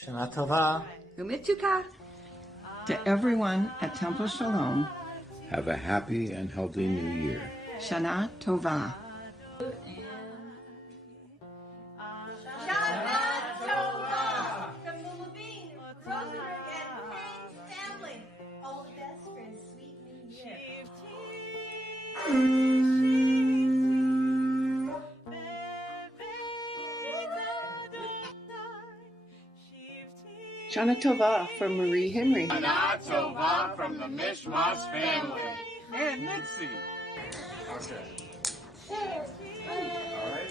Shana Tova. To everyone at Temple Sholom, have a happy and healthy new year. Shana Tova. Shana Tova from Marie Henry. Shana Tova from the Mishmash family. And Mitzi. Okay. All right.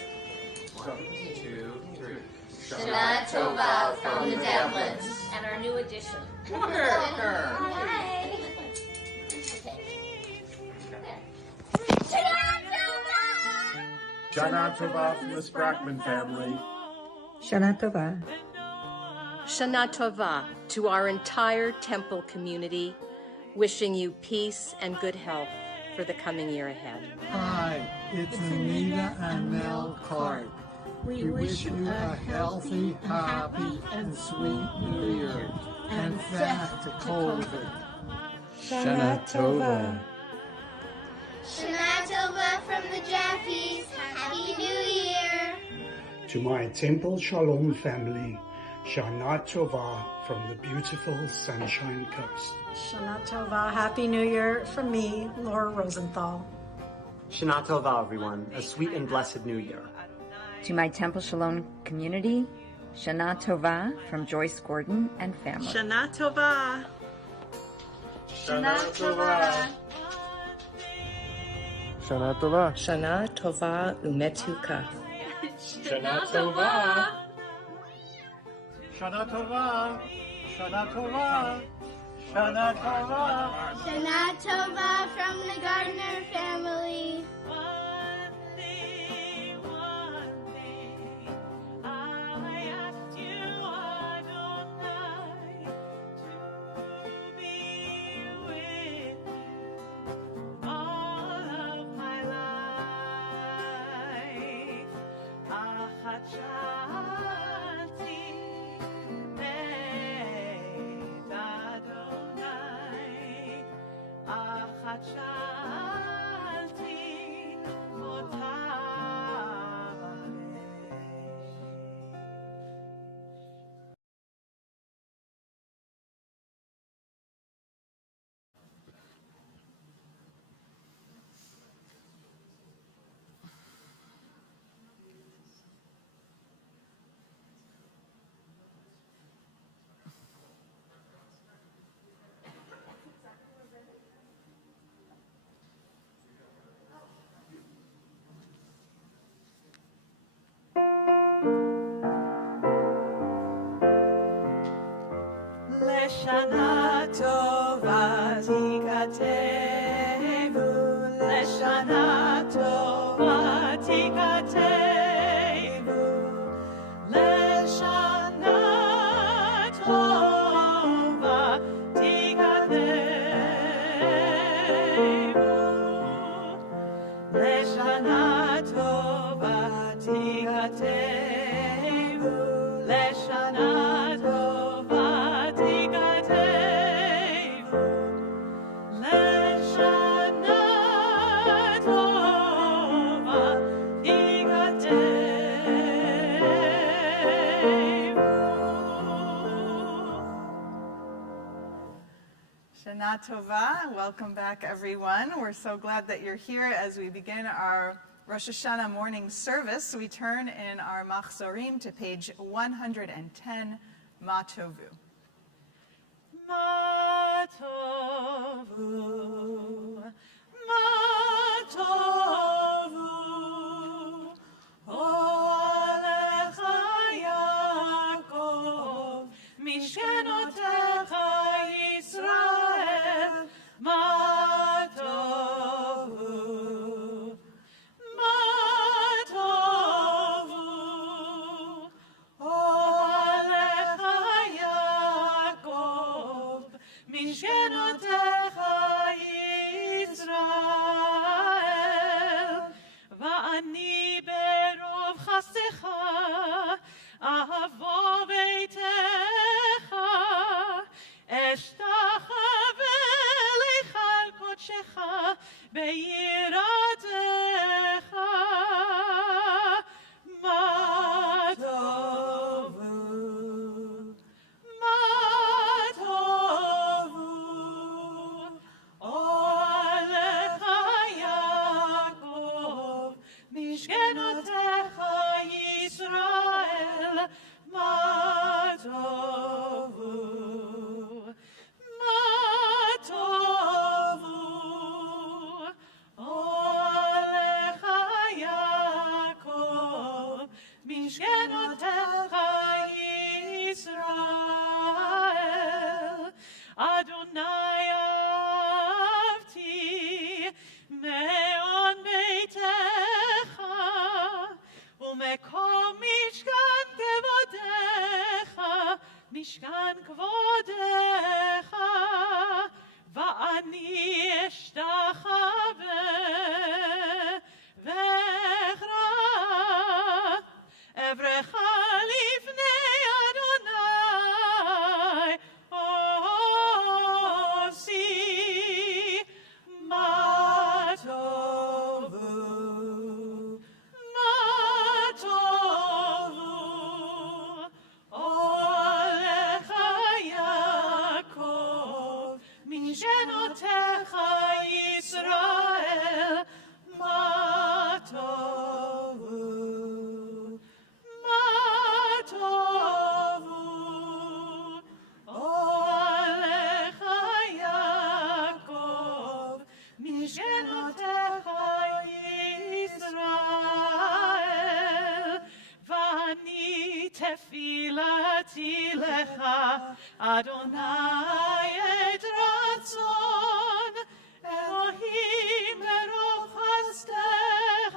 1, 2, 3. Shana Tova from the Devlins. And our new addition. Hi. Shana Tova from the Sprackman family. Shana Tova. Shana Tova to our entire temple community, wishing you peace and good health for the coming year ahead. Hi, it's Amidah and Mel Clark. We wish you a healthy, happy, and sweet New Year, and fast to COVID. Shana Tova. Shana Tova from the Jaffies. Happy New Year. To my Temple Shalom family, Shana Tova from the beautiful Sunshine Coast. Shana Tova, Happy New Year from me, Laura Rosenthal. Shana Tova, everyone. A sweet and blessed New Year. To my Temple Shalom community, Shana Tova from Joyce Gordon and family. Shana Tova. Shana Tova. Shana Tova. Shana Tova Umetuka. Shana Tova. Shana Tova. Shana Tova. Shana Tova. Shana Tova from the Gardner family. Shana Tova Tikatevu, Leshana Tova Tikatevu, Leshana Tova Tikatevu, Leshana Tova Tikatevu, Leshana Tova. Shana Tova, welcome back everyone. We're so glad that you're here as we begin our Rosh Hashanah morning service. We turn in our Machzorim to page 110, Ma Tovu. Ma Tovu, Ma Tovu, Olecha Yaakov, Mishkenotecha Yisrael, Ma Tovu, Ma Tovu, Olecha ביראתך מה טובו, מה טובו, אוהליך יעקב, משכנותיך ישראל, מה טובו, מה טובו, אוהליך יעקב, משכנותיך ישראל. אדוני אהבתי מעון ביתך ומקום משכן כבודך, משכן כבודך, ואני אשתחווה ואכרע אברך לפני אדוני עושי מה טובו, מה טובו, אוהליך יעקב, משכנותיך ישראל, מה טובו, מה טובו, אוהליך יעקב, משכנותיך ישראל. ואני תפילתי לך, אדוני את רצון, אלוהים ברוב חסדך,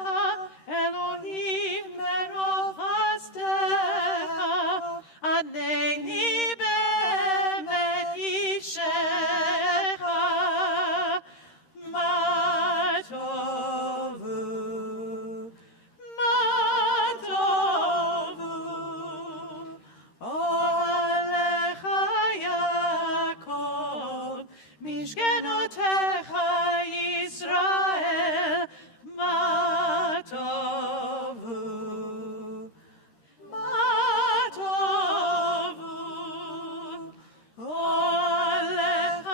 אלוהים ברוב חסדך, ענני באמת אישך, מה טובו, מה טובו, אוהליך יעקב, משכנותיך ישראל, מה טובו, מה טובו, אוהליך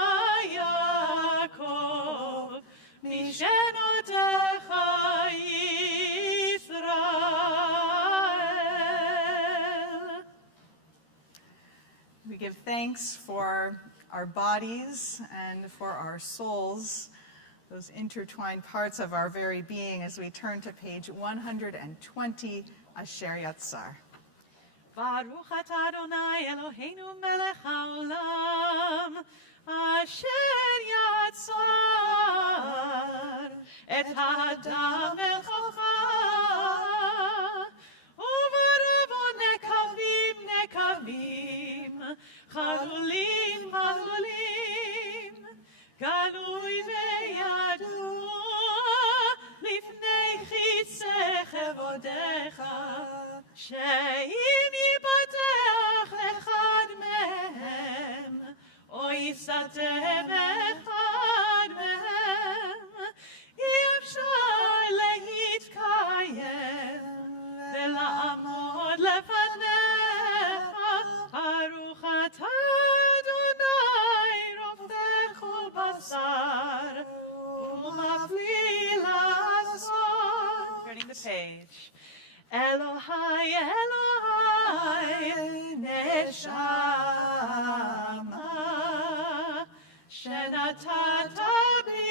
יעקב, משכנותיך ישראל. We give thanks for our bodies and for our souls, those intertwined parts of our very being, as we turn to page 120, Asher Yatzar. Baruch atah Adonai Eloheinu melech haolam, asher yatzar et ha'adam el chocha, uvaravo nekavim nekavim, chalulim chalulim, galui veyadua lifnei chitzei chevodecha, שאם ייפתח אחד מהם, או יסתם אחד מהם, אי אפשר להתקיים ולעמוד לפניך. ברוך אתה אדוני רופך ובשר ומפליא לעשות. Turning the page. Elohai, Elohai, neshama, shenatata bi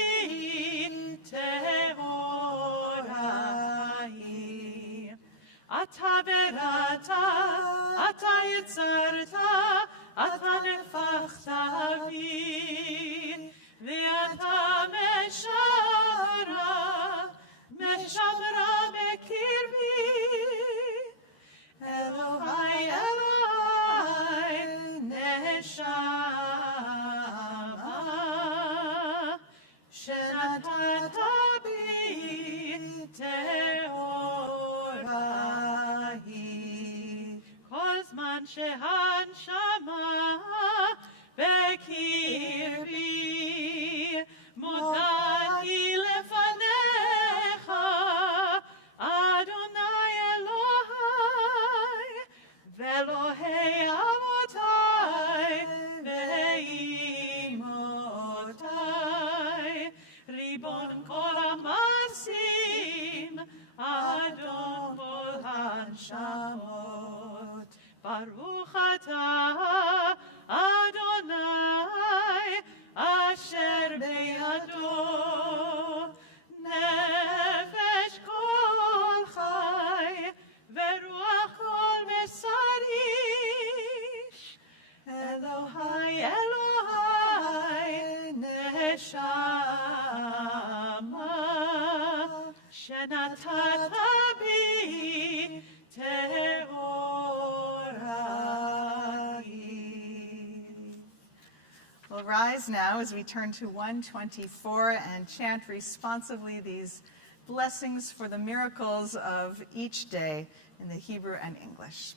tehorai. Ata berata, ata yitzarta, ata nefachta bi, ve'ata meshara, meshamra bekirbi. Elohai, Elohai, neshama, shenatata bi tehorai. Kol zman shehanshama bekirbi, mudani lefanav. Baruch atah Adonai asher beyado nefesh kol chai veruach kol mesarish Elohai Elohai neshama shenatata bi We'll rise now as we turn to 124 and chant responsively these blessings for the miracles of each day in the Hebrew and English.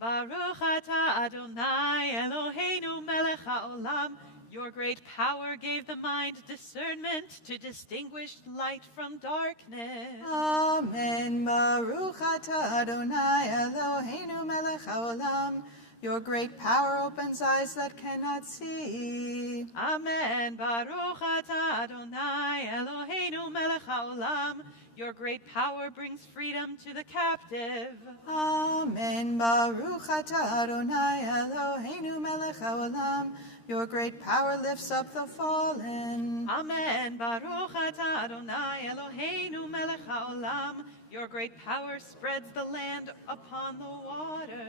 Baruch atah Adonai Eloheinu melech haolam. Your great power gave the mind discernment to distinguish light from darkness. Amen. Baruch atah Adonai Eloheinu melech haolam. Your great power opens eyes that cannot see. Amen. Baruch atah Adonai Eloheinu melech haolam. Your great power brings freedom to the captive. Amen. Baruch atah Adonai Eloheinu melech haolam. Your great power lifts up the fallen. Amen. Baruch atah Adonai Eloheinu melech haolam. Your great power spreads the land upon the water.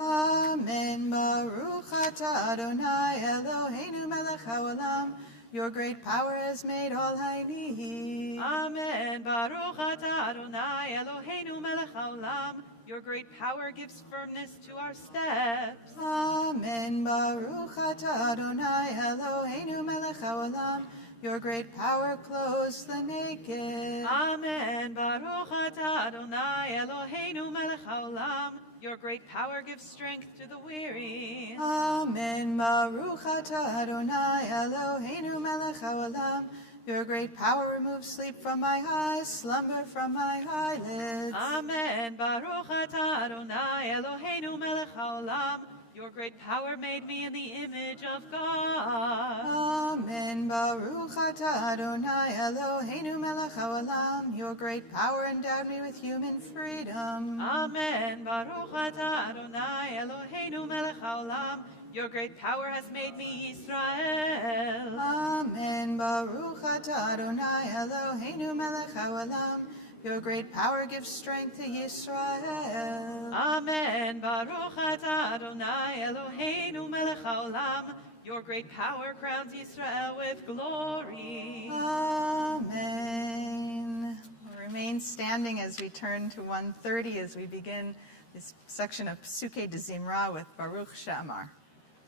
Amen. Baruch atah Adonai Eloheinu melech haolam. Your great power has made all I need. Amen. Baruch atah Adonai Eloheinu melech haolam. Your great power gives firmness to our steps. Amen. Baruch atah Adonai Eloheinu melech haolam. Your great power clothes the naked. Amen. Baruch atah Adonai Eloheinu melech haolam. Your great power gives strength to the weary. Amen. Baruch atah Adonai Eloheinu melech haolam. Your great power removes sleep from my eyes, slumber from my eyelids. Amen. Baruch atah Adonai Eloheinu melech haolam. Your great power made me in the image of God. Amen. Baruch atah Adonai Eloheinu melech haolam. Your great power endowed me with human freedom. Amen. Baruch atah Adonai Eloheinu melech haolam. Your great power has made me Israel. Amen. Baruch atah Adonai Eloheinu melech haolam. Your great power gives strength to Yisrael. Amen. Baruch atah Adonai Eloheinu melech haolam. Your great power crowns Israel with glory. Amen. We'll remain standing as we turn to 130 as we begin this section of Suke de Simra with Baruch She'amar.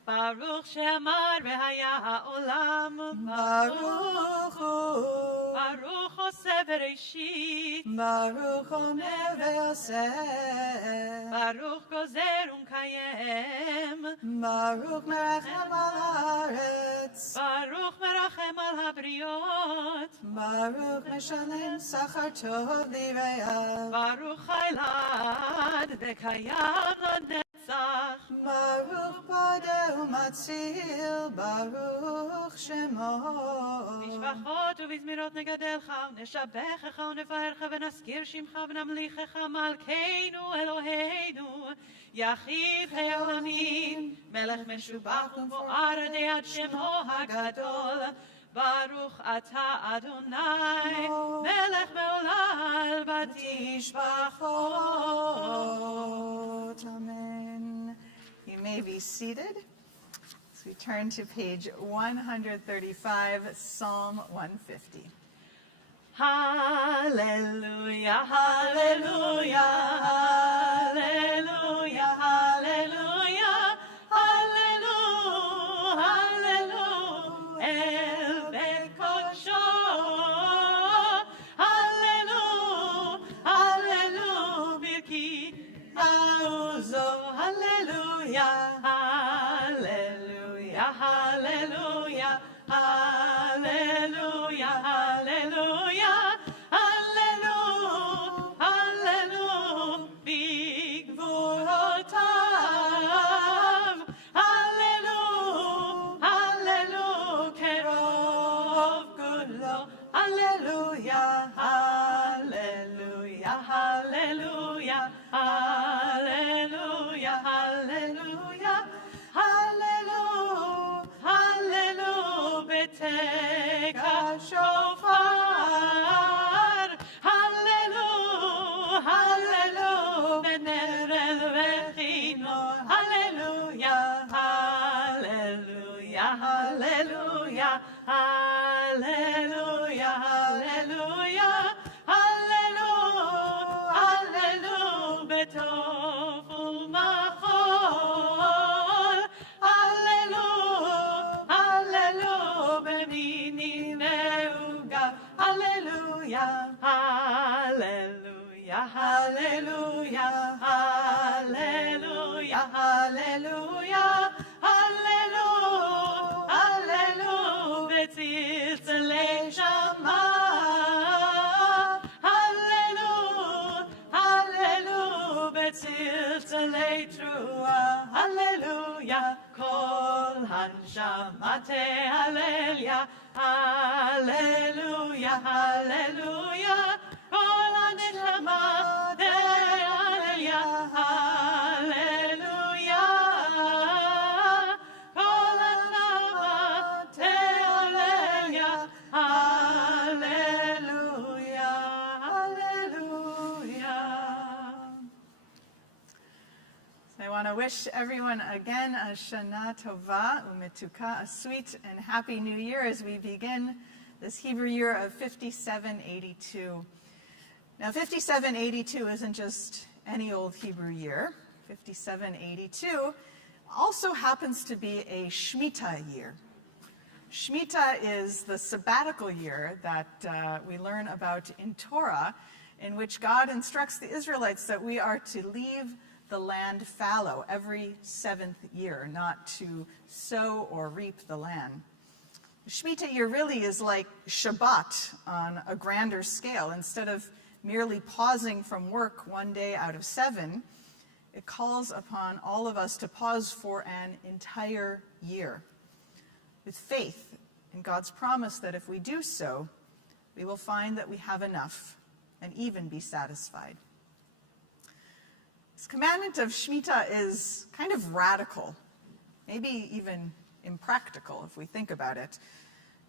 Baruch she'amar v'haya ha'olam. Baruch Hu. Baruch oseh bereshit. Baruch omer ve'oseh. Baruch gozer u'mkayem. Baruch merachem al haaretz. Baruch merachem al habriot. Baruch meshalem sachar tov lireyav. Baruch chaylad v'kayam l'netzach. Baruch podeh u'matzil. Baruch shemo. Bishvachot u'bizmirot negadelcha u'neshabechecha u'nefaercha v'naskir shimcha v'namlichecha Malkeinu Eloheinu Yachiv He'olamim Melech Meshubach u'mo'ar Adei Shemo HaGadol Baruch atah Adonai Melech me'olal batishbachot. Amen. You may be seated. So we turn to page 135, Psalm 150. Hallelujah, hallelujah, hallelujah, hallelujah, hallelujah, hallelujah, El Bekodsho, hallelujah, hallelujah, Birki Auzo, hallelujah, hallelujah, hallelujah, hallelujah, hallelujah, hallelujah, hallelujah, big vorotav, hallelujah, hallelujah, kerov gulo, hallelujah, hallelujah, hallelujah, hallelujah, hallelujah. Hallelujah, hallelujah, hallelujah, hallelujah, hallelujah, hallelujah, hallelujah, Betzilzele Shama, hallelujah, hallelujah, Betzilzele Trua, hallelujah, Kol Hanshamate Hallelujah, hallelujah, hallelujah, Kol Hanshamate Hallelujah, hallelujah, Kol Hanshamate Hallelujah, hallelujah, hallelujah. I want to wish everyone again a Shana Tova Umetuka, a sweet and happy new year as we begin this Hebrew year of 5782. Now 5782 isn't just any old Hebrew year. 5782 also happens to be a Shemitah year. Shemitah is the sabbatical year that we learn about in Torah, in which God instructs the Israelites that we are to leave the land fallow every 7th year, not to sow or reap the land. The Shemitah year really is like Shabbat on a grander scale. Instead of merely pausing from work one day out of 7, it calls upon all of us to pause for an entire year with faith in God's promise that if we do so, we will find that we have enough and even be satisfied. This commandment of Shemitah is kind of radical, maybe even impractical if we think about it.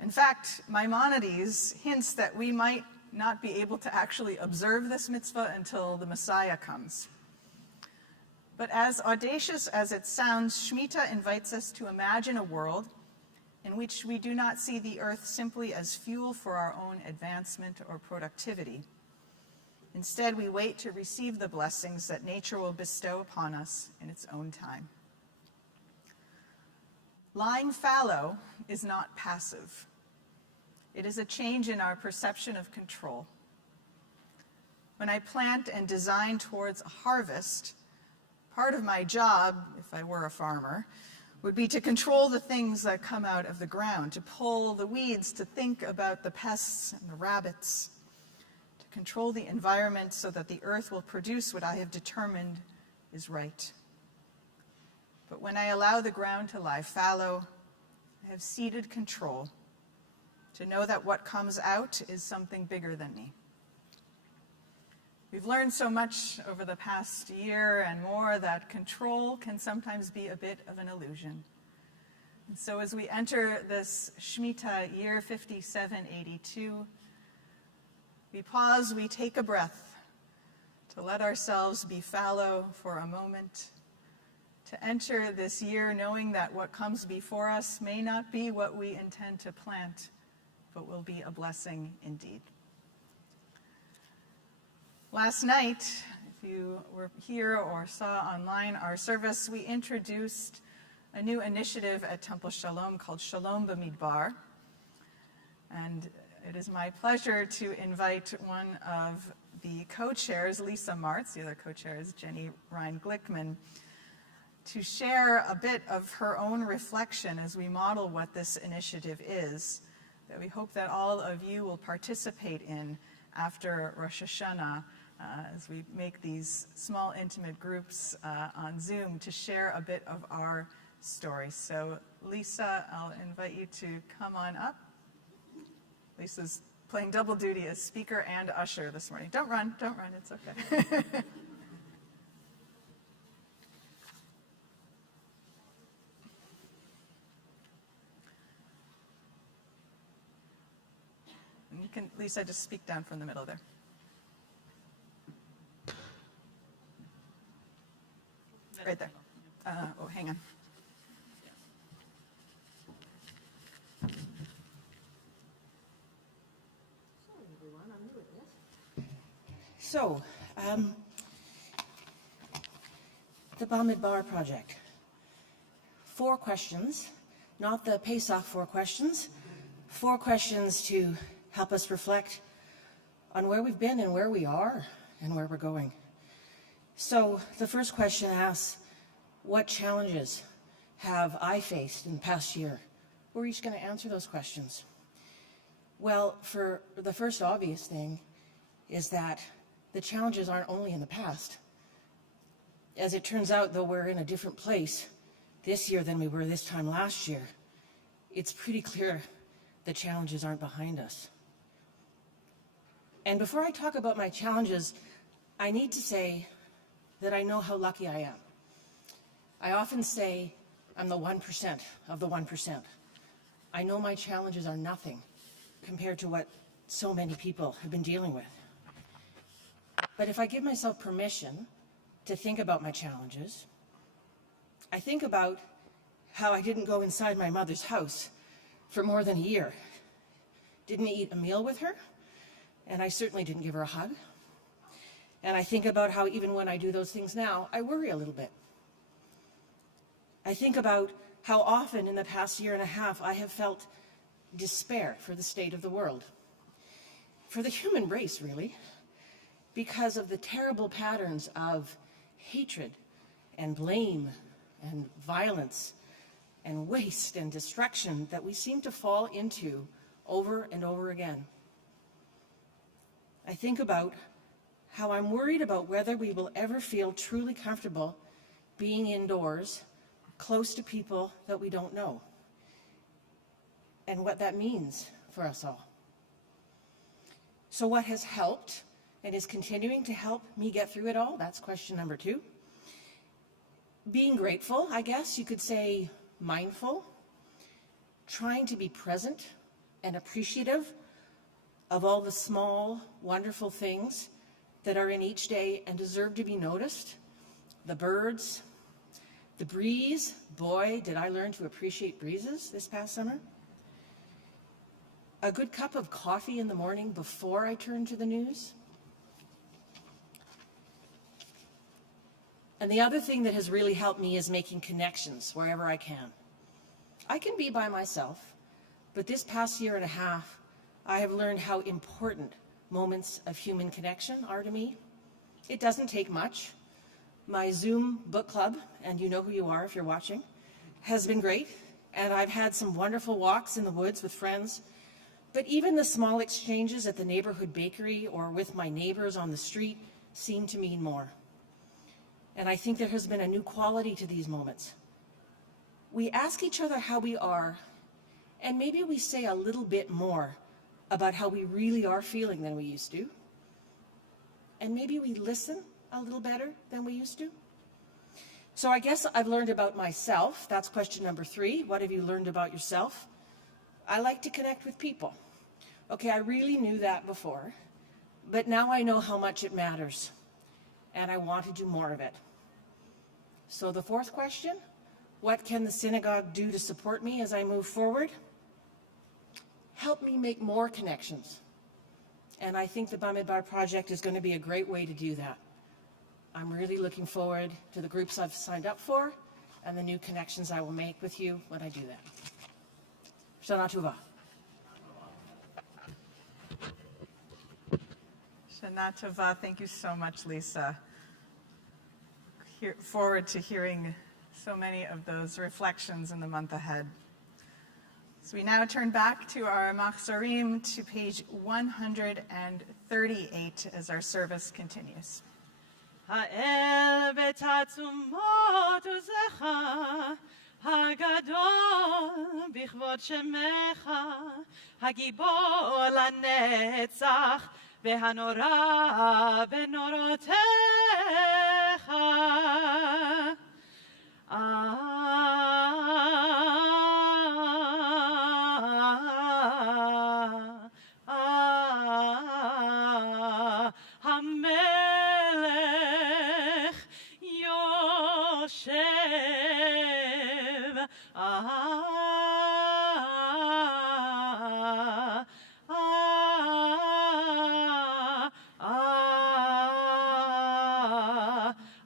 In fact, Maimonides hints that we might not be able to actually observe this mitzvah until the Messiah comes. But as audacious as it sounds, Shemitah invites us to imagine a world in which we do not see the earth simply as fuel for our own advancement or productivity. Instead, we wait to receive the blessings that nature will bestow upon us in its own time. Lying fallow is not passive. It is a change in our perception of control. When I plant and design towards a harvest, part of my job, if I were a farmer, would be to control the things that come out of the ground, to pull the weeds, to think about the pests and the rabbits, to control the environment so that the earth will produce what I have determined is right. But when I allow the ground to lie fallow, I have ceded control to know that what comes out is something bigger than me. We've learned so much over the past year and more that control can sometimes be a bit of an illusion. And so as we enter this Shemitah year 5782, we pause, we take a breath to let ourselves be fallow for a moment, to enter this year knowing that what comes before us may not be what we intend to plant, but will be a blessing indeed. Last night, if you were here or saw online our service, we introduced a new initiative at Temple Sholom called Sholom Bamidbar. And it is my pleasure to invite one of the co-chairs, Lisa Martz, the other co-chair is Jenny Ryan-Glickman, to share a bit of her own reflection as we model what this initiative is, that we hope that all of you will participate in after Rosh Hashanah, as we make these small intimate groups on Zoom to share a bit of our story. So Lisa, I'll invite you to come on up. Lisa's playing double duty as speaker and usher this morning. Don't run, it's okay. And you can, Lisa, just speak down from the middle there. Right there. Oh, hang on. So, the Bamidbar project. 4 questions, not the Pesach 4 questions. 4 questions to help us reflect on where we've been and where we are and where we're going. So the first question asks, what challenges have I faced in the past year? We're each going to answer those questions. Well, for the first obvious thing is that the challenges aren't only in the past. As it turns out, though we're in a different place this year than we were this time last year, it's pretty clear the challenges aren't behind us. And before I talk about my challenges, I need to say that I know how lucky I am. I often say I'm the 1% of the 1%. I know my challenges are nothing compared to what so many people have been dealing with. But if I give myself permission to think about my challenges, I think about how I didn't go inside my mother's house for more than a year, didn't eat a meal with her, and I certainly didn't give her a hug. And I think about how even when I do those things now, I worry a little bit. I think about how often in the past year and a half I have felt despair for the state of the world, for the human race, really, because of the terrible patterns of hatred and blame and violence and waste and destruction that we seem to fall into over and over again. I think about how I'm worried about whether we will ever feel truly comfortable being indoors, close to people that we don't know, and what that means for us all. So what has helped and is continuing to help me get through it all? That's question number 2. Being grateful, I guess you could say mindful, trying to be present and appreciative of all the small, wonderful things that are in each day and deserve to be noticed. The birds, the breeze. Boy, did I learn to appreciate breezes this past summer. A good cup of coffee in the morning before I turn to the news. And the other thing that has really helped me is making connections wherever I can. I can be by myself, but this past year and a half, I have learned how important moments of human connection are to me. It doesn't take much. My Zoom book club, and you know who you are if you're watching, has been great, and I've had some wonderful walks in the woods with friends. But even the small exchanges at the neighborhood bakery or with my neighbors on the street seem to mean more. And I think there has been a new quality to these moments. We ask each other how we are, and maybe we say a little bit more about how we really are feeling than we used to. And maybe we listen a little better than we used to. So I guess I've learned about myself. That's question number 3. What have you learned about yourself? I like to connect with people. Okay, I really knew that before, but now I know how much it matters, and I want to do more of it. So the 4th question, what can the synagogue do to support me as I move forward? Help me make more connections. And I think the Bamidbar project is going to be a great way to do that. I'm really looking forward to the groups I've signed up for and the new connections I will make with you when I do that. Shana Tova. Shana Tova, thank you so much, Lisa. Forward to hearing so many of those reflections in the month ahead. So we now turn back to our Machzorim to page 138 as our service continues. האל בתעצומות עוזך, הגדול בכבוד שמך, הגיבור לנצח, והנורא בנורותיך. המלך יושב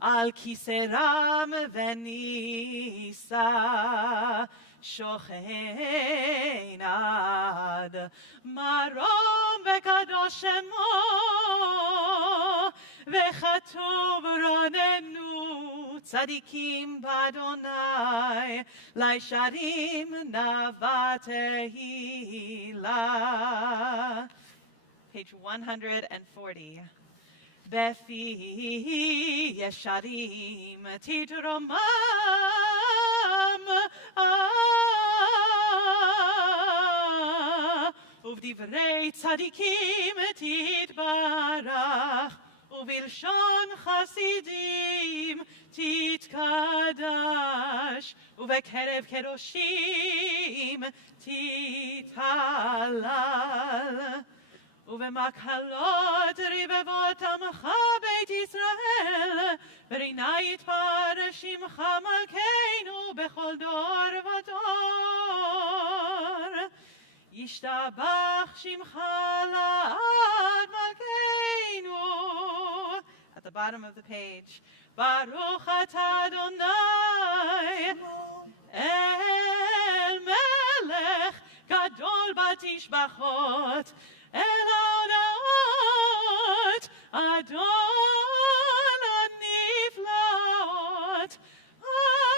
על כיסא רם ונישא שוכן עד מרום בקדוש שמו וכתוב רננו צדיקים באדוני, לישרים נאווה תהילה. Page 140. בפי ישרים תתרומם, ובדברי צדיקים תתברך, ובלשון חסידים תתקדש, ובקרב קדושים תתהלל. ובמקהלות רבבות עמך בית ישראל, ברינה יתפאר שמך מלכנו בכל דור ודור. ישתבח שמך לעד מלכנו. At the bottom of the page. ברוך אתה אדוני אל מלך גדול בתשבחות, אל ההודעות אדון הנפלאות,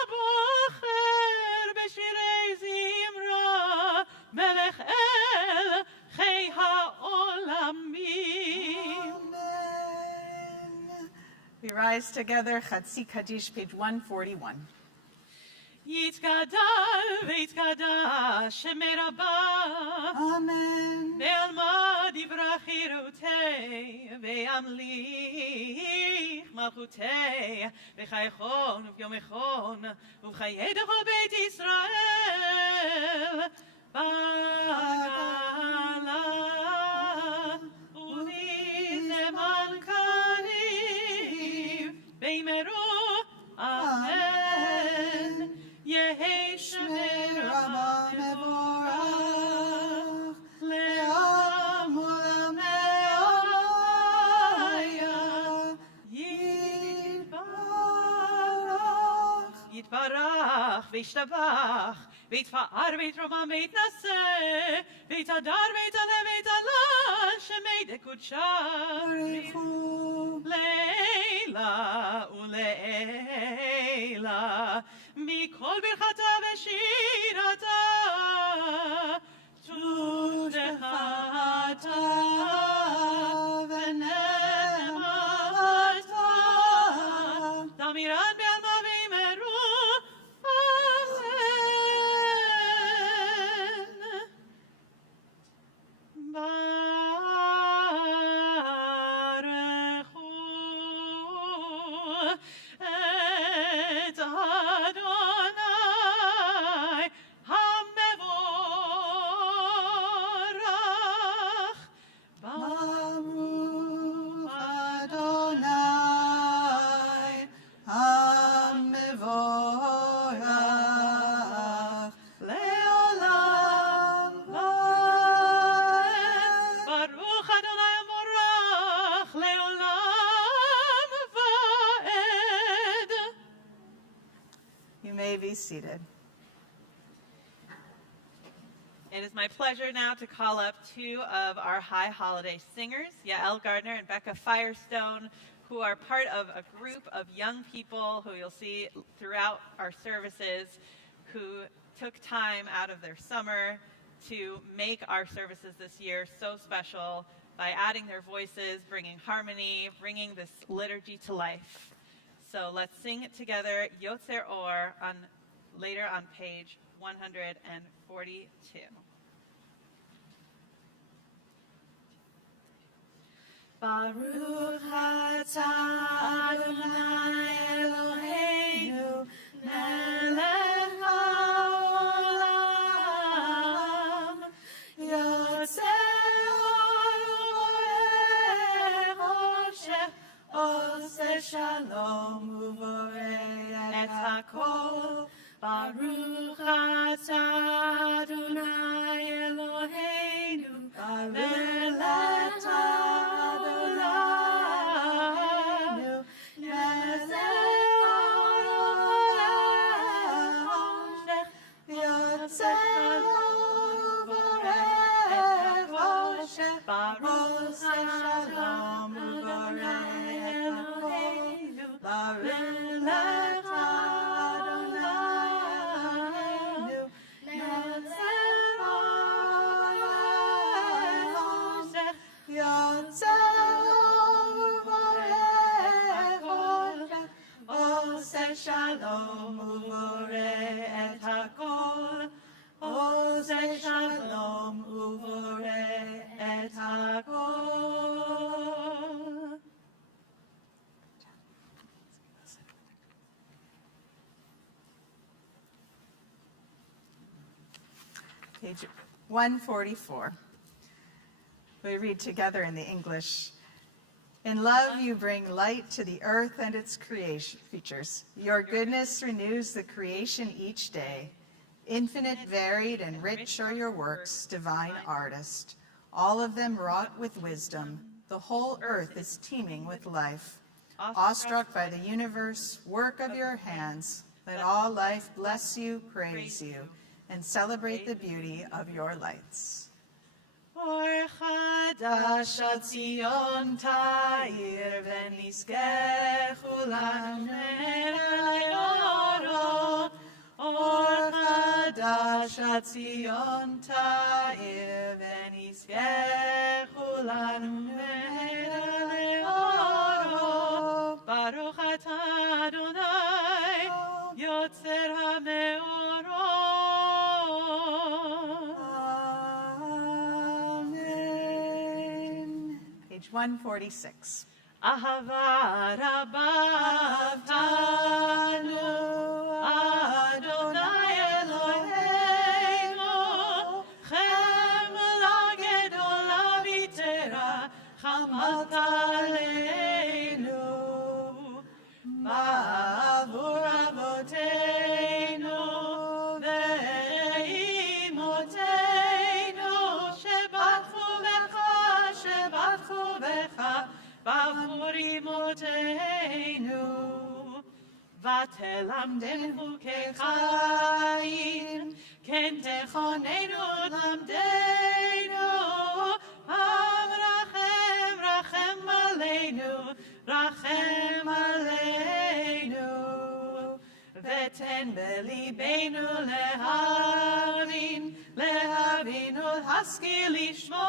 הבוחר בשירי זמרה, מלך אל חי העולמים. We rise together, Chatzi Kaddish, page 141. יתגדל ויתקדש שם רבה, אמן. בעלמא דברה חירותי, וימליך מלכותי, בחייכון וביומכון, ובחיי דכל בית ישראל, בגאלה ובזמן קריב, בימרו אמן. יהי שמי רבה מבורך, לעם עולמי עוליה, יתברך וישתבח, ויתפאר ויתרומם ויתנשא, ויתהדר ויתעלה ויתהלל, שמי דקודשה בריחו לעילא ולעילא. מכל ברכתה ושירתה, תודתה ונאמתה, תמירן בעלמא ויאמרו אמן. Be seated. It is my pleasure now to call up two of our high holiday singers, Yael Gardner and Becca Firestone, who are part of a group of young people who you'll see throughout our services, who took time out of their summer to make our services this year so special by adding their voices, bringing harmony, bringing this liturgy to life. So let's sing it together, Yotzer Or, later on page 142. Baruch atah Adonai Eloheinu melech haolam, yotzer Rosh, oseh shalom uvoreh et hakol. Baruch atah Adonai Eloheinu melech haolam, yotzer uvoreh Rosh, baruch shalom uvoreh Sholom uvore et hakol. Ose Shalom uvore et hakol. Page 144. We read together in the English. In love you bring light to the earth and its creatures. Your goodness renews the creation each day. Infinite, varied, and rich are your works, divine artist. All of them wrought with wisdom. The whole earth is teeming with life. Awestruck by the universe, work of your hands, let all life bless you, praise you, and celebrate the beauty of your lights. Or chadash ad Zion ta'ir v'niskechu le'oro. Or chadash ad Zion ta'ir v'niskechu le'oro. Baruch atah Adonai yotzer ha'meorot. Page 146. Ahava rabav tanu Adonai Eloheinu chemla gedola v'tera chamat aleinu ba'avur avoteinu ve'imoteinu shebatchu becha b'avur imoteinu v'telamdenu kechayim ken techonenu lamdenu rachem rachem aleinu v'ten belibeinu lehavinu haskil lishma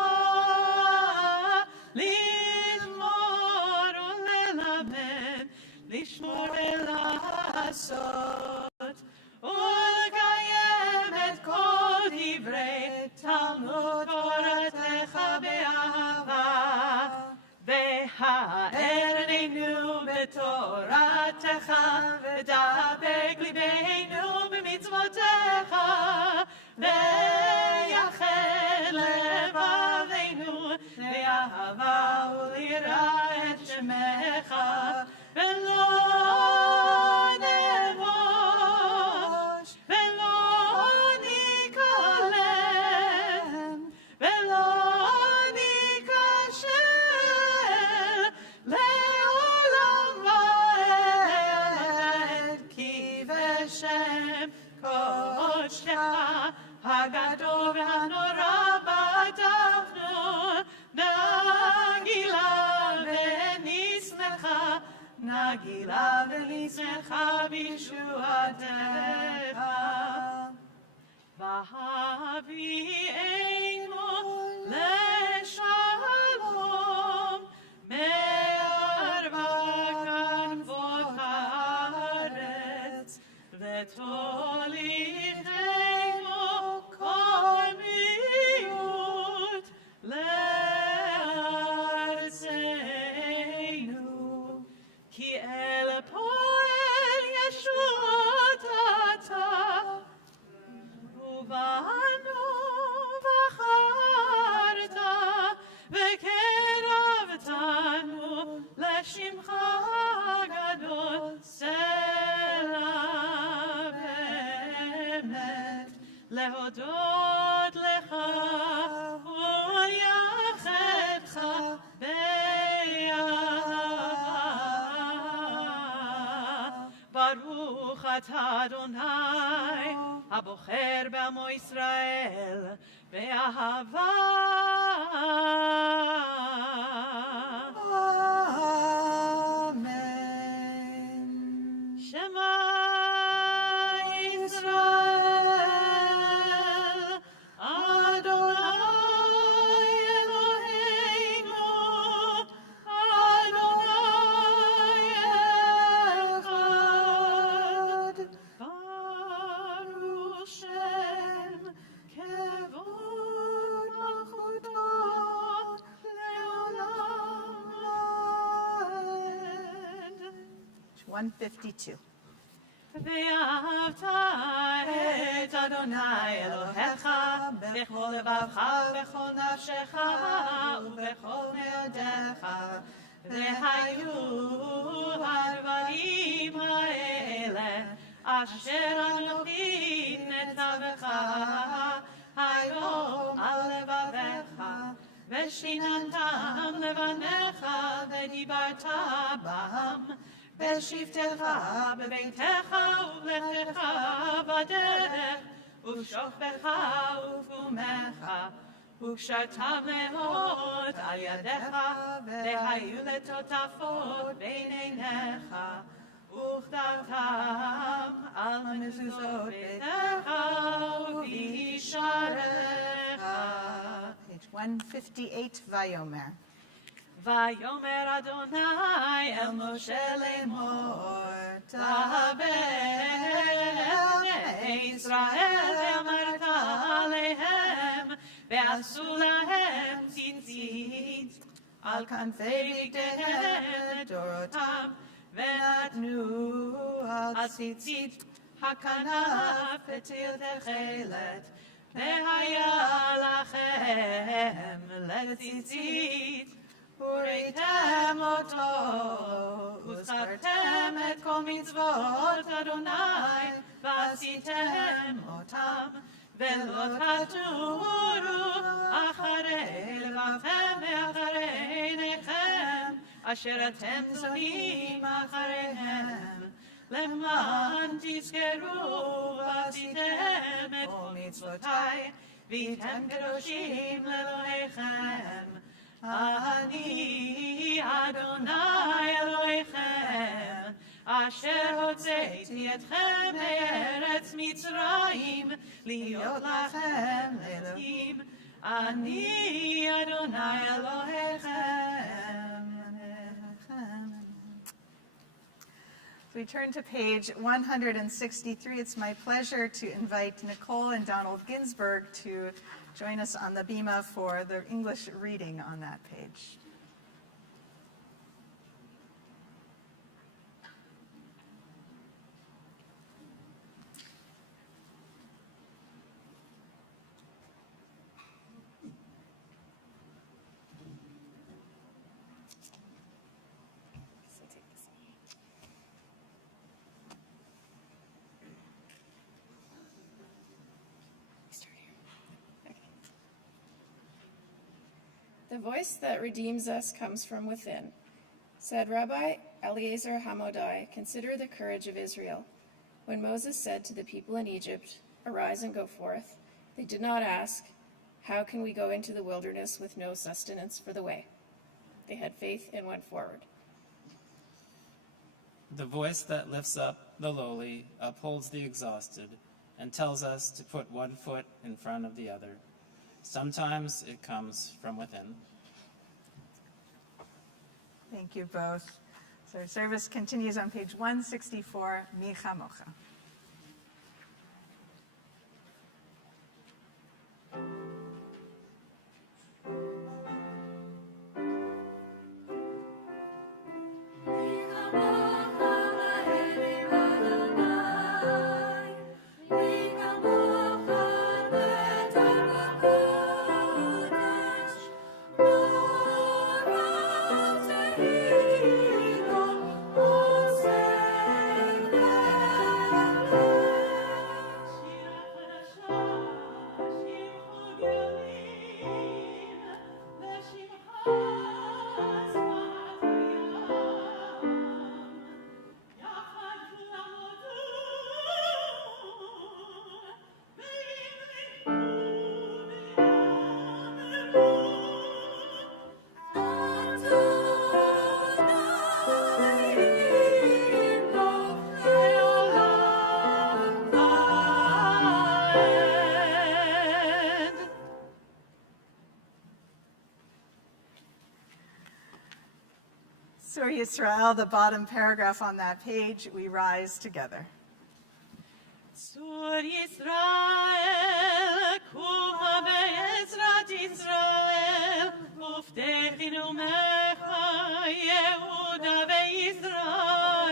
lilmor ulelamed lishmor elasot ulkayem et kol divrei Talmud Toratecha be'ahava ve'ha'erenu b'toratecha v'dabek libeinu b'mitzvotecha ve'yachel levaveinu le'ahava u'lira et shemecha ve'lo nevosh ve'lo nikalem ve'lo nikashel le'olam va'ed ki v'shem kodshecha hagadol v'hanora b'tachnu nagila v'nismecha b'shuatecha v'havi'enu le'shalom me'arba kanvot haaretz v'tolichenu kol miut le'artzeinu ki el poel yeshut atah ubanu v'charta v'keravtanu l'shimcha gadol selah be'emet lehodot lecha u'yachetcha Baruch atah Adonai, abocher b'amo Yisrael, be'ahava. Amen. Shema Yisrael, Adonai Eloheinu, Adonai Echad. 152. ואהבת את אדוני אלוהיך בכל לבבך ובכל נפשך ובכל מאודיך והיו הדברים האלה אשר אנוכי נצווך היום על לבביך ושיננתם לבניך ודיברת בם בשבתך בביתך ובלכתך בדרך ובשוכבך ובקומך וקשרתם מאוד על ידיך והיו לטוטפות בין עיניך וכתבתם על מזוזות ביתך ובישעריך. Page 158, Vayomer. ויאמר אדוני אל משה לאמור, דבר בני ישראל ואמרת עליהם, ועשו להם ציצית על כנפי בגדיהם לדורותם, ונתנו על ציצית הכנף פתיל תכלת, והיה לכם לציצית. וראיתם אותו, וזכרתם את כל מצוות אדוני, ועשיתם אותם, ולא תטורו אחרי לבבכם ואחרי עיניכם, אשר אתם זונים אחריהם, למען תזכרו ועשיתם את כל מצוותי, והייתם קדושים לאלוהיכם. אני אדוני אלוהיכם, אשר הוצאתי אתכם מארץ מצרים, להיות לכם לאלוהים. אני אדוני אלוהיכם. We turn to page 163. It's my pleasure to invite Nicole and Donald Ginsberg to join us on the bima for the English reading on that page. The voice that redeems us comes from within. Said Rabbi Eliezer Hamodai, consider the courage of Israel. When Moses said to the people in Egypt, arise and go forth, they did not ask, how can we go into the wilderness with no sustenance for the way? They had faith and went forward. The voice that lifts up the lowly upholds the exhausted and tells us to put one foot in front of the other. Sometimes it comes from within. Thank you both. So our service continues on page 164, Mi Chamocha. Sur Yisrael, the bottom paragraph on that page, we rise together. Sur Yisrael, kuma be'ezrat Yisrael, uftechinu mecha Yehuda ve'Yisrael,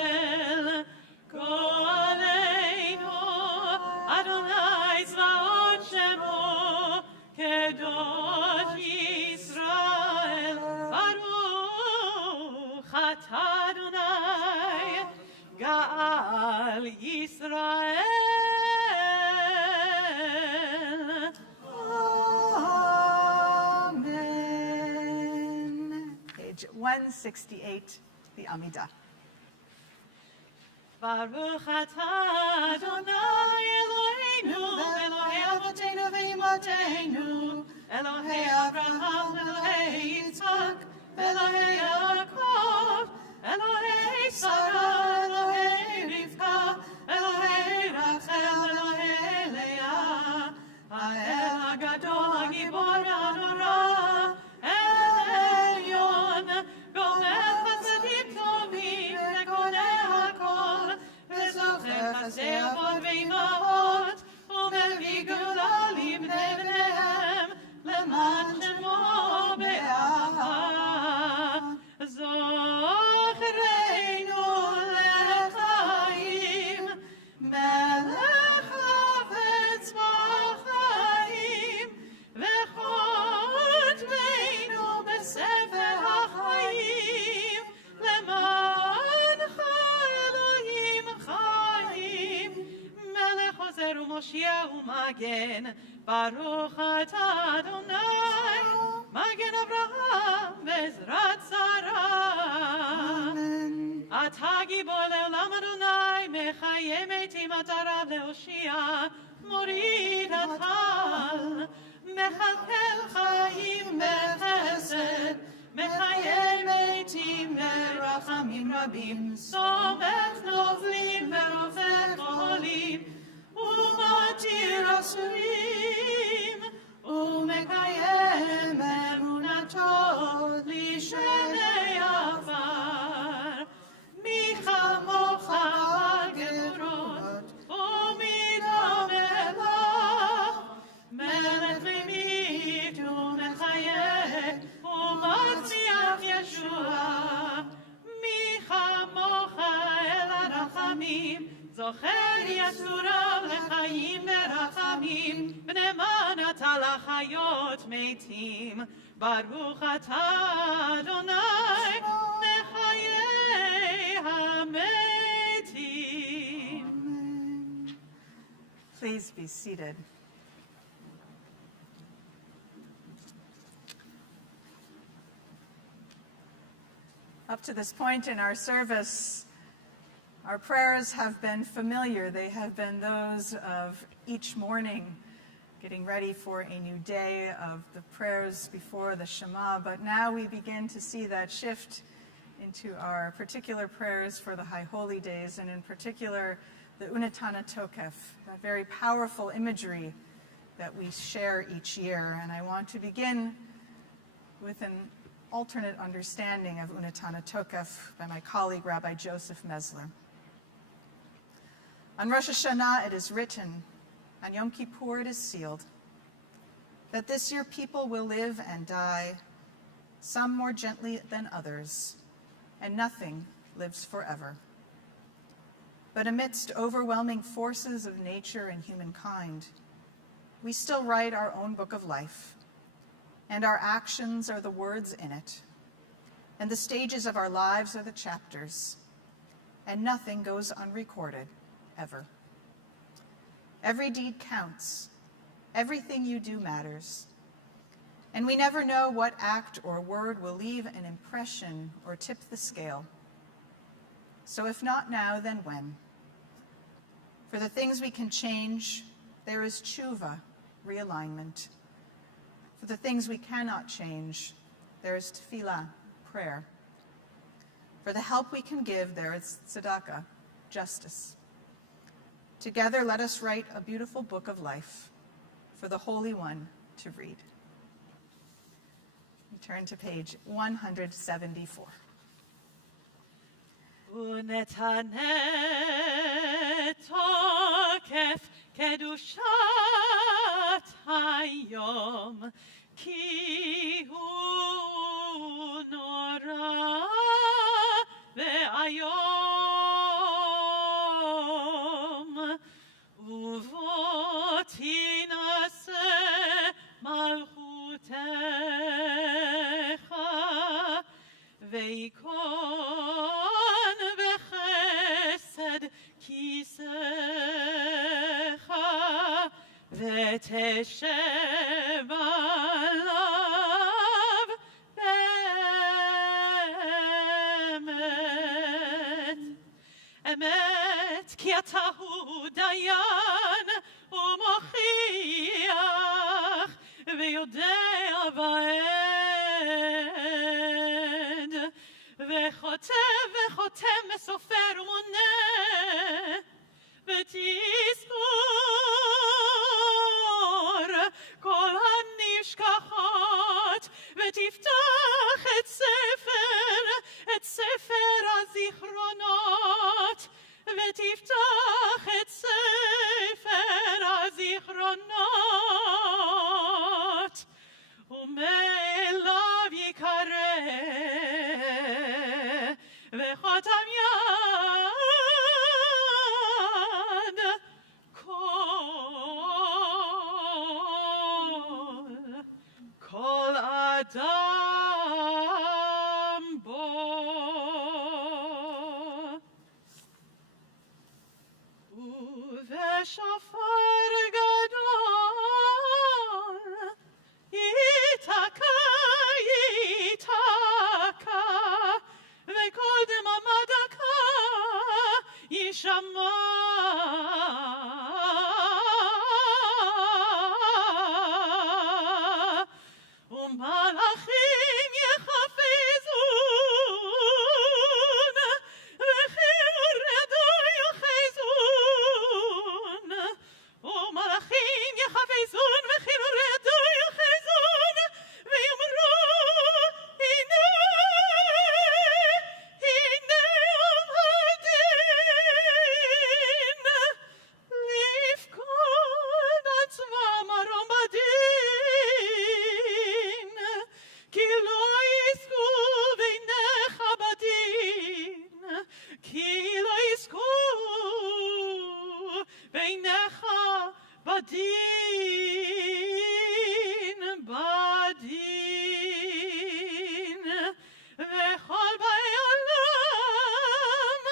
168, the Amidah. Baruch atah Adonai Eloheinu, Elohei Avotenu ve'imotenu, Elohei Avraham, Elohei Yitzchak, Elohei Yaakov, Elohei Sarah, Elohei Rivka, Elohei Rachel, Elohei Leah, Ha'el HaGadol, HaGibor HaNorah, El-Elyon, Gomer Chasadim Tovim, Vekoneh HaKol, Vezocher Chasdei Avot Ve'imahot, Umevii Geula Libnei Bneihem, Leman Shemo Be'aha. Zochreinu lechaim, Melech Havetz b'chaim, v'chotmeinu b'sefer ha'chaim, lemancha Elohim chaim, Melech ozer u'moshia u'magen, Baruch atah Adonai, Magen Avraham ve'ezrat Sarah. Atah gibor le'olam Adonai, mechaye metim atah rav le'oshia, morid atal, mechalkel chaim bechesed, mechaye metim berachamim rabim, somech novlim ve'rofech olim, umatir asurim, umekayem emunato lishenei afar, michamocha gerot, umidam elach, melech v'mit umechayeh, umatziach Yeshua, michamocha el harachamim, זוכר יסוריו לחיים ברחמים, בני מנתה לחיות מתים, ברוך אתה אדוני מחיי המתים. Please be seated. Up to this point in our service, our prayers have been familiar. They have been those of each morning, getting ready for a new day, of the prayers before the Shema. But now we begin to see that shift into our particular prayers for the High Holy Days, and in particular, the Unattanah Tokeff, that very powerful imagery that we share each year. And I want to begin with an alternate understanding of Unattanah Tokeff by my colleague, Rabbi Joseph Mesler. On Rosh Hashanah it is written, on Yom Kippur it is sealed, that this year people will live and die, some more gently than others, and nothing lives forever. But amidst overwhelming forces of nature and humankind, we still write our own book of life, and our actions are the words in it, and the stages of our lives are the chapters, and nothing goes unrecorded, ever. Every deed counts. Everything you do matters. And we never know what act or word will leave an impression or tip the scale. So if not now, then when? For the things we can change, there is tshuva, realignment. For the things we cannot change, there is tefillah, prayer. For the help we can give, there is tzedakah, justice. Together, let us write a beautiful book of life for the Holy One to read. We turn to page 174. Unattanah Tokeff kedushat hayom ki hu nora ve'ayom uvot hinase malchutecha ve'ikon v'chesed kisecha ve'teshev alav ויצאו דיין ומוכיח ויודע ועד וחותם וסופר ומונה ותזכור כל הנשכחות ותפתח את ספר הזיכרונות ותפתח את ספר הזיכרונות ומאליו יקרא וחותם יד כל אדם בו ובשופר גדול ייתקע וכל דממה דקה יישמע ומלאכים יחפזון וחירדו יחזון ומלאכים יחפזון וחירדו יחזון ויאמרו הנה יום הדין לפקוד עצמם מרום בדין כי לא יזכו בעיניך בדין כי לא יזכו בעיניך בדין וכל באי עולם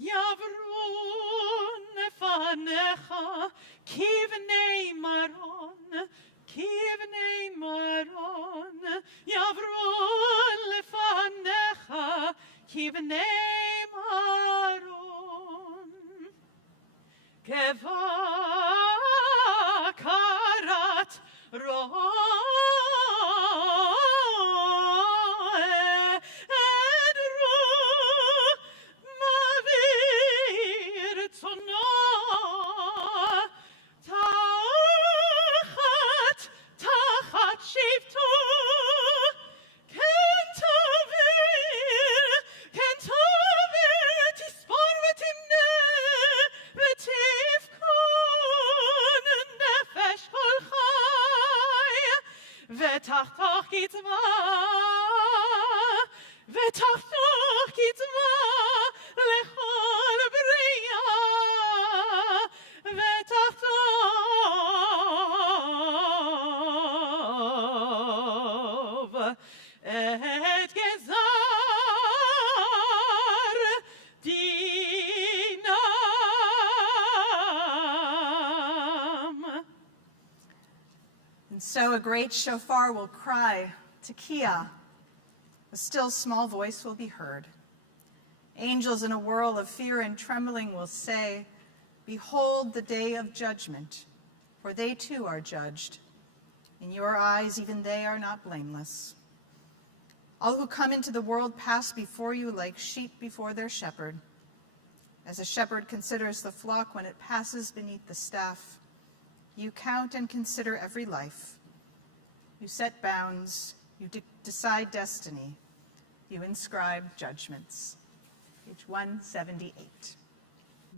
יעברו לפניך כבני מרון יעברו לפניך כבני מרון כבקרת מעביר צונו תחת שבטו כן תעביר תספור ותמנה ותפקוד נפש כל חי ותחתוך קצבה לכל בריאה ותחתוך את גזר דינם. And so a great shofar will cry, Tekiah. A still small voice will be heard. Angels in a whirl of fear and trembling will say, behold the day of judgment, for they too are judged. In your eyes even they are not blameless. All who come into the world pass before you like sheep before their shepherd. As a shepherd considers the flock when it passes beneath the staff, you count and consider every life. You set bounds, you decide destiny, you inscribe judgments. Page 178.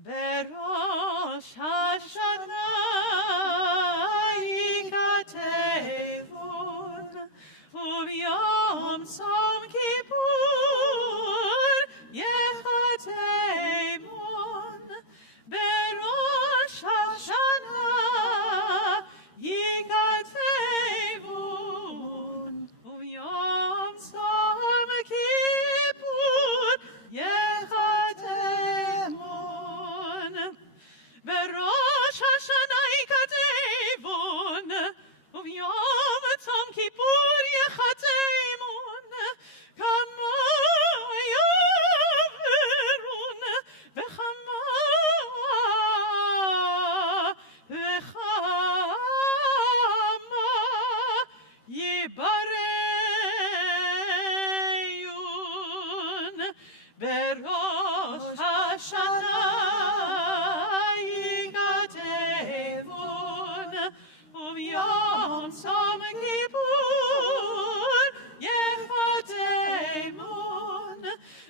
בראש השנה ייכתבון וביום צום כיפור ייכתבון בראש השנה ייכתבון וביום צום כיפור ייכתבון בראש השנה ייכתבון וביום צום כיפור ייכתבון Bareyun Berosh Hashanah Yigatevun Uvyom Som Kippur Yechatemun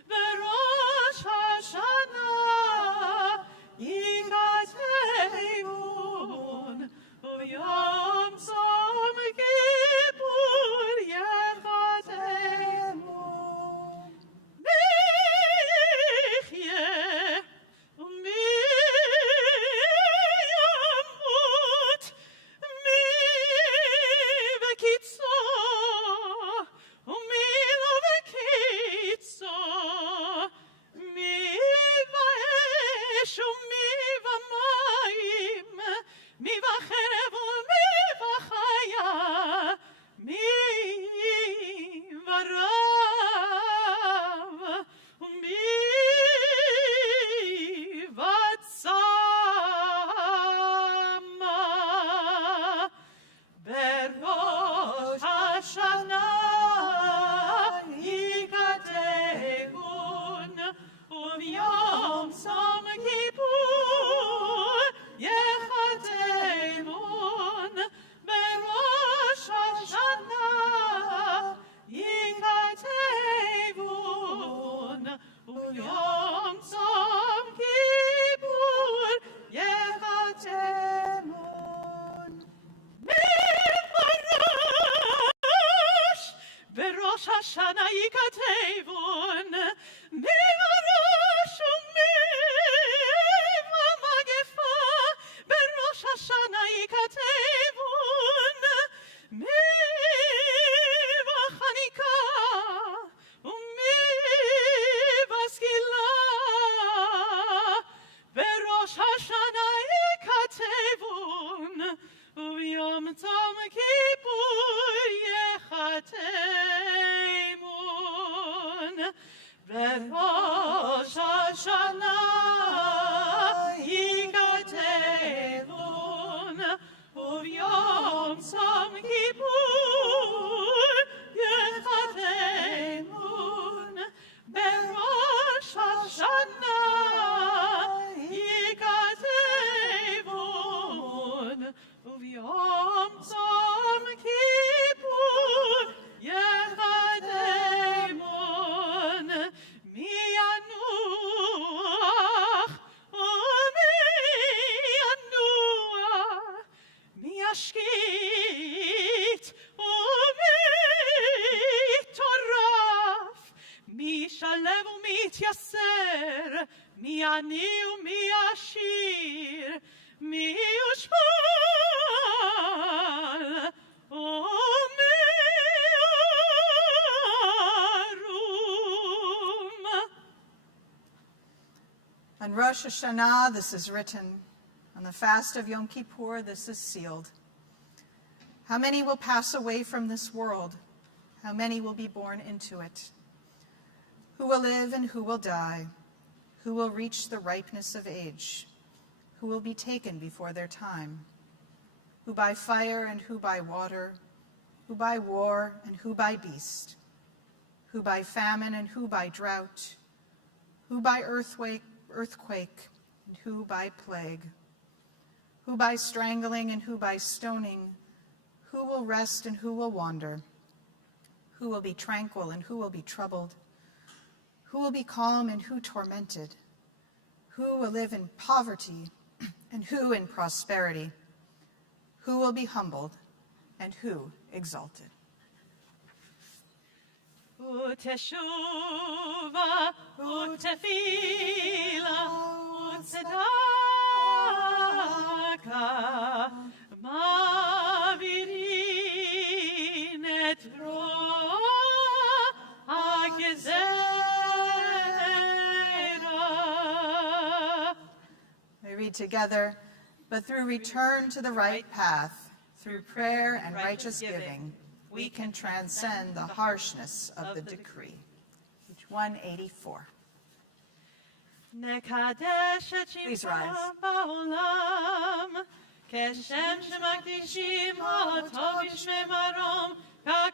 Berosh Hashanah Yigatevun Uvyom Som Kippur Yechatemun Nechye Umi Yamut Mi Vekitzo Umi Lo Vekitzo Mi Vaesh Umi Vamayim Mi Vacherev Umi Vachaya Mi Varav Umi Vatzama Berosh Hashanah Yigatevun Uvyom Som Kippur Yechatemun Berosh Hashanah Yigatevun Uvyom Som Kippur Yechatemun Mifarash Berosh Hashanah Yigatevun Mifarash Umiva Magefa Berosh Hashanah Yigatevun Miva Chanika Umiva Skila Berosh Hashanah Yigatevun Uvyom Tom Kippur Yechatemun Berosh Hashanah Yigatevun Uvyom Tom Kippur Yechatemun Berosh Hashanah Yigatevun Uvyom Tom Kippur Yechatemun Mi Yanuach Umi Yanuach Mi Yashkit Umi Toraf Mi Shalev Umi Tyaser Mi Ani Umi Ashir Mi Ushpal Umi Arum. On Rosh Hashanah, this is written. On the fast of Yom Kippur, this is sealed. How many will pass away from this world? How many will be born into it? Who will live and who will die? Who will reach the ripeness of age? Who will be taken before their time? Who by fire and who by water? Who by war and who by beast? Who by famine and who by drought? Who by earthquake and who by plague? Who by strangling and who by stoning? Who will rest and who will wander? Who will be tranquil and who will be troubled? Who will be calm and who tormented? Who will live in poverty and who in prosperity? Who will be humbled and who exalted? Uteshuva, utefila, utsedaka, mavirin et roa hagezera. We read together, but through return to the right path, through prayer and righteous giving, we can transcend the harshness of the decree. Page 184. Please rise. כשם שמקדישים אותו בשמי מרום, כך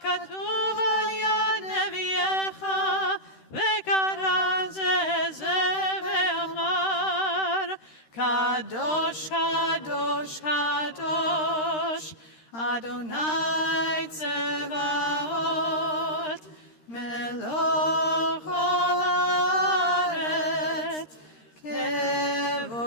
Kadosh, Kadosh, Kadosh, Adonai Tzevaot, Melech haaretz, kevodo.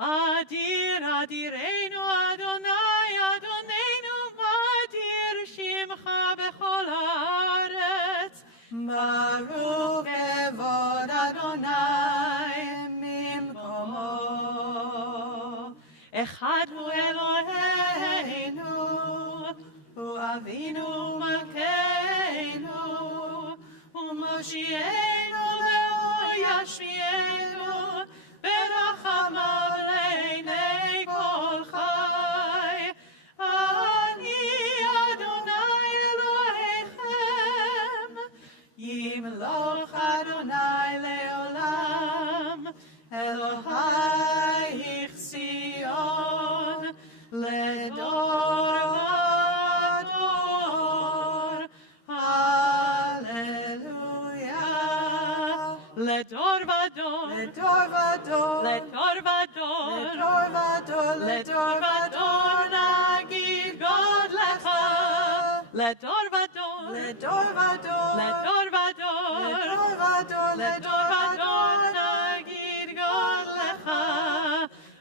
Adir, Adirenu, Adonai, Adonenu, Madir Shimcha bechol haaretz. Baruch kevod Adonai mimkomo. Echad hu Eloheinu, hu Avinu Malcanu, hu Moshiach ve'hu Yashmienu, berachamav leinei kol chai. Ani Adonai Elohechem, Yimloch Adonai leolam, Elohai Zion, ledor vador, Hallelujah. Ledor vador, Ledor vador, Ledor vador, Ledor vador, Ledor vador, nagid God lecha. Ledor vador, Ledor vador, Ledor vador, Ledor vador, Ledor vador, nagid God lecha.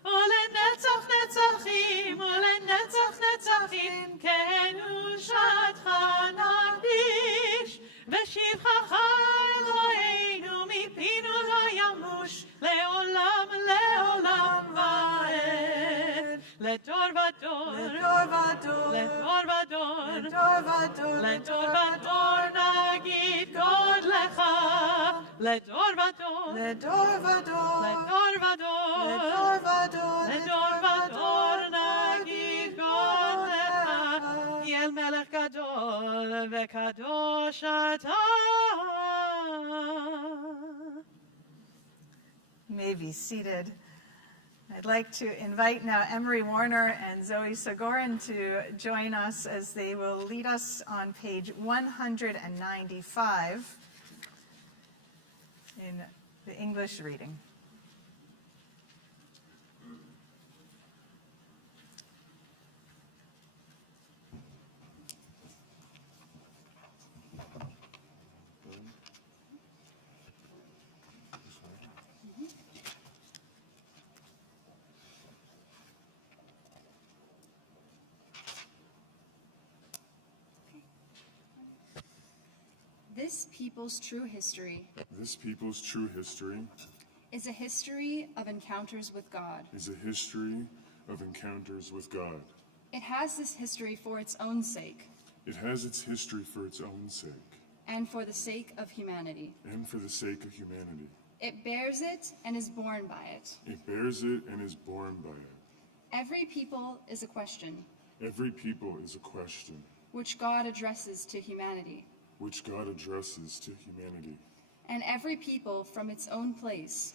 Ulenetzach netzachim, ulenetzach netzachim, kedushatcha naqdish, v'shivchacha Eloheinu mipinu lo yamush, leolam leolam va'ed. Ledor vador, Ledor vador, Ledor vador, Ledor vador, Ledor vador, nagid God lecha. Ledor vador, Ledor vador, Ledor vador, Ledor vador, Ledor vador, nagid God lecha. Yel melech gadol v'kadosh atah. May be seated. I'd like to invite now Emery Warner and Zoe Sagorin to join us as they will lead us on page 195 in the English reading. This people's true history is a history of encounters with God. It has this history for its own sake. And for the sake of humanity. It bears it and is born by it. Every people is a question. Which God addresses to humanity. And every people from its own place.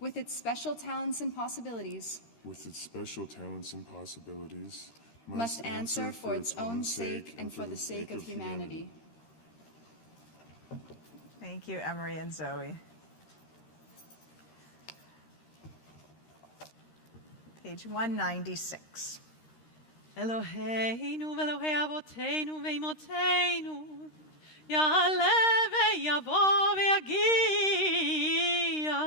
With its special talents and possibilities. Must answer for its own sake and for the sake of humanity. Thank you, Emery and Zoe. Page 196. Eloheinu ve'Elohei avoteinu ve'imoteinu, ya'aleh ve'yavo ve'yagia,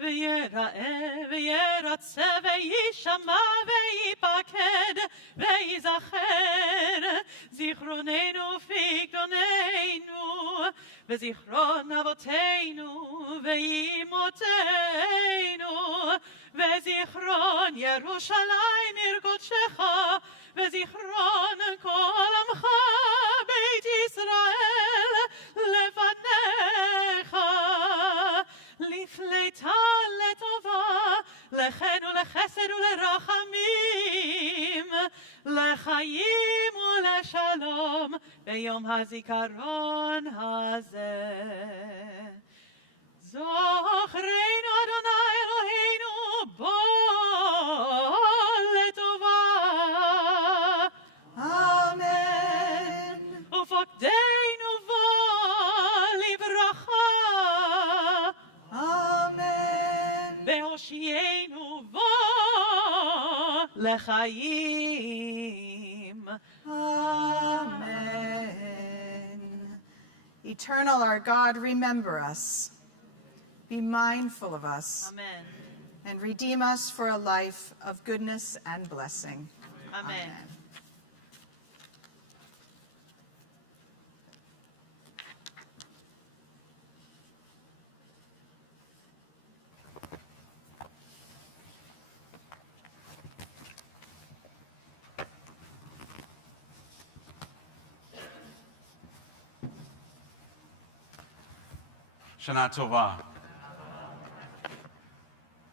ve'yera'eh ve'yeratzeh ve'yishama ve'yipaked ve'yizacher, zichronenu fi'gdonenu, ve'zichron avoteinu ve'yimoteinu, ve'zichron Yerushalayim ir kodshecha, ve'zichron kol amcha beit Yisrael lefanecha, lifleita letova, lechen ulechesed ulerachamim, lechayim uleshalom, beyom hazikaron hazeh. Zochreinu Adonai Eloheinu bo letova. Amen. Ufakdeinu bo livracha. lechaim. Amen. Eternal our God, remember us. Be mindful of us. Amen. And redeem us for a life of goodness and blessing. Amen. Shana Tova.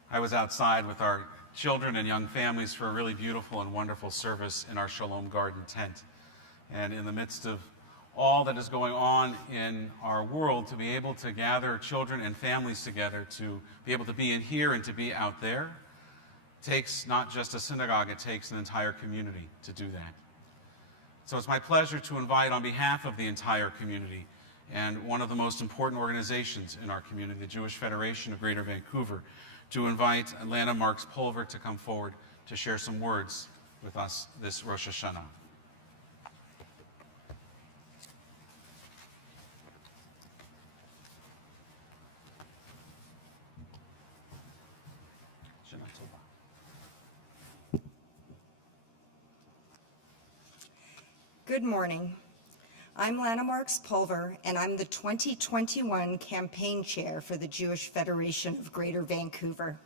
I was outside with our children and young families for a really beautiful and wonderful service in our Sholom garden tent. And in the midst of all that is going on in our world, to be able to gather children and families together, to be able to be in here and to be out there, takes not just a synagogue, it takes an entire community to do that. So it's my pleasure to invite on behalf of the entire community and one of the most important organizations in our community, the Jewish Federation of Greater Vancouver, to invite Elena Marks Pulver to come forward to share some words with us this Rosh Hashanah. Good morning. I'm Lana Marks Pulver, and I'm the 2021 campaign chair for the Jewish Federation of Greater Vancouver.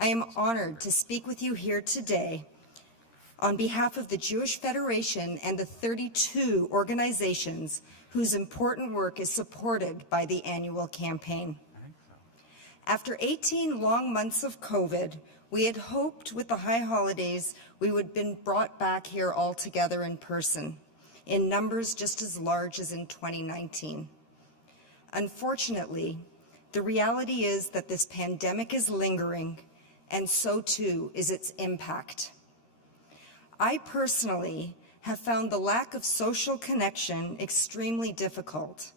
I am honored to speak with you here today on behalf of the Jewish Federation and the 32 organizations whose important work is supported by the annual campaign. After 18 long months of COVID, we had hoped with the high holidays we would have been brought back here all together in person, in numbers just as large as in 2019. Unfortunately, the reality is that this pandemic is lingering, and so too is its impact. I personally have found the lack of social connection extremely difficult,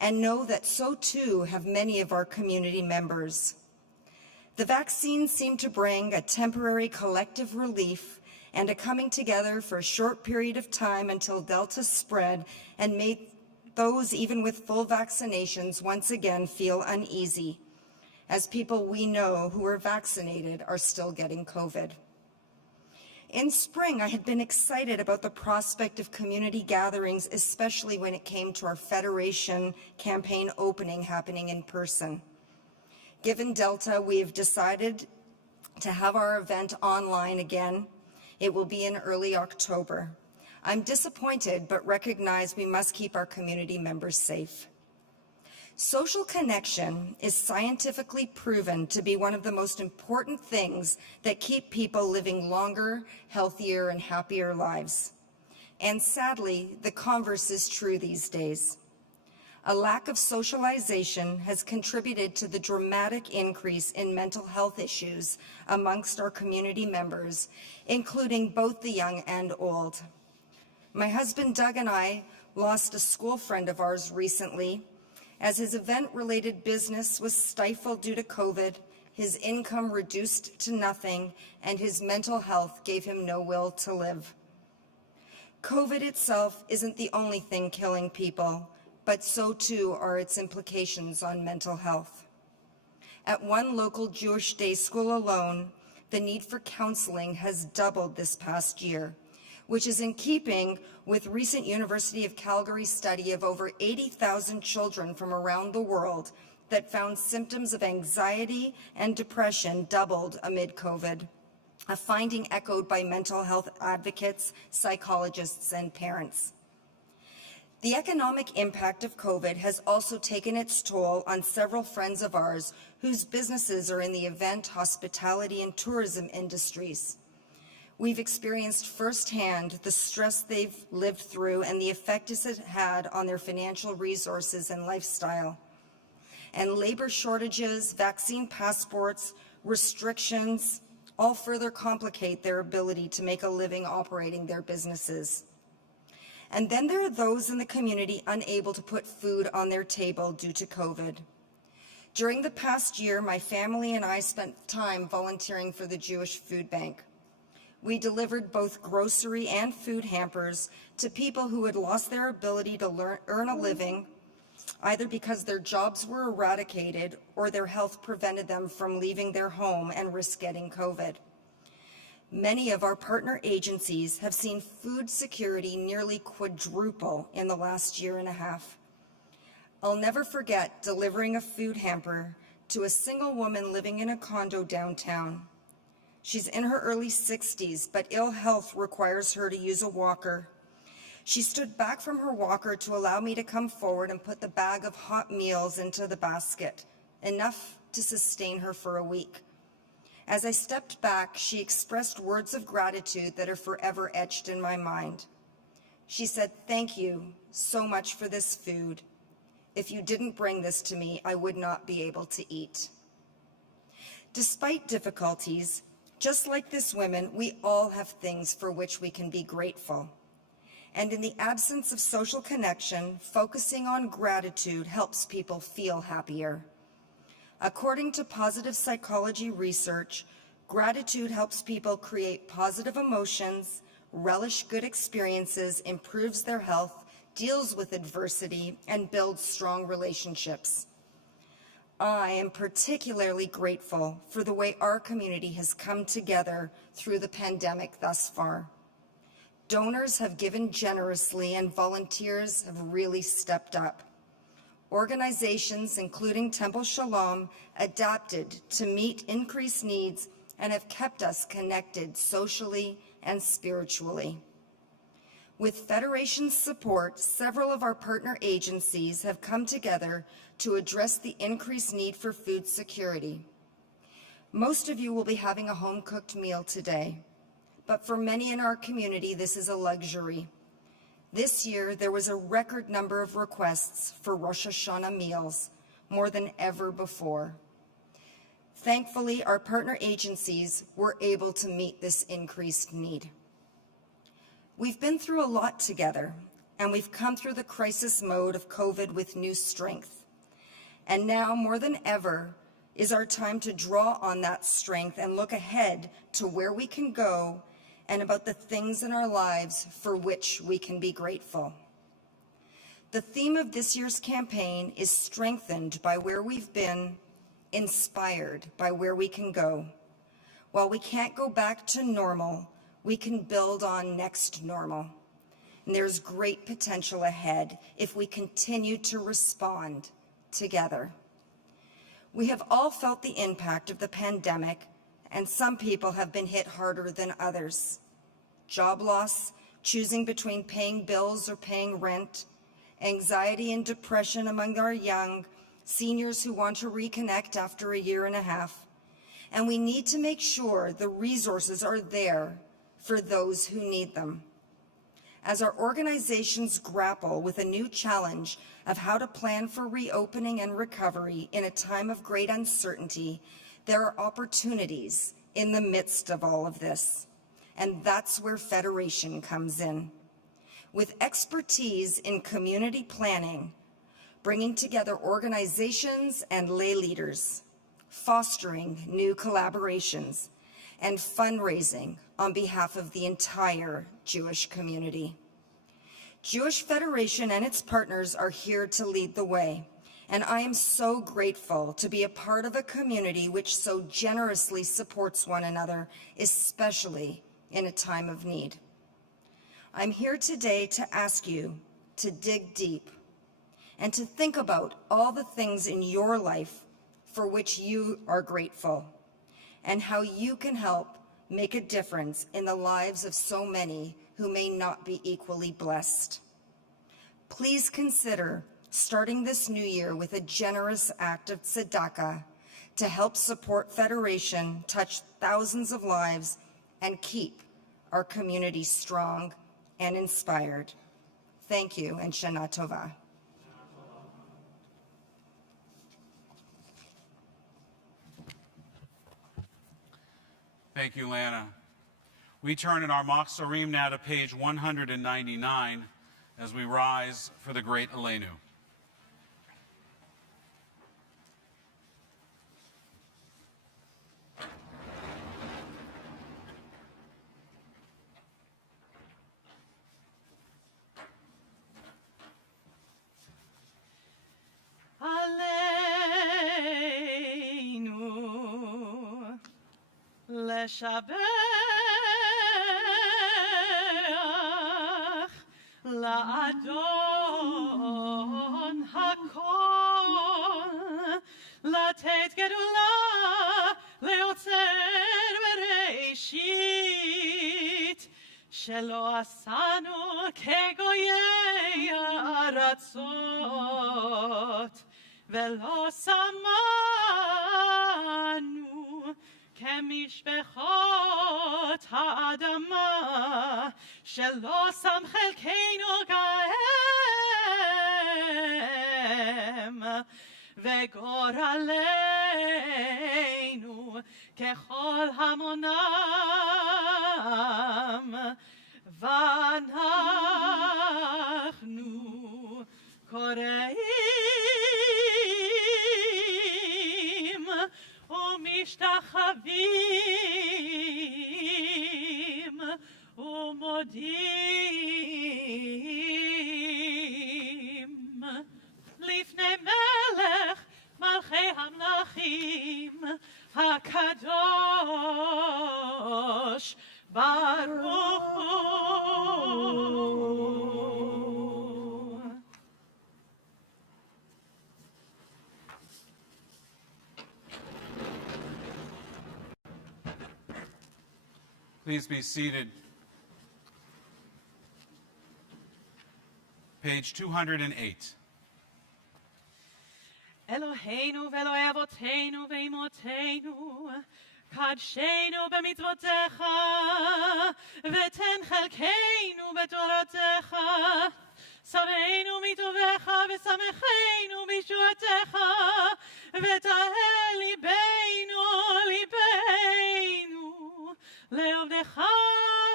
and know that so too have many of our community members. The vaccine seemed to bring a temporary collective relief and a coming together for a short period of time until Delta spread and made those even with full vaccinations once again feel uneasy, as people we know who are vaccinated are still getting COVID. In spring, I had been excited about the prospect of community gatherings, especially when it came to our Federation campaign opening happening in person. Given Delta, we have decided to have our event online again. It will be in early October. I'm disappointed, but recognize we must keep our community members safe. Social connection is scientifically proven to be one of the most important things that keep people living longer, healthier, and happier lives. And sadly, the converse is true these days. A lack of socialization has contributed to the dramatic increase in mental health issues amongst our community members, including both the young and old. My husband Doug and I lost a school friend of ours recently, as his event-related business was stifled due to COVID, his income reduced to nothing, and his mental health gave him no will to live. COVID itself isn't the only thing killing people, but so too are its implications on mental health. At one local Jewish day school alone, the need for counseling has doubled this past year, which is in keeping with recent University of Calgary study of over 80,000 children from around the world that found symptoms of anxiety and depression doubled amid COVID, a finding echoed by mental health advocates, psychologists, and parents. The economic impact of COVID has also taken its toll on several friends of ours whose businesses are in the event, hospitality, and tourism industries. We've experienced firsthand the stress they've lived through and the effect it's had on their financial resources and lifestyle. And labor shortages, vaccine passports, restrictions, all further complicate their ability to make a living operating their businesses. And then there are those in the community unable to put food on their table due to COVID. During the past year, my family and I spent time volunteering for the Jewish Food Bank. We delivered both grocery and food hampers to people who had lost their ability to earn a living, either because their jobs were eradicated or their health prevented them from leaving their home and risk getting COVID. Many of our partner agencies have seen food security nearly quadruple in the last year and a half. I'll never forget delivering a food hamper to a single woman living in a condo downtown. She's in her early 60s, but ill health requires her to use a walker. She stood back from her walker to allow me to come forward and put the bag of hot meals into the basket, enough to sustain her for a week. As I stepped back, she expressed words of gratitude that are forever etched in my mind. She said, "Thank you so much for this food. If you didn't bring this to me, I would not be able to eat." Despite difficulties, just like this woman, we all have things for which we can be grateful. And in the absence of social connection, focusing on gratitude helps people feel happier. According to positive psychology research, gratitude helps people create positive emotions, relish good experiences, improves their health, deals with adversity, and builds strong relationships. I am particularly grateful for the way our community has come together through the pandemic thus far. Donors have given generously and volunteers have really stepped up. Organizations, including Temple Sholom, adapted to meet increased needs and have kept us connected socially and spiritually. With Federation's support, several of our partner agencies have come together to address the increased need for food security. Most of you will be having a home-cooked meal today, but for many in our community, this is a luxury. This year, there was a record number of requests for Rosh Hashanah meals, more than ever before. Thankfully, our partner agencies were able to meet this increased need. We've been through a lot together, and we've come through the crisis mode of COVID with new strength. And now, more than ever, is our time to draw on that strength and look ahead to where we can go and about the things in our lives for which we can be grateful. The theme of this year's campaign is strengthened by where we've been, inspired by where we can go. While we can't go back to normal, we can build on next normal. And there's great potential ahead if we continue to respond together. We have all felt the impact of the pandemic, and some people have been hit harder than others. Job loss, choosing between paying bills or paying rent, anxiety and depression among our young, seniors who want to reconnect after a year and a half. And we need to make sure the resources are there for those who need them. As our organizations grapple with a new challenge of how to plan for reopening and recovery in a time of great uncertainty, there are opportunities in the midst of all of this. And that's where Federation comes in. With expertise in community planning, bringing together organizations and lay leaders, fostering new collaborations, and fundraising on behalf of the entire Jewish community. Jewish Federation and its partners are here to lead the way, and I am so grateful to be a part of a community which so generously supports one another, especially in a time of need. I'm here today to ask you to dig deep and to think about all the things in your life for which you are grateful, and how you can help make a difference in the lives of so many who may not be equally blessed. Please consider starting this new year with a generous act of tzedakah to help support Federation, touch thousands of lives, and keep our community strong and inspired. Thank you, and Shana Tova. Thank you, Lana. We turn in our Machzorim now to page 199 as we rise for the great Elenu. לשבח לאדון הכל, לתת גדולה ליוצר בראשית, שלא עשנו כגויי הארצות, ולא שמענו כמשפחות האדמה, שלא שם חלקנו גאם, וגורלנו ככל המונם, ואנחנו קוראים ומשתחווים ומודים לפני מלך מלכי המלכים הקדוש ברוך הוא. Please be seated. Page 208. אלוהינו ואלוהי אבותינו ואמותינו, קדשנו במצוותיך, ותן חלקנו בתורתך, שמנו מטובך ושמחנו בישועתך, ותהל ליבנו לעובדך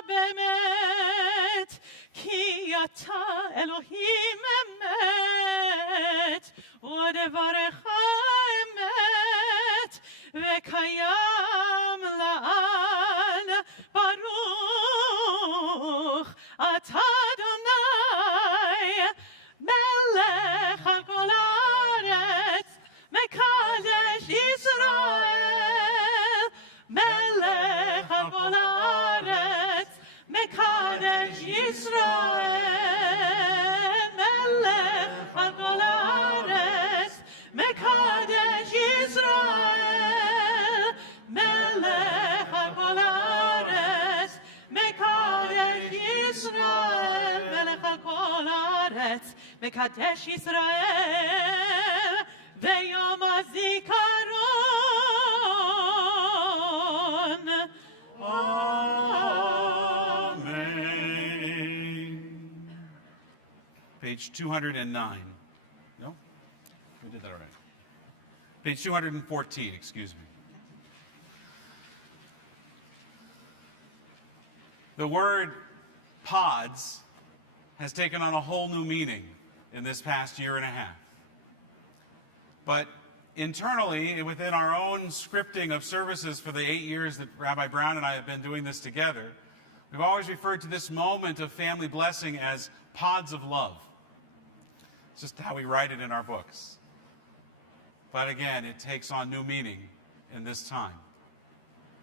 באמת, כי אתה אלוהים אמת, ודברך אמת, וקיים לעד. ברוך אתה אדוני, מלך על כל הארץ, מקדש ישראל, מלך על כל הארץ, מקדש ישראל, מלך על כל הארץ, מקדש ישראל, מלך על כל הארץ, מקדש ישראל, מלך על כל הארץ, מקדש ישראל, ביום הזיכרון. Amen. Page 209. No? We did that already. Page 214, excuse me. The word pods has taken on a whole new meaning in this past year and a half. But internally, within our own scripting of services for the 8 years that Rabbi Brown and I have been doing this together, we've always referred to this moment of family blessing as pods of love. It's just how we write it in our books. But again, it takes on new meaning in this time.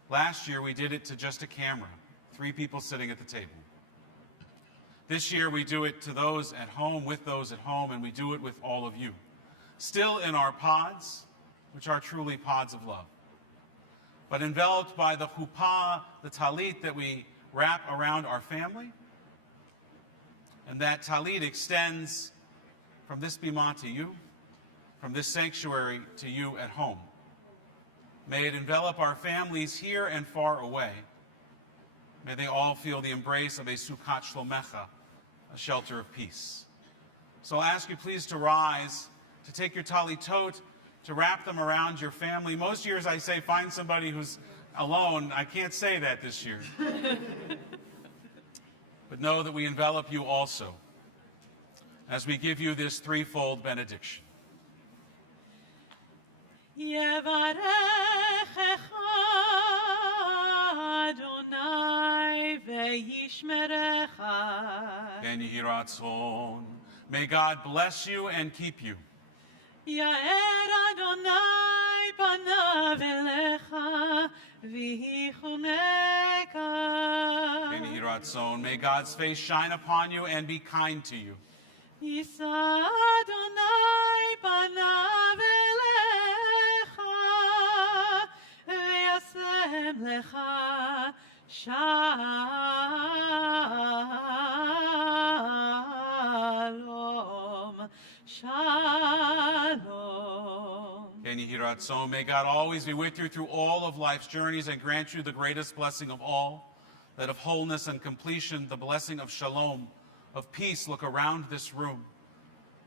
Last year, we did it to just a camera, 3 people sitting at the table. This year, we do it to those at home, with those at home, and we do it with all of you. Still in our pods, which are truly pods of love, but enveloped by the chuppah, the talit that we wrap around our family, and that talit extends from this bima to you, from this sanctuary to you at home. May it envelop our families here and far away. May they all feel the embrace of a sukat shlomecha, a shelter of peace. So I'll ask you please to rise, to take your talitot, to wrap them around your family. Most years I say find somebody who's alone. I can't say that this year. But know that we envelop you also as we give you this threefold benediction. Yevarechecha Adonai ve'yishmerecha. Ben yehi ratzon. May God bless you and keep you. Ya'er Adonai panav elecha v'yichuneka. Yehei ratzon, may God's face shine upon you and be kind to you. Yisa Adonai panav elecha, v'yasem lecha shalom, shalom. Yehei ratzon, may God always be with you through all of life's journeys and grant you the greatest blessing of all, that of wholeness and completion, the blessing of shalom, of peace. Look around this room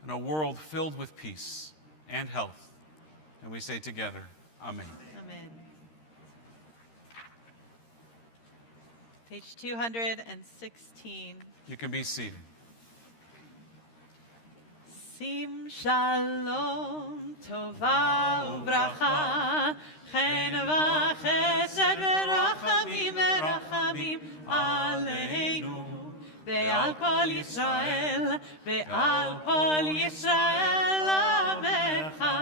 in a world filled with peace and health. And we say together, Amen. Amen. Page 216. You can be seated. Sim shalom, tova ubracha, chen v'chesed v'rachamim v'rachamim aleinu, ve'al kol Yisrael, ve'al kol Yisrael amecha,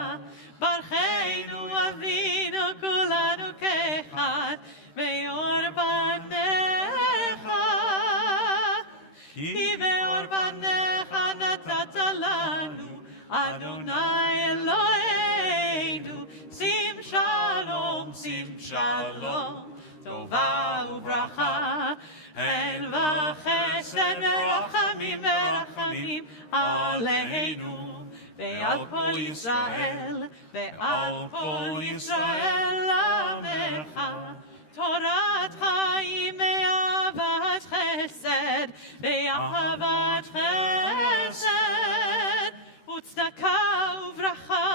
barcheinu avinu kulanu kechad, ve'or banecha, ki ve'or banecha natata lanu, Adonai Eloheinu, sim shalom, tova ubracha, chen v'chesed v'rachamim v'rachamim aleinu, ve'al kol Yisrael, ve'al kol Yisrael amecha, Torah chaim ve'avat chesed, ve'avat chesed, Tzedakah uvracha,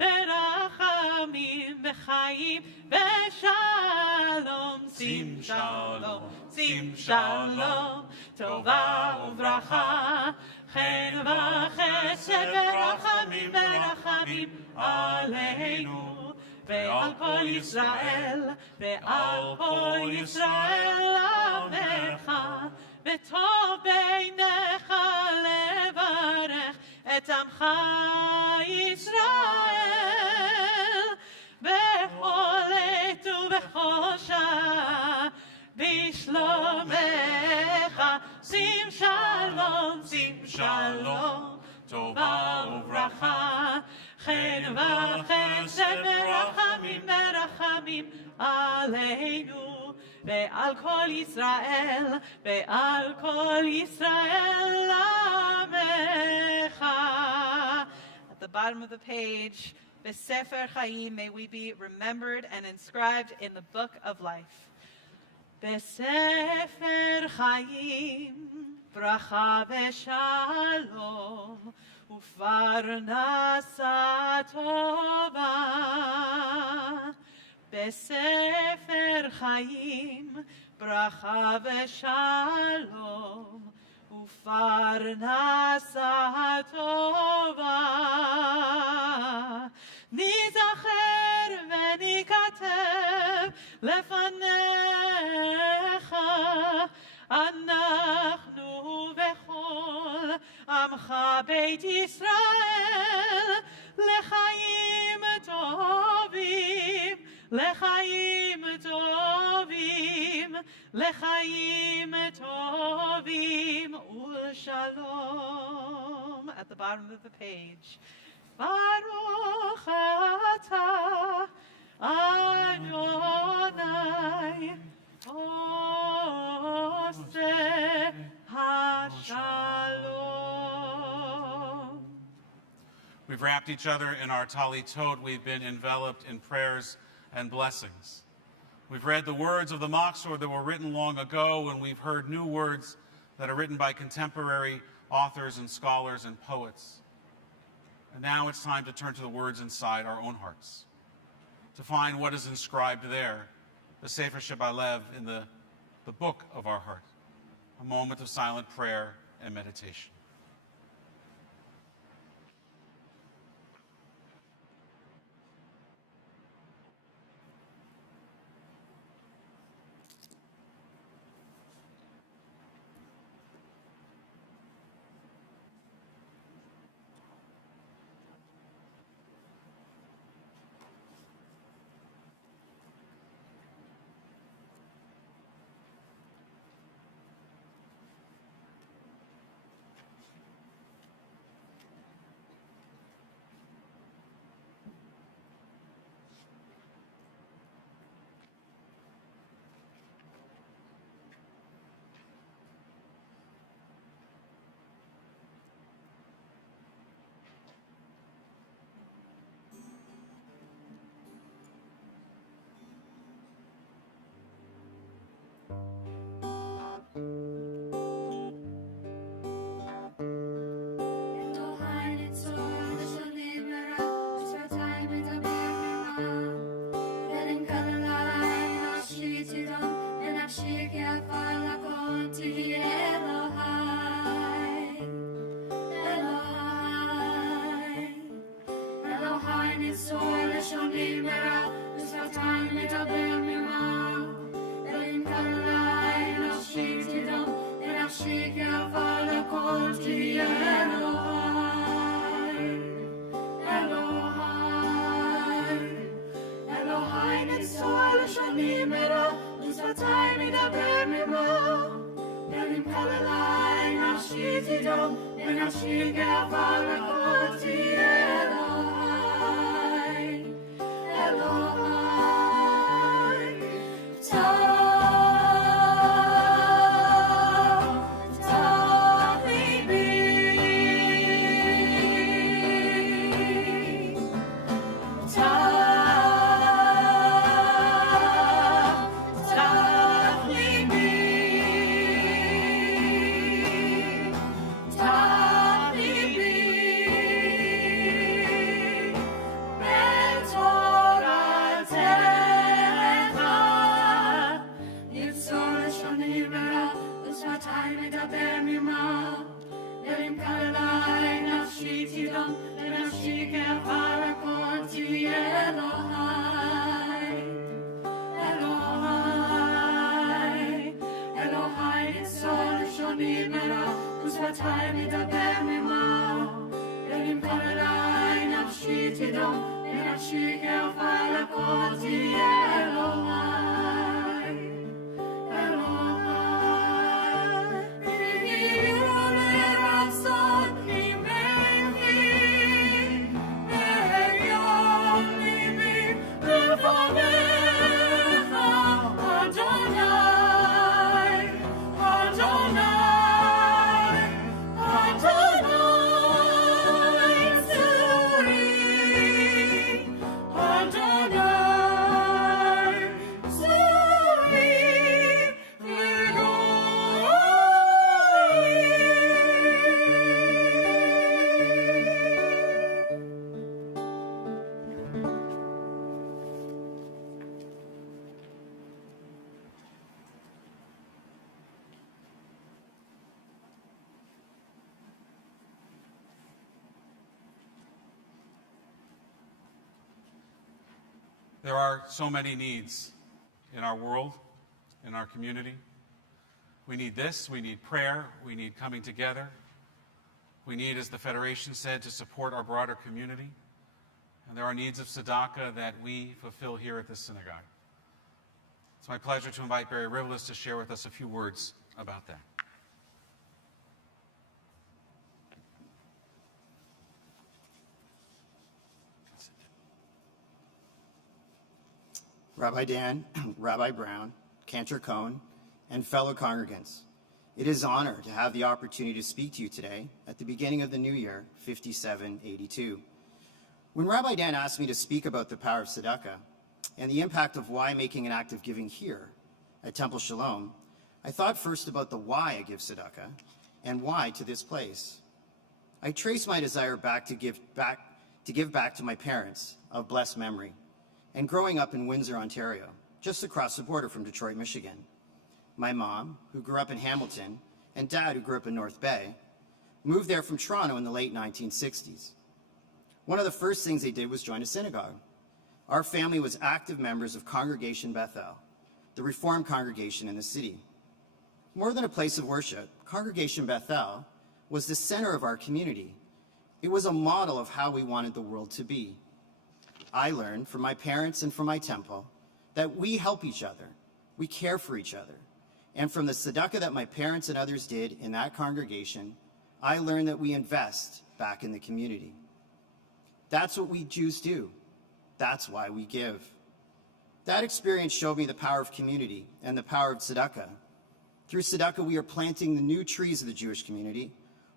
ve'rachamim ve'chaim ve'shalom, sim shalom, tova uvracha, chen v'chesed ve'rachamim ve'rachamim aleinu, ve'al kol Yisrael, ve'al kol Yisrael amecha, ve'tov beinecha levarech et amcha Yisrael, bechol עת ובכל שעה, בשלומך, שים שלום, טובה וברכה, חן וחסד מרחמים עלינו, ועל כל ישראל, ועל כל ישראל עמך. At the bottom of the page, Besefer Chaim, may we be remembered and inscribed in the book of life. Besefer Chaim, bracha v'shalom, ufarnasa tova. Besefer Chaim, bracha v'shalom, ufarnasa tova. Nizacher v'nikatev lefanecha, אנחנו וכל עמך בית ישראל, לחיים טובים, לחיים טובים, לחיים טובים ולשלום. At the bottom of the page. Baruch atah Adonai Oseh HaShalom. We've wrapped each other in our tali tot. We've been enveloped in prayers and blessings. We've read the words of the Machzor that were written long ago, and we've heard new words that are written by contemporary authors and scholars and poets. And now it's time to turn to the words inside our own hearts, to find what is inscribed there, the Sefer Shebalev, in the book of our heart, a moment of silent prayer and meditation. Elohai, Elohai, Elohai nitzor leshonim era, ושפתיים לדבר ממך, ואם קלעי נפשי תדום, ונפשי כאהבה לכל תהיה אלוהי, אלוהי, אלוהי נצור לשונים ארע, ושפתיים לדבר ממך, ואם קלעי נפשי תדום, ונפשי כאהבה לכל תהיה אלוהי, אלוהי. ושפתיים ידבר ממך, ואם קלעי נפשי תדום, ונפשי כאהבה לכל תהיה אלוהי, אלוהי. ויהיו לרצון ממני, ויום ליבי לפניך, אדוני, אדוני. There are so many needs in our world, in our community. We need this, we need prayer, we need coming together. We need, as the Federation said, to support our broader community. And there are needs of Tzedakah that we fulfill here at this synagogue. It's my pleasure to invite Barry Rivlis to share with us a few words about that. Rabbi Dan, Rabbi Brown, Cantor Cohn, and fellow congregants, it is an honor to have the opportunity to speak to you today at the beginning of the new year, 5782. When Rabbi Dan asked me to speak about the power of Tzedakah and the impact of why making an act of giving here at Temple Sholom, I thought first about the why I give Tzedakah and why to this place. I trace my desire to give back to my parents of blessed memory, and growing up in Windsor, Ontario, just across the border from Detroit, Michigan. My mom, who grew up in Hamilton, and dad, who grew up in North Bay, moved there from Toronto in the late 1960s. One of the first things they did was join a synagogue. Our family was active members of Congregation Bethel, the Reformed congregation in the city. More than a place of worship, Congregation Bethel was the center of our community. It was a model of how we wanted the world to be. I learned from my parents and from my temple that we help each other, we care for each other. And from the tzedakah that my parents and others did in that congregation, I learned that we invest back in the community. That's what we Jews do. That's why we give. That experience showed me the power of community and the power of tzedakah. Through tzedakah, we are planting the new trees of the Jewish community,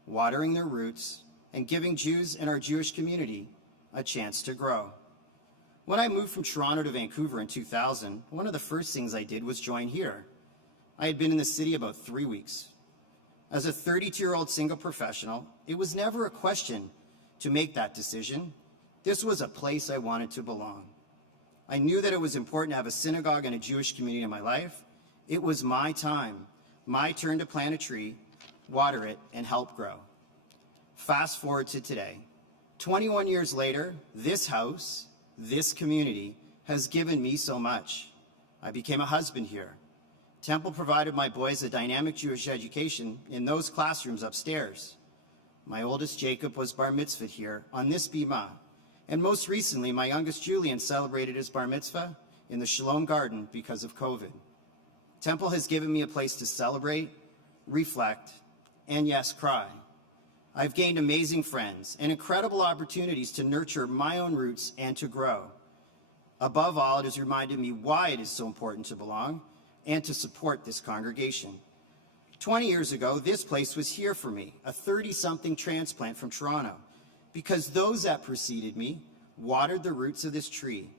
watering their roots, and giving Jews in our Jewish community a chance to grow. When I moved from Toronto to Vancouver in 2000, one of the first things I did was join here. I had been in the city about 3 weeks. As a 32-year-old single professional, it was never a question to make that decision. This was a place I wanted to belong. I knew that it was important to have a synagogue and a Jewish community in my life. It was my time, my turn to plant a tree, water it, and help grow. Fast forward to today. 21 years later, this house, this community, has given me so much. I became a husband here. Temple provided my boys a dynamic Jewish education in those classrooms upstairs. My oldest Jacob was bar mitzvahed here on this bima, and most recently my youngest Julian celebrated his bar mitzvah in the Sholom garden because of COVID. Temple has given me a place to celebrate, reflect, and yes, cry. I've gained amazing friends and incredible opportunities to nurture my own roots and to grow. Above all, it has reminded me why it is so important to belong and to support this congregation. 20 years ago, this place was here for me, a 30-something transplant from Toronto, because those that preceded me watered the roots of this tree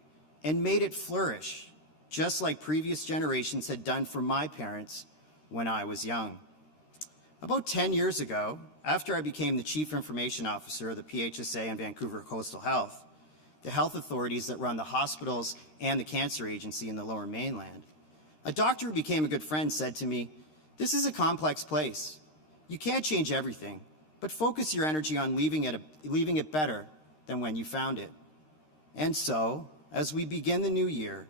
and made it flourish, just like previous generations had done for my parents when I was young. About 10 years ago, after I became the Chief Information Officer of the PHSA and Vancouver Coastal Health, the health authorities that run the hospitals and the cancer agency in the Lower Mainland, a doctor who became a good friend said to me, "This is a complex place. You can't change everything, but focus your energy on leaving it better than when you found it." And so, as we begin the new year,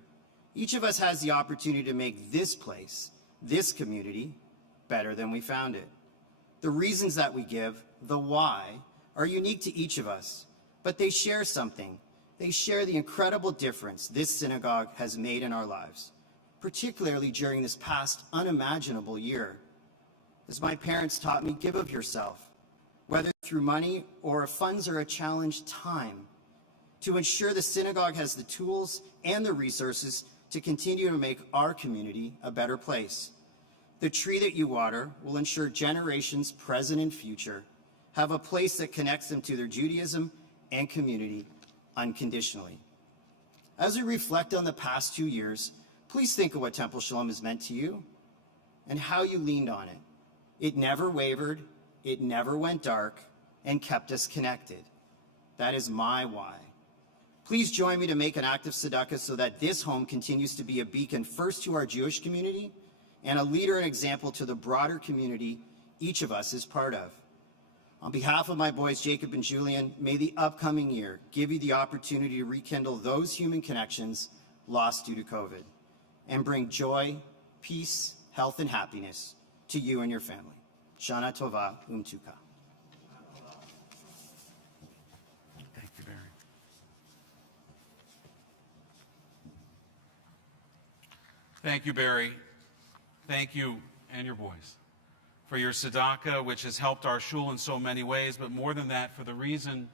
each of us has the opportunity to make this place, this community, better than we found it. The reasons that we give, the why, are unique to each of us, but they share something. They share the incredible difference this synagogue has made in our lives, particularly during this past unimaginable year. As my parents taught me, give of yourself, whether through money or if funds are a challenge, time, to ensure the synagogue has the tools and the resources to continue to make our community a better place. The tree that you water will ensure generations, present and future, have a place that connects them to their Judaism and community unconditionally. As we reflect on the past 2 years, please think of what Temple Shalom has meant to you and how you leaned on it. It never wavered, it never went dark, and kept us connected. That is my why. Please join me to make an act of tzedakah so that this home continues to be a beacon first to our Jewish community and a leader and example to the broader community each of us is part of. On behalf of my boys Jacob and Julian, may the upcoming year give you the opportunity to rekindle those human connections lost due to COVID and bring joy, peace, health, and happiness to you and your family. Shana Tova Unattanah. Thank you, Barry. Thank you, Barry. Thank you and your boys for your tzedakah, which has helped our shul in so many ways, but more than that, for the reason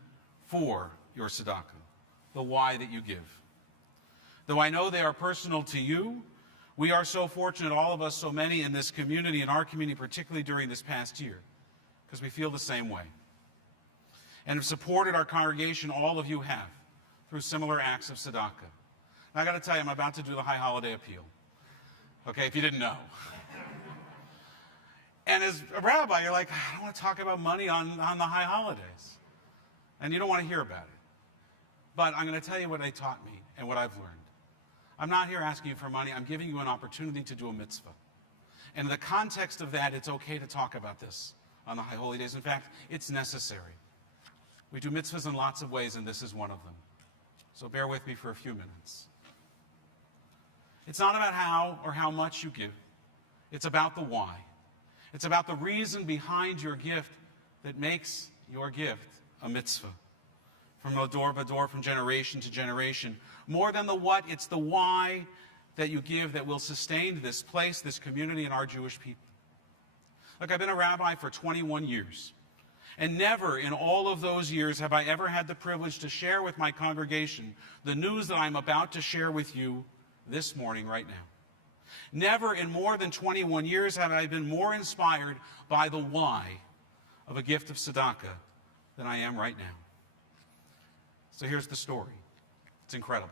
for your tzedakah, the why that you give. Though I know they are personal to you, we are so fortunate, all of us, so many in this community, in our community, particularly during this past year, because we feel the same way. And have supported our congregation, all of you have, through similar acts of tzedakah. Now, I got to tell you, I'm about to do the high holiday appeal. Okay, if you didn't know. And as a rabbi, you're like, I don't want to talk about money on the high holidays. And you don't want to hear about it. But I'm going to tell you what they taught me and what I've learned. I'm not here asking you for money. I'm giving you an opportunity to do a mitzvah. And in the context of that, it's okay to talk about this on the high holy days. In fact, it's necessary. We do mitzvahs in lots of ways, and this is one of them. So bear with me for a few minutes. It's not about how or how much you give. It's about the why. It's about the reason behind your gift that makes your gift a mitzvah. From ador vador, from generation to generation. More than the what, it's the why that you give that will sustain this place, this community, and our Jewish people. Look, I've been a rabbi for 21 years. And never in all of those years have I ever had the privilege to share with my congregation the news that I'm about to share with you this morning right now. Never in more than 21 years have I been more inspired by the why of a gift of tzedakah than I am right now. So here's the story. It's incredible.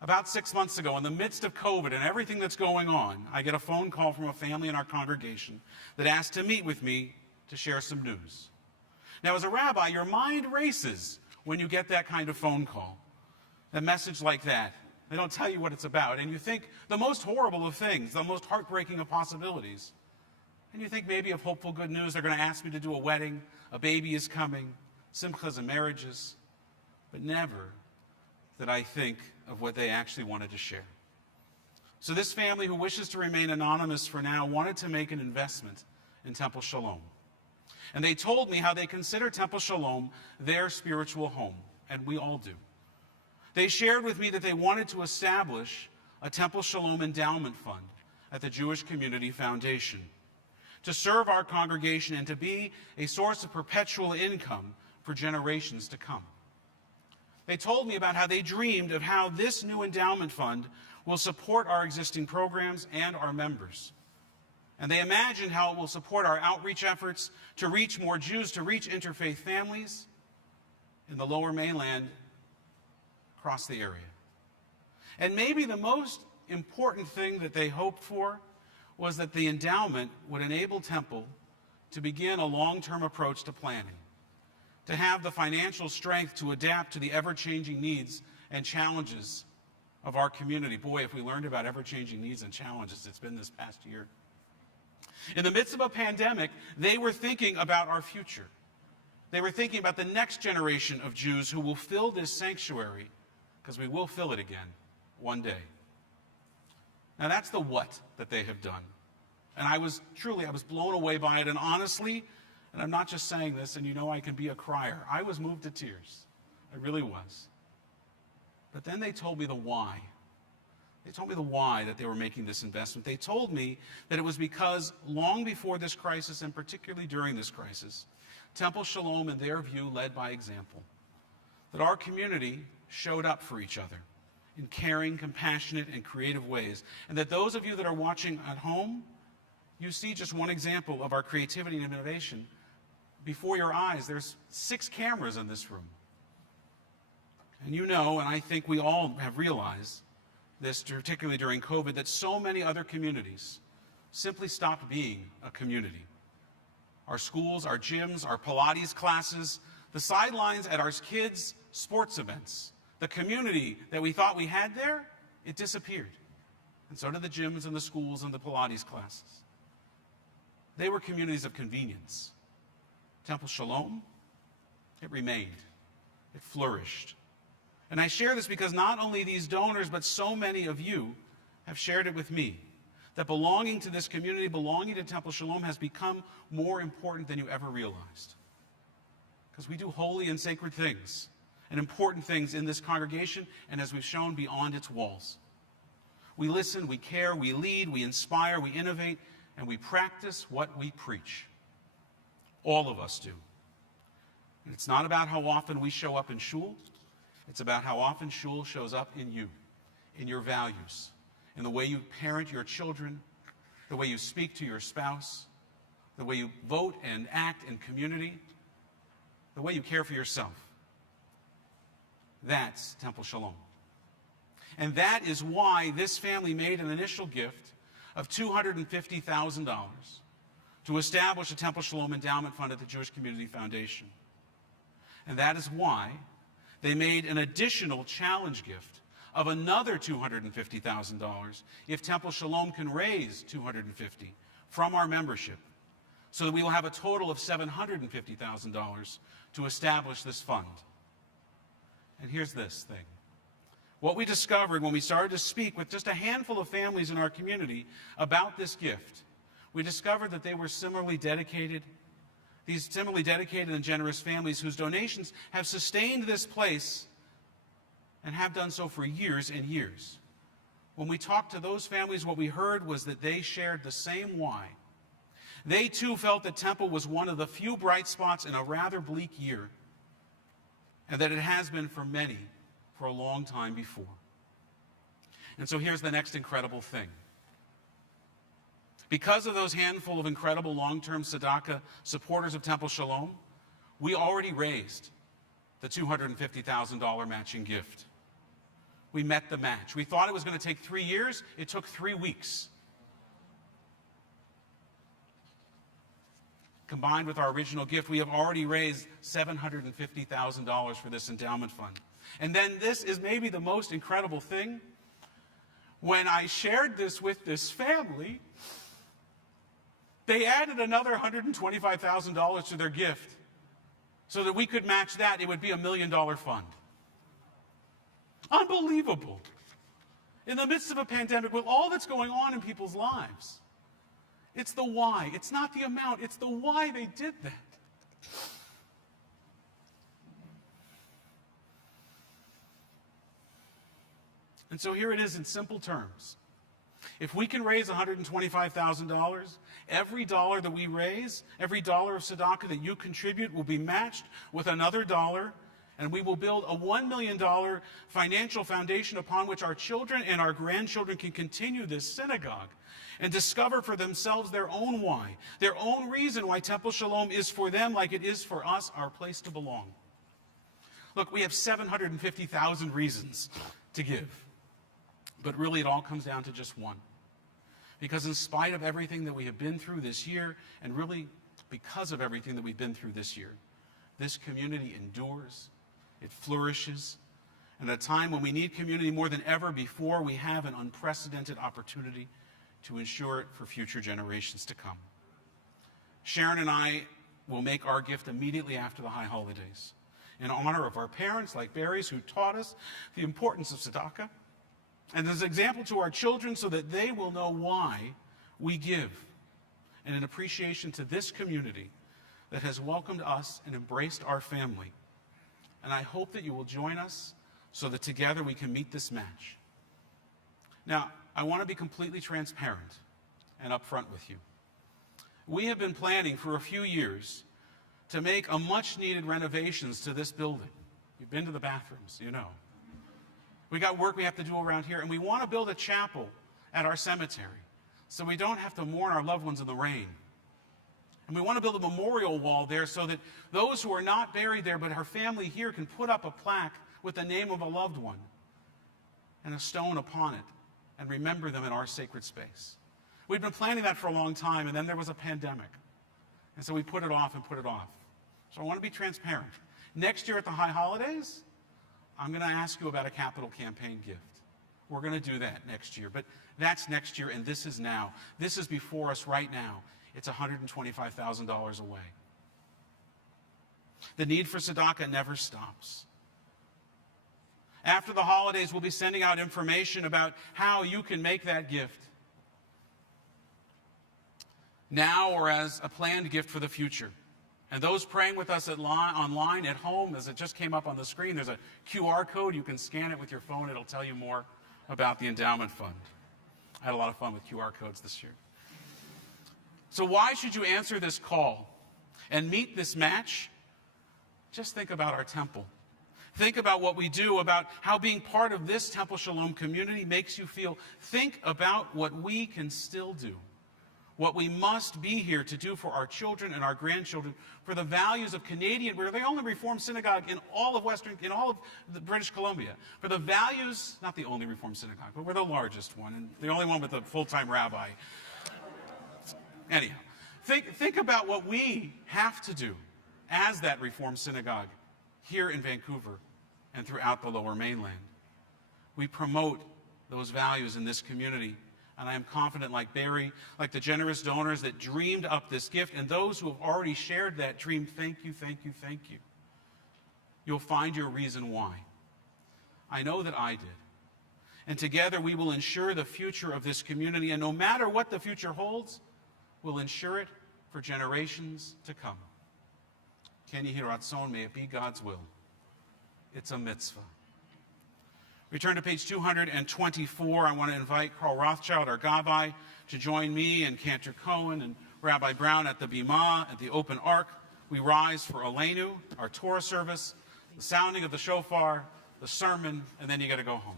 About 6 months ago, in the midst of COVID and everything that's going on, I get a phone call from a family in our congregation that asked to meet with me to share some news. Now, as a rabbi, your mind races when you get that kind of phone call, a message like that. They don't tell you what it's about, and you think the most horrible of things, the most heartbreaking of possibilities. And you think maybe of hopeful good news. They're going to ask me to do a wedding. A baby is coming. Simchas and marriages. But never did I think of what they actually wanted to share. So this family, who wishes to remain anonymous for now, wanted to make an investment in Temple Sholom. And they told me how they consider Temple Sholom their spiritual home, and we all do. They shared with me that they wanted to establish a Temple Sholom endowment fund at the Jewish Community Foundation to serve our congregation and to be a source of perpetual income for generations to come. They told me about how they dreamed of how this new endowment fund will support our existing programs and our members. And they imagined how it will support our outreach efforts to reach more Jews, to reach interfaith families in the Lower Mainland across the area. And maybe the most important thing that they hoped for was that the endowment would enable Temple to begin a long-term approach to planning, to have the financial strength to adapt to the ever-changing needs and challenges of our community. Boy, if we learned about ever-changing needs and challenges, it's been this past year. In the midst of a pandemic, they were thinking about our future. They were thinking about the next generation of Jews who will fill this sanctuary, because we will fill it again one day. Now that's the what that they have done. And I was blown away by it. And honestly, and I'm not just saying this, and you know I can be a crier, I was moved to tears. I really was. But then they told me the why. They told me the why that they were making this investment. They told me that it was because long before this crisis, and particularly during this crisis, Temple Sholom, in their view, led by example. That our community showed up for each other in caring, compassionate, and creative ways. And that those of you that are watching at home, you see just one example of our creativity and innovation. Before your eyes, there's 6 cameras in this room. And you know, and I think we all have realized this, particularly during COVID, that so many other communities simply stopped being a community. Our schools, our gyms, our Pilates classes, the sidelines at our kids' sports events, the community that we thought we had there, it disappeared. And so did the gyms and the schools and the Pilates classes. They were communities of convenience. Temple Sholom, it remained. It flourished. And I share this because not only these donors, but so many of you have shared it with me, that belonging to this community, belonging to Temple Sholom has become more important than you ever realized. Because we do holy and sacred things and important things in this congregation, and as we've shown, beyond its walls. We listen, we care, we lead, we inspire, we innovate, and we practice what we preach. All of us do. And it's not about how often we show up in shul. It's about how often shul shows up in you, in your values, in the way you parent your children, the way you speak to your spouse, the way you vote and act in community, the way you care for yourself. That's Temple Sholom. And that is why this family made an initial gift of $250,000 to establish a Temple Sholom endowment fund at the Jewish Community Foundation. And that is why they made an additional challenge gift of another $250,000 if Temple Sholom can raise $250,000 from our membership, so that we will have a total of $750,000 to establish this fund. And here's this thing. What we discovered when we started to speak with just a handful of families in our community about this gift, we discovered that they were similarly dedicated. These similarly dedicated and generous families whose donations have sustained this place and have done so for years and years. When we talked to those families, what we heard was that they shared the same why. They too felt that Temple was one of the few bright spots in a rather bleak year, and that it has been for many for a long time before. And so here's the next incredible thing. Because of those handful of incredible long-term Tzedakah supporters of Temple Sholom, we already raised the $250,000 matching gift. We met the match. We thought it was going to take 3 years. It took 3 weeks. Combined with our original gift, we have already raised $750,000 for this endowment fund. And then this is maybe the most incredible thing. When I shared this with this family, They added another $125,000 to their gift so that we could match that. It would be $1 million fund. Unbelievable. In the midst of a pandemic, with all that's going on in people's lives. It's the why. It's not the amount. It's the why they did that. And so here it is in simple terms. If we can raise $125,000, every dollar that we raise, every dollar of tzedakah that you contribute will be matched with another dollar, and we will build a $1 million financial foundation upon which our children and our grandchildren can continue this synagogue and discover for themselves their own why, their own reason why Temple Sholom is for them like it is for us, our place to belong. Look, we have 750,000 reasons to give. But really, it all comes down to just one. Because in spite of everything that we have been through this year, and really because of everything that we've been through this year, this community endures, it flourishes, and at a time when we need community more than ever before, we have an unprecedented opportunity to ensure it for future generations to come. Sharon and I will make our gift immediately after the high holidays in honor of our parents, like Barry's, who taught us the importance of tzedakah, and as an example to our children so that they will know why we give, and an appreciation to this community that has welcomed us and embraced our family. And I hope that you will join us so that together we can meet this match. Now, I want to be completely transparent and upfront with you. We have been planning for a few years to make a much-needed renovations to this building. You've been to the bathrooms, you know. We got work we have to do around here, and we want to build a chapel at our cemetery so we don't have to mourn our loved ones in the rain. And we want to build a memorial wall there so that those who are not buried there but our family here can put up a plaque with the name of a loved one and a stone upon it and remember them in our sacred space. We've been planning that for a long time, and then there was a pandemic. And so we put it off and put it off. So I want to be transparent. Next year at the high holidays, I'm going to ask you about a capital campaign gift. We're going to do that next year, but that's next year, and this is now. This is before us right now. It's $125,000 away. The need for tzedakah never stops. After the holidays, we'll be sending out information about how you can make that gift now or as a planned gift for the future. And those praying with us online at home, as it just came up on the screen, there's a QR code. You can scan it with your phone. It'll tell you more about the endowment fund. I had a lot of fun with QR codes this year. So why should you answer this call and meet this match? Just think about our temple. Think about what we do, about how being part of this Temple Sholom community makes you feel. Think about what we can still do. What we must be here to do for our children and our grandchildren, for the values of Canadian. We're the only Reformed synagogue in all of British Columbia. For the values, not the only Reformed synagogue, but we're the largest one and the only one with a full-time rabbi. Anyhow, think about what we have to do as that Reformed synagogue here in Vancouver and throughout the Lower Mainland. We promote those values in this community. And I am confident, like Barry, like the generous donors that dreamed up this gift, and those who have already shared that dream, thank you, thank you, thank you. You'll find your reason why. I know that I did. And together we will ensure the future of this community, and no matter what the future holds, we'll ensure it for generations to come. Ken Yehi Ratzon, may it be God's will. It's a mitzvah. We turn to page 224. I want to invite Carl Rothschild, our Rabbi, to join me and Cantor Cohen and Rabbi Brown at the Bimah, at the open ark. We rise for Elenu, our Torah service, the sounding of the Shofar, the sermon, and then you got to go home.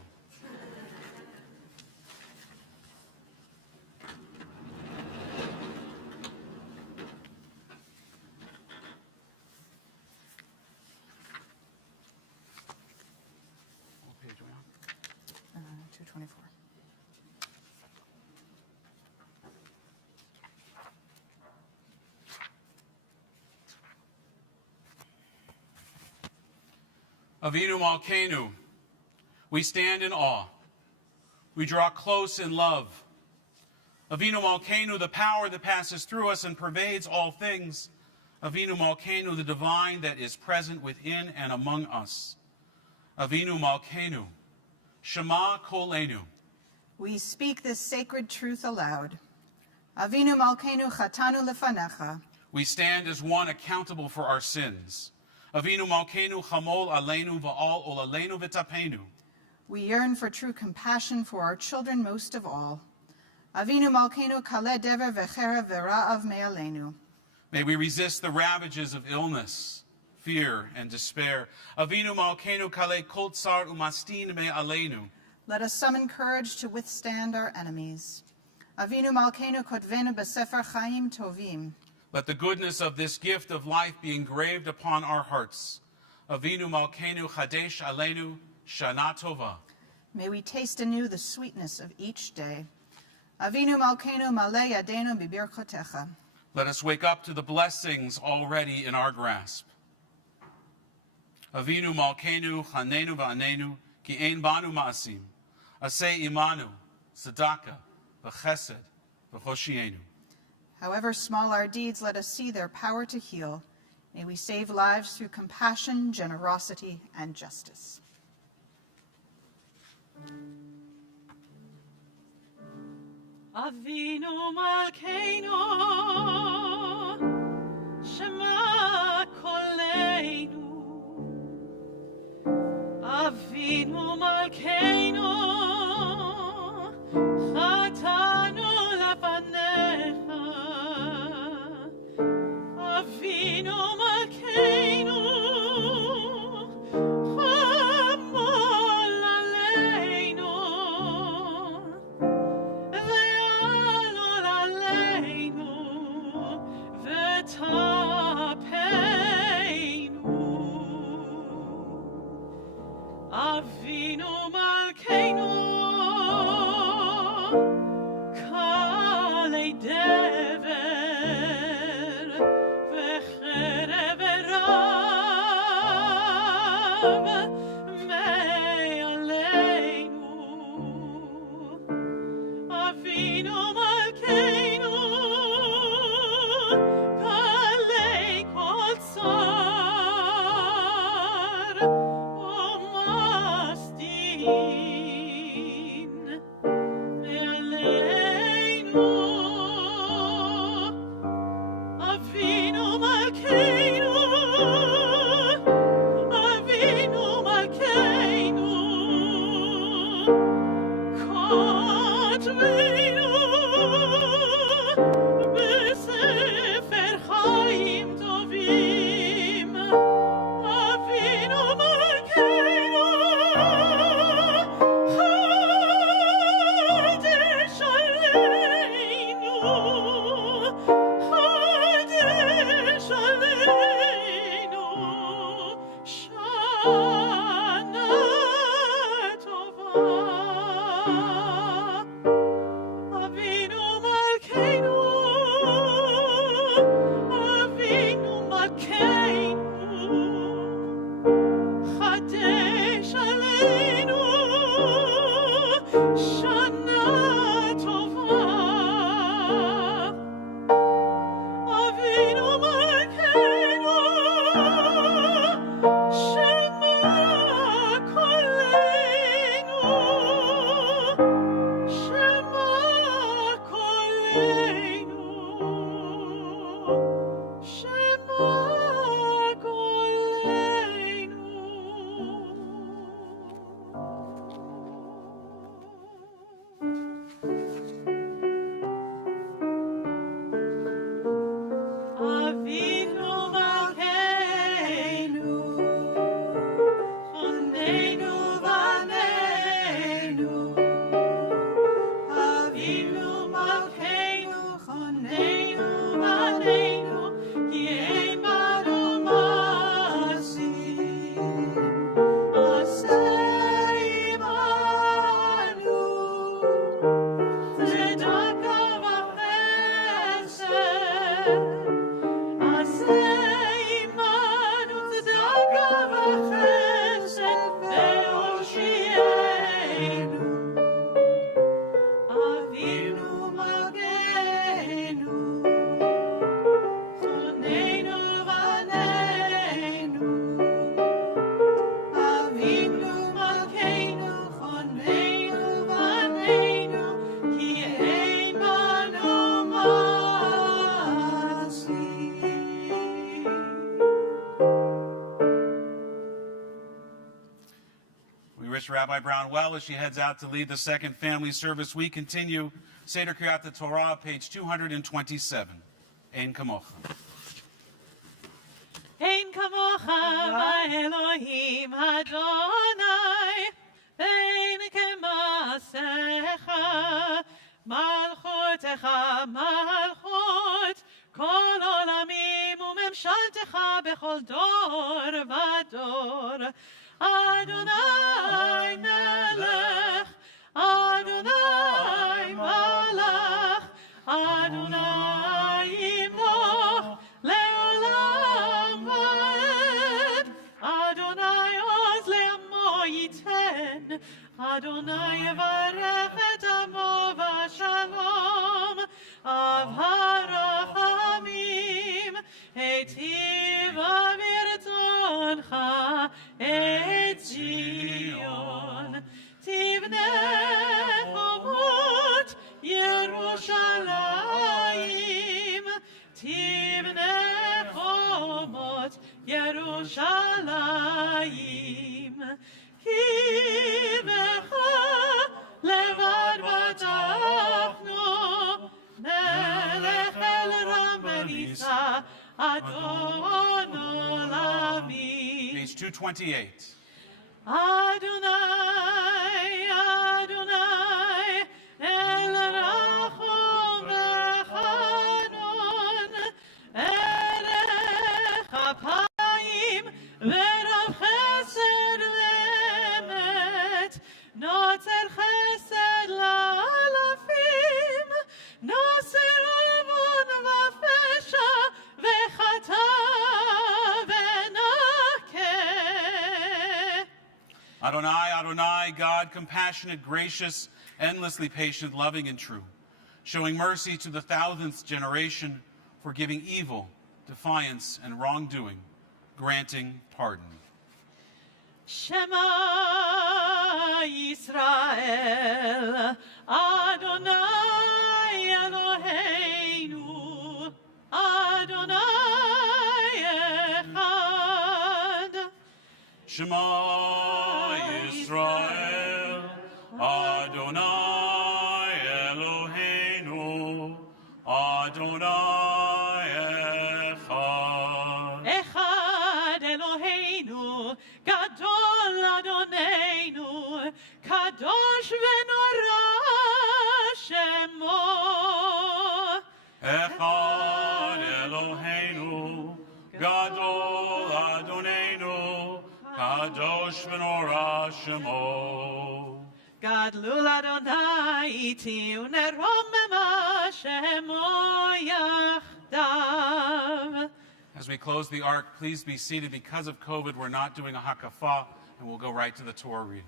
Avinu Malcanu, we stand in awe. We draw close in love. Avinu Malcanu, the power that passes through us and pervades all things. Avinu Malcanu, the divine that is present within and among us. Avinu Malcanu, Shema Kolenu. We speak this sacred truth aloud. Avinu Malcanu chatanu lefanecha. We stand as one accountable for our sins. Avinu Malcanu chamol alenu va'al olalenu v'tapenu. We yearn for true compassion for our children most of all. Avinu Malcanu kale dever v'cherev v'ra'av me'alenu. May we resist the ravages of illness, fear, and despair. Avinu Malcanu kale kol tsar umastin me'alenu. Let us summon courage to withstand our enemies. Avinu Malcanu kotvenu b'sefer chaim tovim. Let the goodness of this gift of life be engraved upon our hearts. Avinu Malcanu chadesh alenu shana tova. May we taste anew the sweetness of each day. Avinu Malcanu malei yadenu bibirchotecha. Let us wake up to the blessings already in our grasp. Avinu Malcanu chanenu va'anenu ki ein banu ma'asim. Aseh imanu tzedakah v'chesed v'choshienu. However small our deeds, let us see their power to heal. May we save lives through compassion, generosity, and justice. Avinu Malcanu, Shema Kolenu. Avinu Malcanu, Chatanu lefanecha. Avinu Malcanu, chamol aleinu. Avinu Malcanu, kalei dever v'cherev v'rav me'alenu. Avinu Malcanu, kalei kol tsar Avinu Malcanu. wish Rabbi Brown well as she heads out to lead the second family service. We continue Seder Kriyat Torah, page 227. Ein Kamocha. Ein Kamocha Elohim Adonai, Ein Kemasecha, Malchutecha Malchut, Kol Olamim Umemshaltecha Bechol Dor Vador. Adonai Melech, Adonai Malach, Adonai Imloch, Leolam Vaed, Adonai Oz Le'amo Yiten, Adonai Yevarech et Amo V'Shalom, Av HaRachamim, Eitiv Avirtzoncha, Et Zion, Tivne Chomot Yerushalayim, Tivne Chomot Yerushalayim, Ki Becha Levad Batachnu, Melech El Ram Benisa, Adon Olamim. Page 228. Adonai, Adonai, El Rachum V'Chanun, Erech Apayim V'Rav Chesed V'Emet, Notzer Chesed La'alafim, Noser Avon V'Fesha V'Chata V'Nakeh. Adonai, Adonai, God, compassionate, gracious, endlessly patient, loving, and true, showing mercy to the 1,000th generation, forgiving evil, defiance, and wrongdoing, granting pardon. Shema Yisrael, Adonai Eloheinu, Adonai Echad. Shema Yisrael, Adonai Eloheinu, Adonai Echad. Echad Eloheinu, Gadol Adonenu, Kadosh v'Nora Shemo. Echad Eloheinu, Gadol Adonenu, Kadosh v'Nora Shemo. Gadlul Adonai iti uneromema Shemo yachdav. As we close the ark, please be seated. Because of COVID, we're not doing a hakafah, and we'll go right to the Torah reading.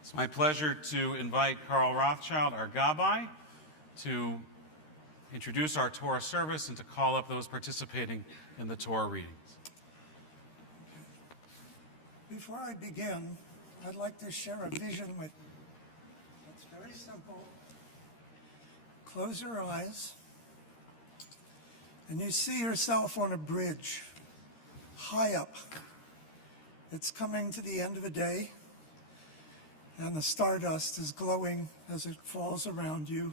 It's my pleasure to invite Carl Rothschild, our Rabbi, to introduce our Torah service and to call up those participating in the Torah readings. Before I begin, I'd like to share a vision with you. It's very simple. Close your eyes, and you see yourself on a bridge, high up. It's coming to the end of a day, and the stardust is glowing as it falls around you.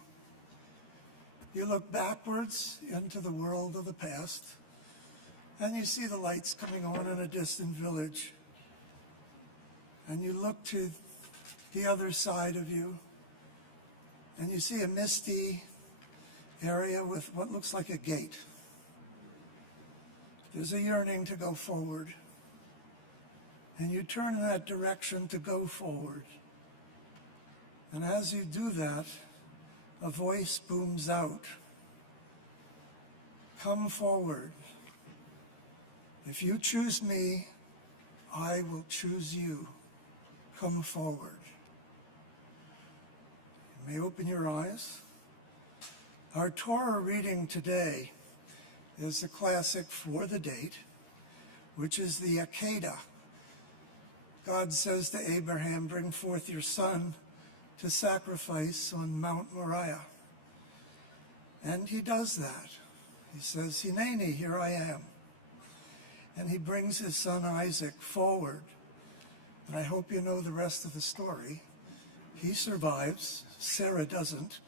You look backwards into the world of the past, and you see the lights coming on in a distant village. And you look to the other side of you, and you see a misty area with what looks like a gate. there's a yearning to go forward. And you turn in that direction to go forward. And as you do that, a voice booms out. Come forward. If you choose me, I will choose you. Come forward. You may open your eyes. Our Torah reading today is the classic for the date, which is the Amidah. God says to Abraham, bring forth your son to sacrifice on Mount Moriah. And he does that. He says, Hineni, here I am. And he brings his son Isaac forward. And I hope you know the rest of the story. He survives, Sarah doesn't.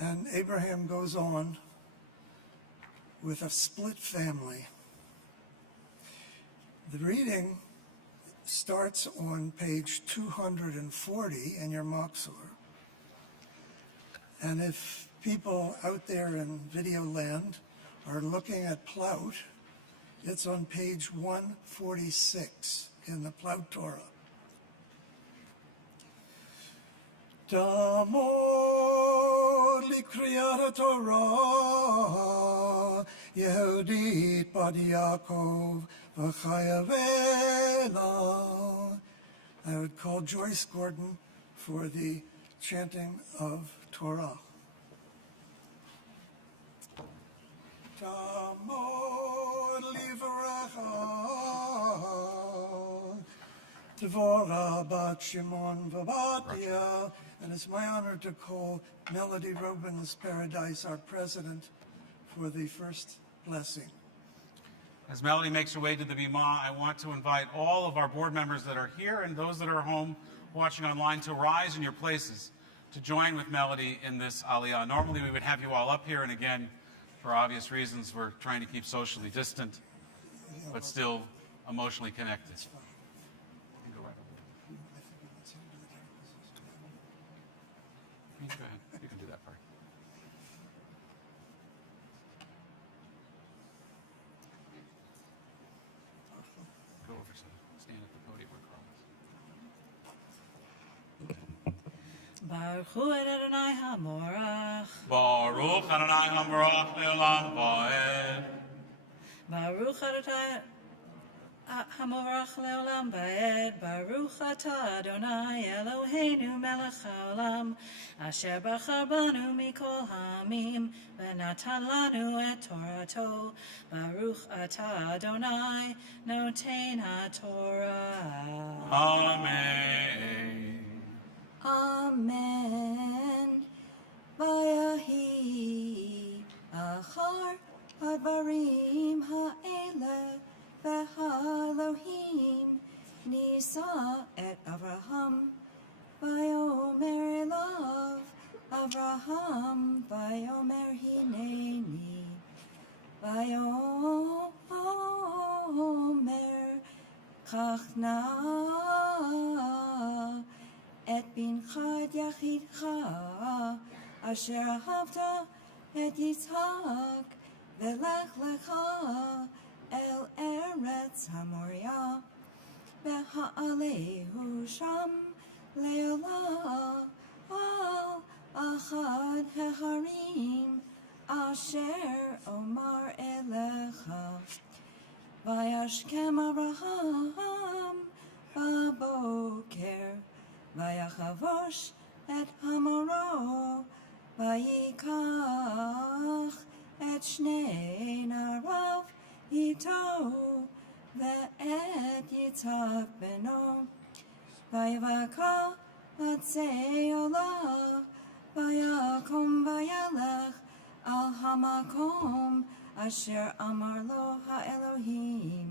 And Abraham goes on with a split family. The reading starts on page 240 in your Machzor. And if people out there in video land are looking at Plaut, it's on page 146 in the Plaut Torah. Damod likriyat Torah Yehudit Bad Yaakov v'chayavela. I would call Joyce Gordon for the chanting of Torah. Damod livracha Dvorah bat Shimon v'Batia. And it's my honor to call Melody Robin's Paradise, our president, for the first blessing. As Melody makes her way to the Bima, I want to invite all of our board members that are here and those that are home watching online to rise in your places to join with Melody in this Aliyah. Normally we would have you all up here, and again, for obvious reasons, we're trying to keep socially distant, but still emotionally connected. Go ahead. You can do that part. Go over, so stand at the podium where Carl is. Baruch Hu Adonai HaMorach. Baruch Adonai HaMorach Le'olam Va'ed. Baruch Adonai HaMorach Le'olam Va'ed. Baruch Atah Adonai Eloheinu Melech HaOlam. Asher Bachar Banu Mikol Ha'amim V'natan Lanu Et Torato. Baruch Atah Adonai Noten HaTorah. Amen. Amen. Vayahi achar hadvarim ha'ele v'ha'elohim nisa et Avraham vayomer elav Avraham vayomer hineni vayomer chachna et bincha et yachidcha asher ahavta et Yitzhak velech lecha el eretz hamoria v'ha'alehu sham le'olah al achad heharim asher omar elecha vayashkem Abraham baboker vayachavosh et hamoro vayikach et shnei narav ito ve'et Yitzhak beno vayivaka atzei olah vayakom vayalech al hamakom asher amar lo ha'elohim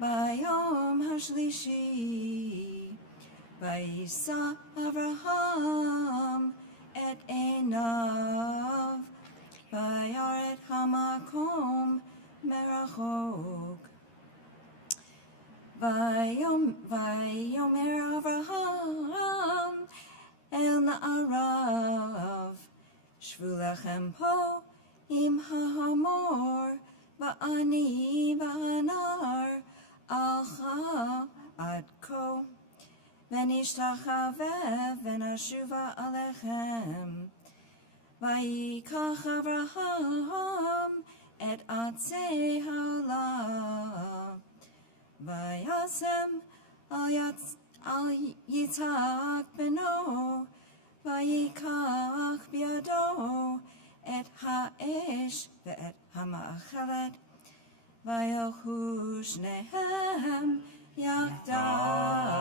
bayom hashlishi vayisa Avraham et einav vayaret hamakom merachok vayomer Avraham el na'arav shvu lechem po im ha'hamor va'ani va'anar alcha ad ko v'nishtachavev v'nashuva alechem vayikach Avraham et atzei ha'olam vayasem al Yitzhak beno vayikach biado et ha'esh ve'et ha'ma'achelet vayelchu shnehem yachdav.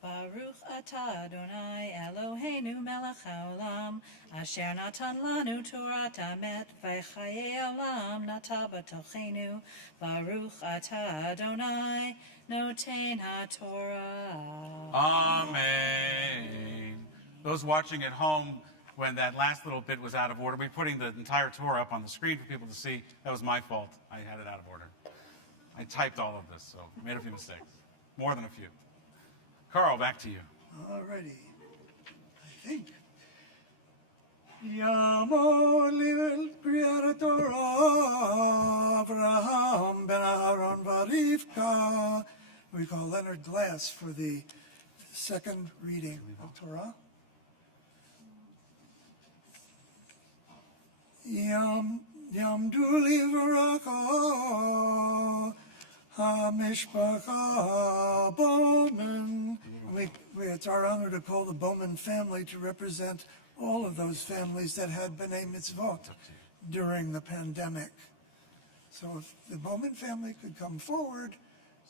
Baruch atah Adonai Eloheinu melech haolam asher natan lanu Torah tamet v'chayei olam nata b'tochenu. Baruch atah Adonai noten haTorah. Amen. Those watching at home, when that last little bit was out of order, we're putting the entire Torah up on the screen for people to see. That was my fault. I had it out of order. I typed all of this, so made a few mistakes. More than a few. Carl, back to you. Alrighty. I think. Yamor livel Kriyat Torah Avraham ben Aharon v'Rivka. We call Leonard Glass for the second reading of Torah. Yamdu livraka ha-mishpacha Bowman. It's our honor to call the Bowman family to represent all of those families that had b'nai mitzvot during the pandemic. So if the Bowman family could come forward.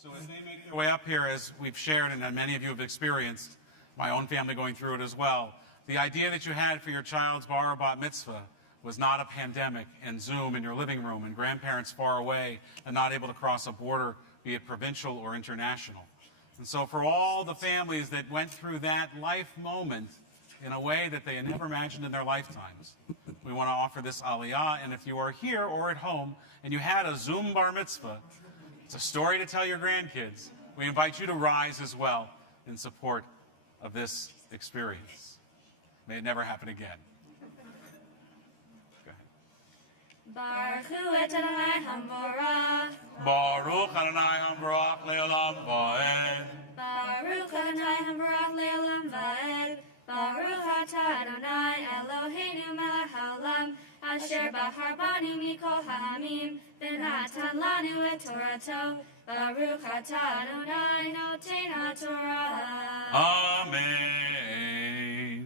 So as they make their way up here, as we've shared and many of you have experienced, my own family going through it as well, the idea that you had for your child's bar or bat mitzvah was not a pandemic and Zoom in your living room and grandparents far away and not able to cross a border, be it provincial or international. And so for all the families that went through that life moment in a way that they had never imagined in their lifetimes, we want to offer this Aliyah. And if you are here or at home and you had a Zoom bar mitzvah, it's a story to tell your grandkids. We invite you to rise as well in support of this experience. May it never happen again. Baruch Adonai Hamvorach. Baruch Adonai Hamvorach le'olam va'ed. Baruch Adonai Hamvorach le'olam va'ed. Baruch atah Adonai Eloheinu melech haolam asher bahar banu mikol ha'amim v'natan lanu et Torato. Baruch atah Adonai noten haTorah. Amen.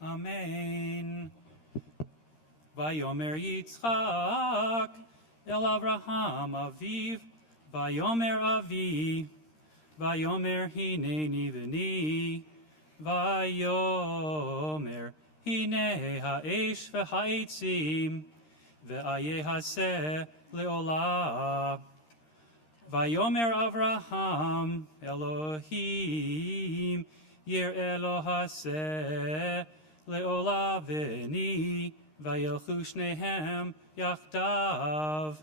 Amen. Vayomer Yitzchak el Avraham aviv, Vayomer avi, Vayomer hineni v'ni, Vayomer hine ha'esh v'ha'itzim, ve'ayeh haseh le'olah. Vayomer Avraham Elohim Yer Elohaseh le'olah v'ni vayelchu shnehem yachdav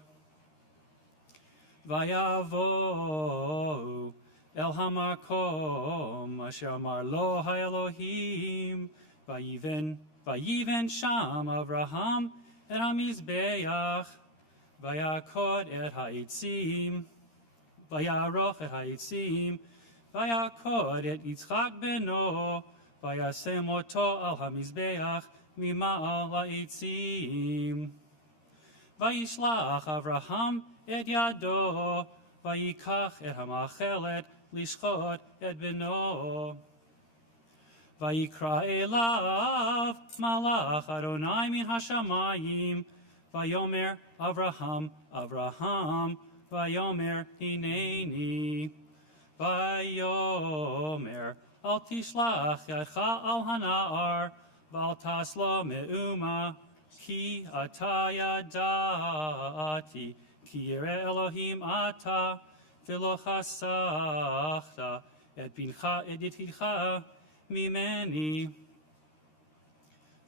vayavo el hamakom asher amar lo ha'elohim vayiven sham Avraham et hamizbeach vayakod et ha'itzim vayaroch et ha'itzim vayakod et Yitzchak beno vayasem oto al hamizbeach mima'al ha'itzim vayishlach Avraham et yado vayikach et hamachelet lishchot et beno vayikra elav malach Adonai min hashamayim vayomer Avraham Avraham vayomer hineni vayomer al tishlach yacha al hana'ar val taslo me'uma ki ata yadati ki yireh Elohim ata v'lo chasachta et bincha et yitidcha mimeni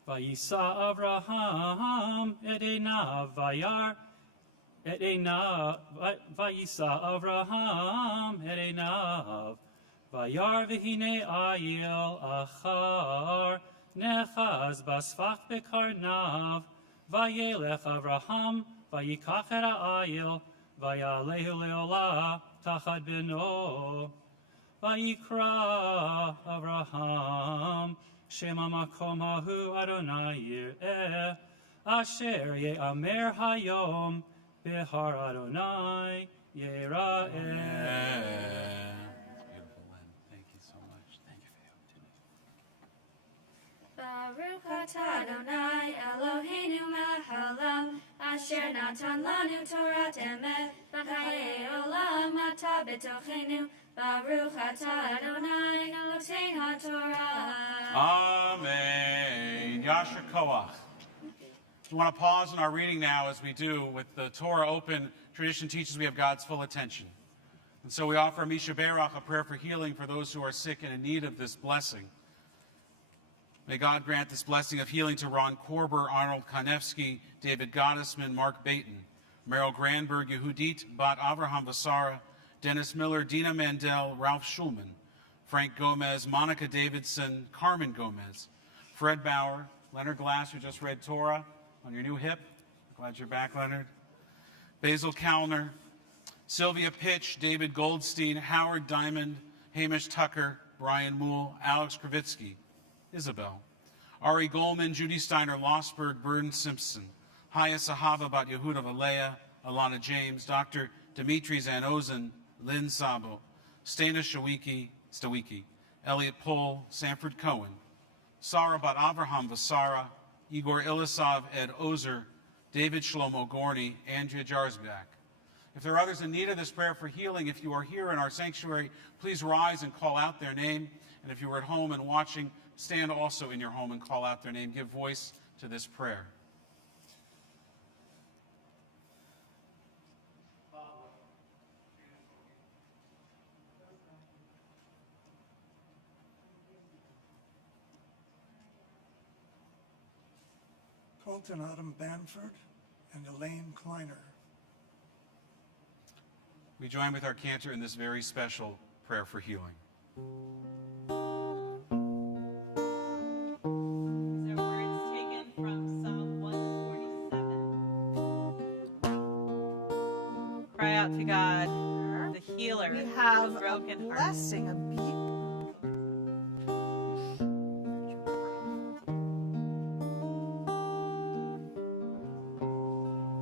vayisa Avraham et einav vayar et einav vayisa Avraham et einav vayar v'hine ayil achar Nechaz basfach bekarnav, vayelech Avraham, vayikach et ha'ayil, vayalehu leolah, tachad beno. Vayikra Avraham, Shema makom hahu Adonai yireh, Asher ye'amer hayom, Behar Adonai Yera'eh. Beautiful, Len. Thank you so much. Thank you for the opportunity. Baruch atah Adonai Eloheinu melech haolam, asher natan lanu Torah emet, v'chayei olam atah betochenu. Baruch atah Adonai Eloheinu haTorah. Amen. Yasher Koach. We want to pause in our reading now, as we do with the Torah open. Tradition teaches we have God's full attention. And so we offer Misha Bayrach a prayer for healing for those who are sick and in need of this blessing. May God grant this blessing of healing to Ron Korber, Arnold Konevsky, David Gottesman, Mark Baton, Meryl Granberg, Yehudit Bat Avraham Vasara, Dennis Miller, Dina Mandel, Ralph Schulman, Frank Gomez, Monica Davidson, Carmen Gomez, Fred Bauer, Leonard Glass, who just read Torah on your new hip. Glad you're back, Leonard. Basil Kalner, Sylvia Pitch, David Goldstein, Howard Diamond, Hamish Tucker, Brian Moole, Alex Kravitsky, Isabel, Ari Goldman, Judy Steiner, Losberg, Burn Simpson, Haya Sahava Bat Yehuda Valea, Alana James, Dr. Dimitri Zanozin, Lynn Sabo, Stana Stawicki, Elliot Pohl, Sanford Cohen, Sarah Bat Avraham Vasara, Igor Ilisov, Ed Ozer, David Shlomo Gorney, Andrea Jarzbak. If there are others in need of this prayer for healing, if you are here in our sanctuary, please rise and call out their name. And if you are at home and watching, stand also in your home and call out their name. Give voice to this prayer. Colton Autumn Banford and Elaine Kleiner. We join with our cantor in this very special prayer for healing. These are words taken from Psalm 147. Cry out to God, the healer, We have the broken a heart. blessing, a beat.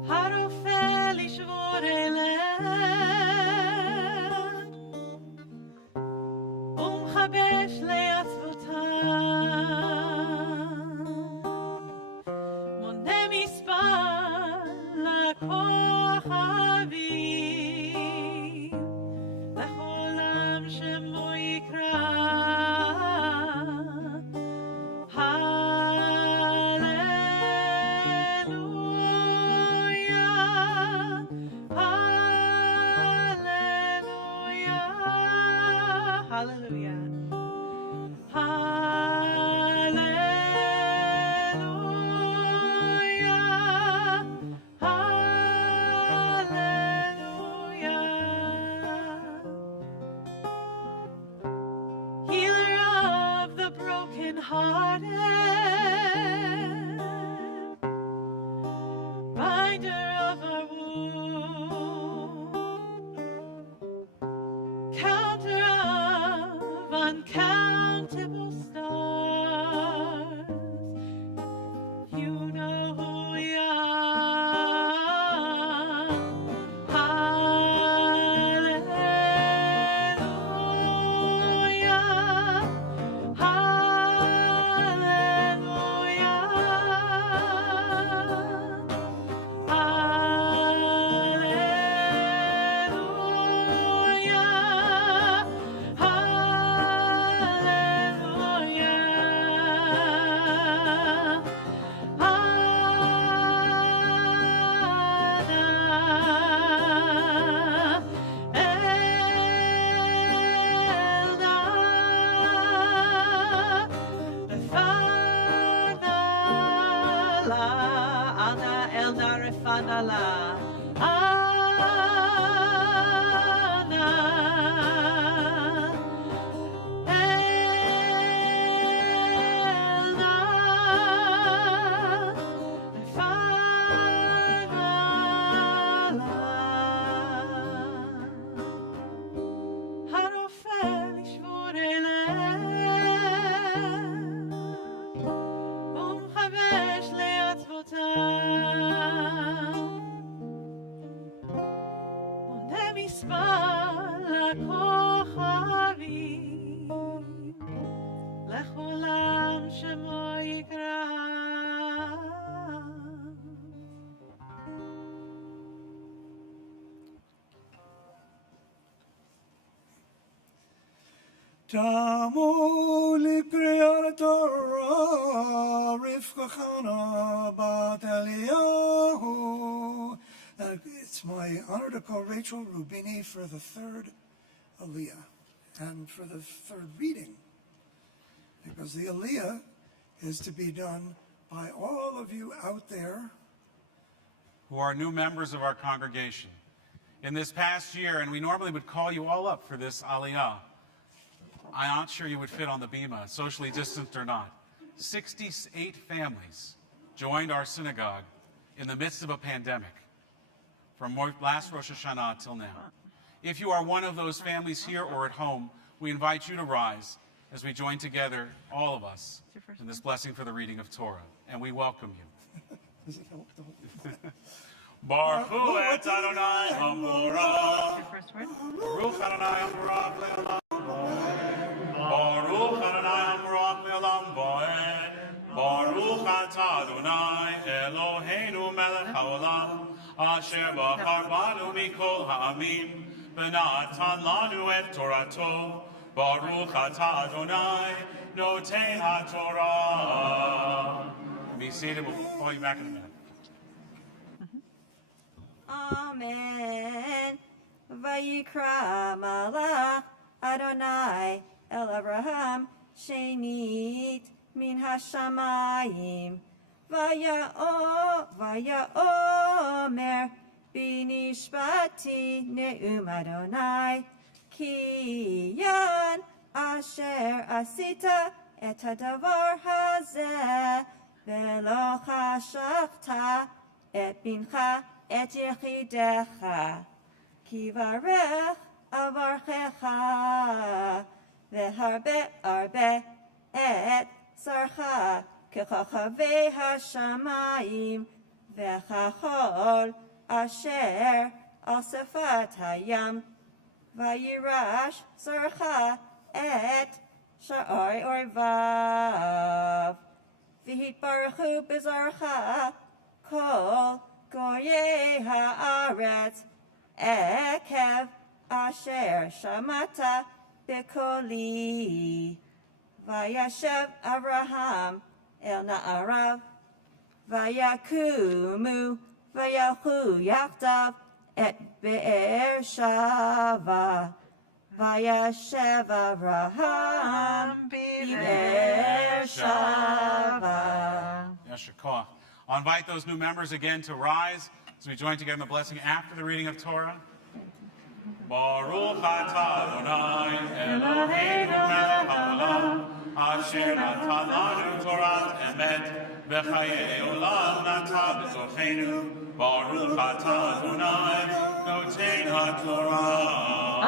הרופא לשבור אליהם ומחבש לעצבותם מונה מספר לכוכבים לכולם שמו יקרא Hallelujah. Hallelujah. Hallelujah. Healer of the brokenhearted, binder of our wounds, counter of uncountable stars. You know who we are. Hallelujah. Ana Tamu Likriya Torah Rivka Chana Bat Eliyahu. It's my honor to call Rachel Rubini for the third Aliyah and for the third reading, because the Aliyah is to be done by all of you out there who are new members of our congregation. In this past year, and we normally would call you all up for this Aliyah, I'm not sure you would fit on the bima, socially distanced or not. 68 families joined our synagogue in the midst of a pandemic from last Rosh Hashanah till now. If you are one of those families here or at home, we invite you to rise as we join together, all of us, in this blessing for the reading of Torah. And we welcome you. Baruch hu et Adonai Hamorah. Baruch Adonai Hamorah le'olam bo'ed. Baruch Adonai Hamorah le'olam bo'ed. Baruch atah Adonai Eloheinu melech haolam asher bachar banu mikol ha'amim v'natan lanu et Torato. Baruch atah Adonai noten ha'Torah. Be seated. We'll call you back in a minute. Amen. Vayikra malach Adonai el Abraham shenit min hashamayim vayaomer binishpati neum Adonai ki yan asher asita et hadavar hazeh velo chashachta et bincha et yechidecha, ki varech avarchecha, veharbe arbe et sarcha, kechachavei hashamayim, vechachol asher al sefat hayam, vayirash sarcha et sha'ar orvav, v'hitbaruchu bezarcha, kol Goyei haaretz ekev asher shamata bekoli vayashev Abraham el na'arav vayakumu vayalchu yachdav et be'er shava vayashev Abraham be'er shava. Yeshua. I'll invite those new members again to rise as we join together in the blessing after the reading of Torah. Baruch atah Adonai Eloheinu melech haolam asher natan lanu Torat emet v'chayei olam natan b'torchenu. Baruch atah Adonai noten ha'Torah.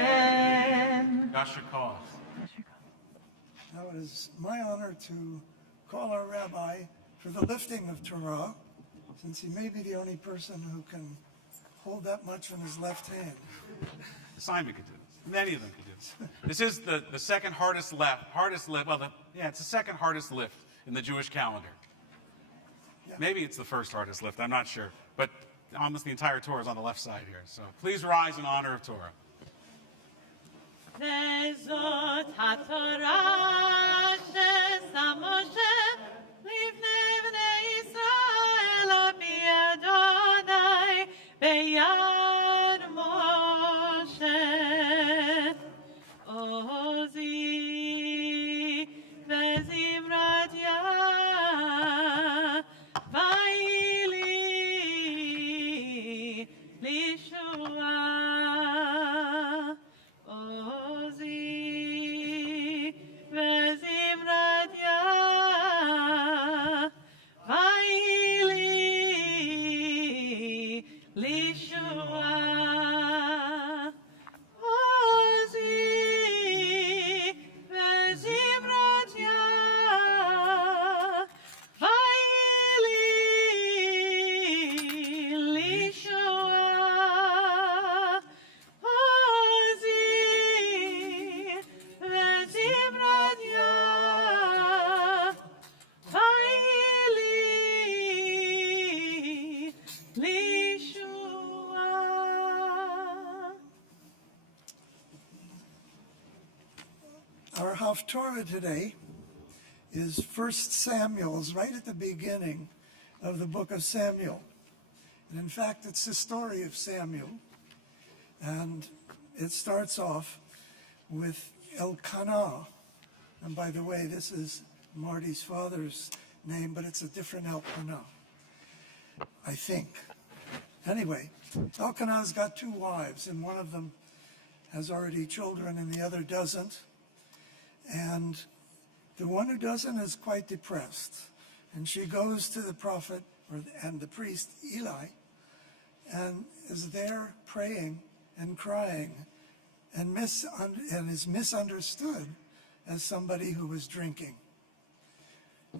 Amen. Yasher koach. Now it is my honor to call our rabbi for the lifting of Torah, since he may be the only person who can hold that much in his left hand. Simon could do this. Many of them could do this. This is the second hardest lift. Well, it's the second hardest lift in the Jewish calendar. Yeah. Maybe it's the first hardest lift. I'm not sure. But almost the entire Torah is on the left side here. So please rise in honor of Torah. Nezot HaTorah Shesa Moshe Livnei Bnei Yisrael Api Adonai Beyad Moshe Ozi Vezimrat Yah Vaili Lishua Our Haftarah today is 1 Samuel's, right at the beginning of the book of Samuel. And in fact, it's the story of Samuel. And it starts off with Elkanah. And by the way, this is Marty's father's name, but it's a different Elkanah, I think. Anyway, Elkanah's got 2 wives, and one of them has already children and the other doesn't. And the one who doesn't is quite depressed. And she goes to the prophet and the priest, Eli, and is there praying and crying and is misunderstood as somebody who was drinking.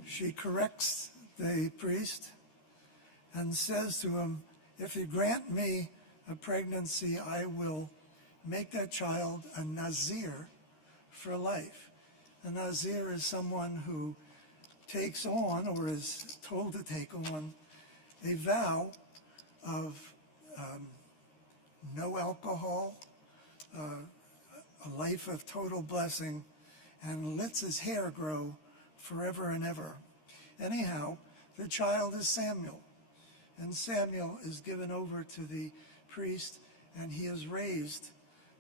She corrects the priest and says to him, if you grant me a pregnancy, I will make that child a Nazir for life. A Nazir is someone who takes on, or is told to take on, a vow of no alcohol, a life of total blessing, and lets his hair grow forever and ever. Anyhow, the child is Samuel, and Samuel is given over to the priest, and he is raised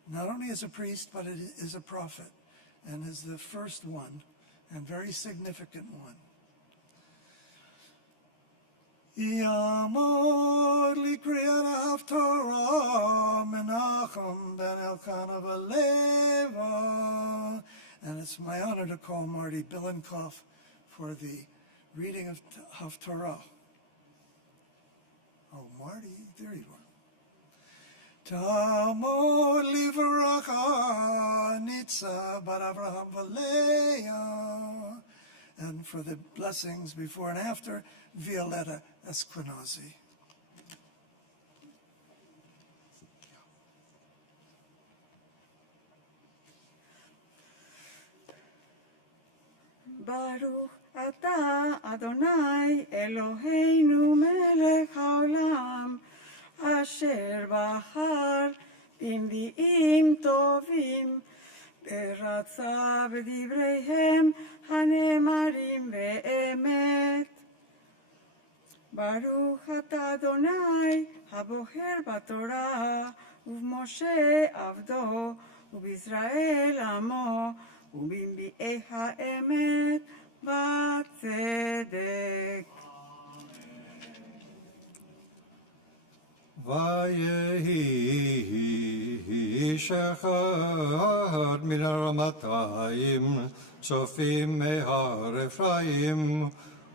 not only as a priest, but as a prophet, and is the first one, and very significant one. Yamod likriya Haftarah Menachem ben Elkanah v'Leva. And it's my honor to call Marty Billenkoff for the reading of Haftarah. Oh, Marty, there you are. Tamod livracha nitza bar Avraham v'Leah. And for the blessings before and after, Violetta Esquenazi. Baruch atah Adonai Eloheinu melech haolam asher bachar b'nbi'im tovim ברצה בדבריהם הנאמרים באמת. ברוך אתה אדוני הבוחר בתורה ובמשה עבדו ובישראל עמו ובנביאי האמת בצדק. ויהי איש אחד מן הרמתיים צופים מהר אפרים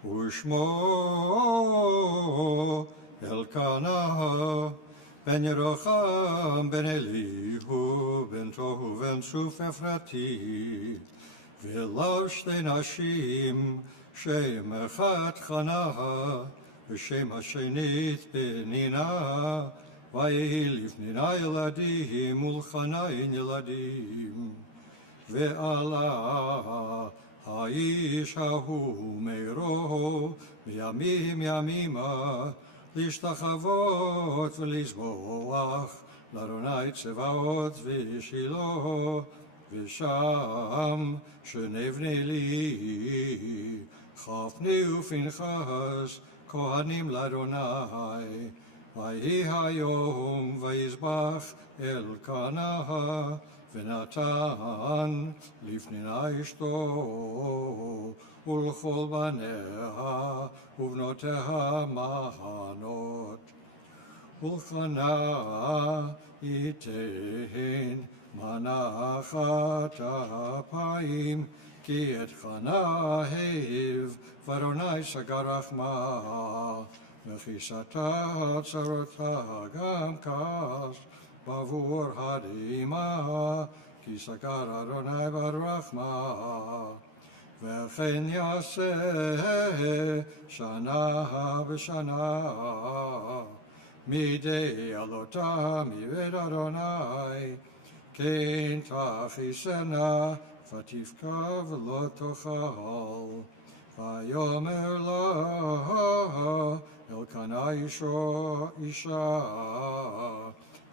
ושמו אלקנה בן ירוחם בן אליהו בן תוהו בן צוף אפרתי ולו 2 נשים שם אחד חנה ושם השנית פנינה, ויהי לפנינה ילדים ולחנין ילדים. ועלה האיש ההוא מעירו מימים ימימה להשתחוות ולזבוח לאדוני צבאות ושילה, ושם 2 בני עלי חפני ופנחס כהנים לאדוני. ויהי היום ויזבח אלקנה ונתן לפנינה אשתו ולכל בניה ובנותיה מחנות. ולחנה ייתן מנחת אפיים כי את חנה היב ואדוני סגר רחמה וכיסתה צרותה גם כעס בעבור הדמעה כי סגר אדוני ברחמה. וכן יעשה שנה בשנה מדי עלותה מבית אדוני כן תכיסנה ותבכה ולא תאכל. ויאמר לה אלקנה אישה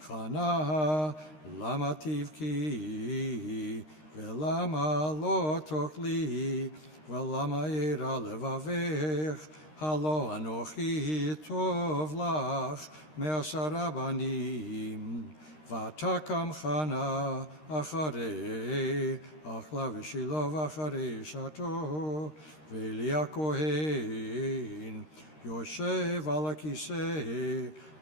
חנה למה תבכי ולמה לא תאכלי, ולמה ירא לבבך, הלא אנוכי טוב לך מ10 בנים. ותקם חנה אחרי אכלה ושילה ואחרי שתו, ואלי הכהן יושב על הכיסא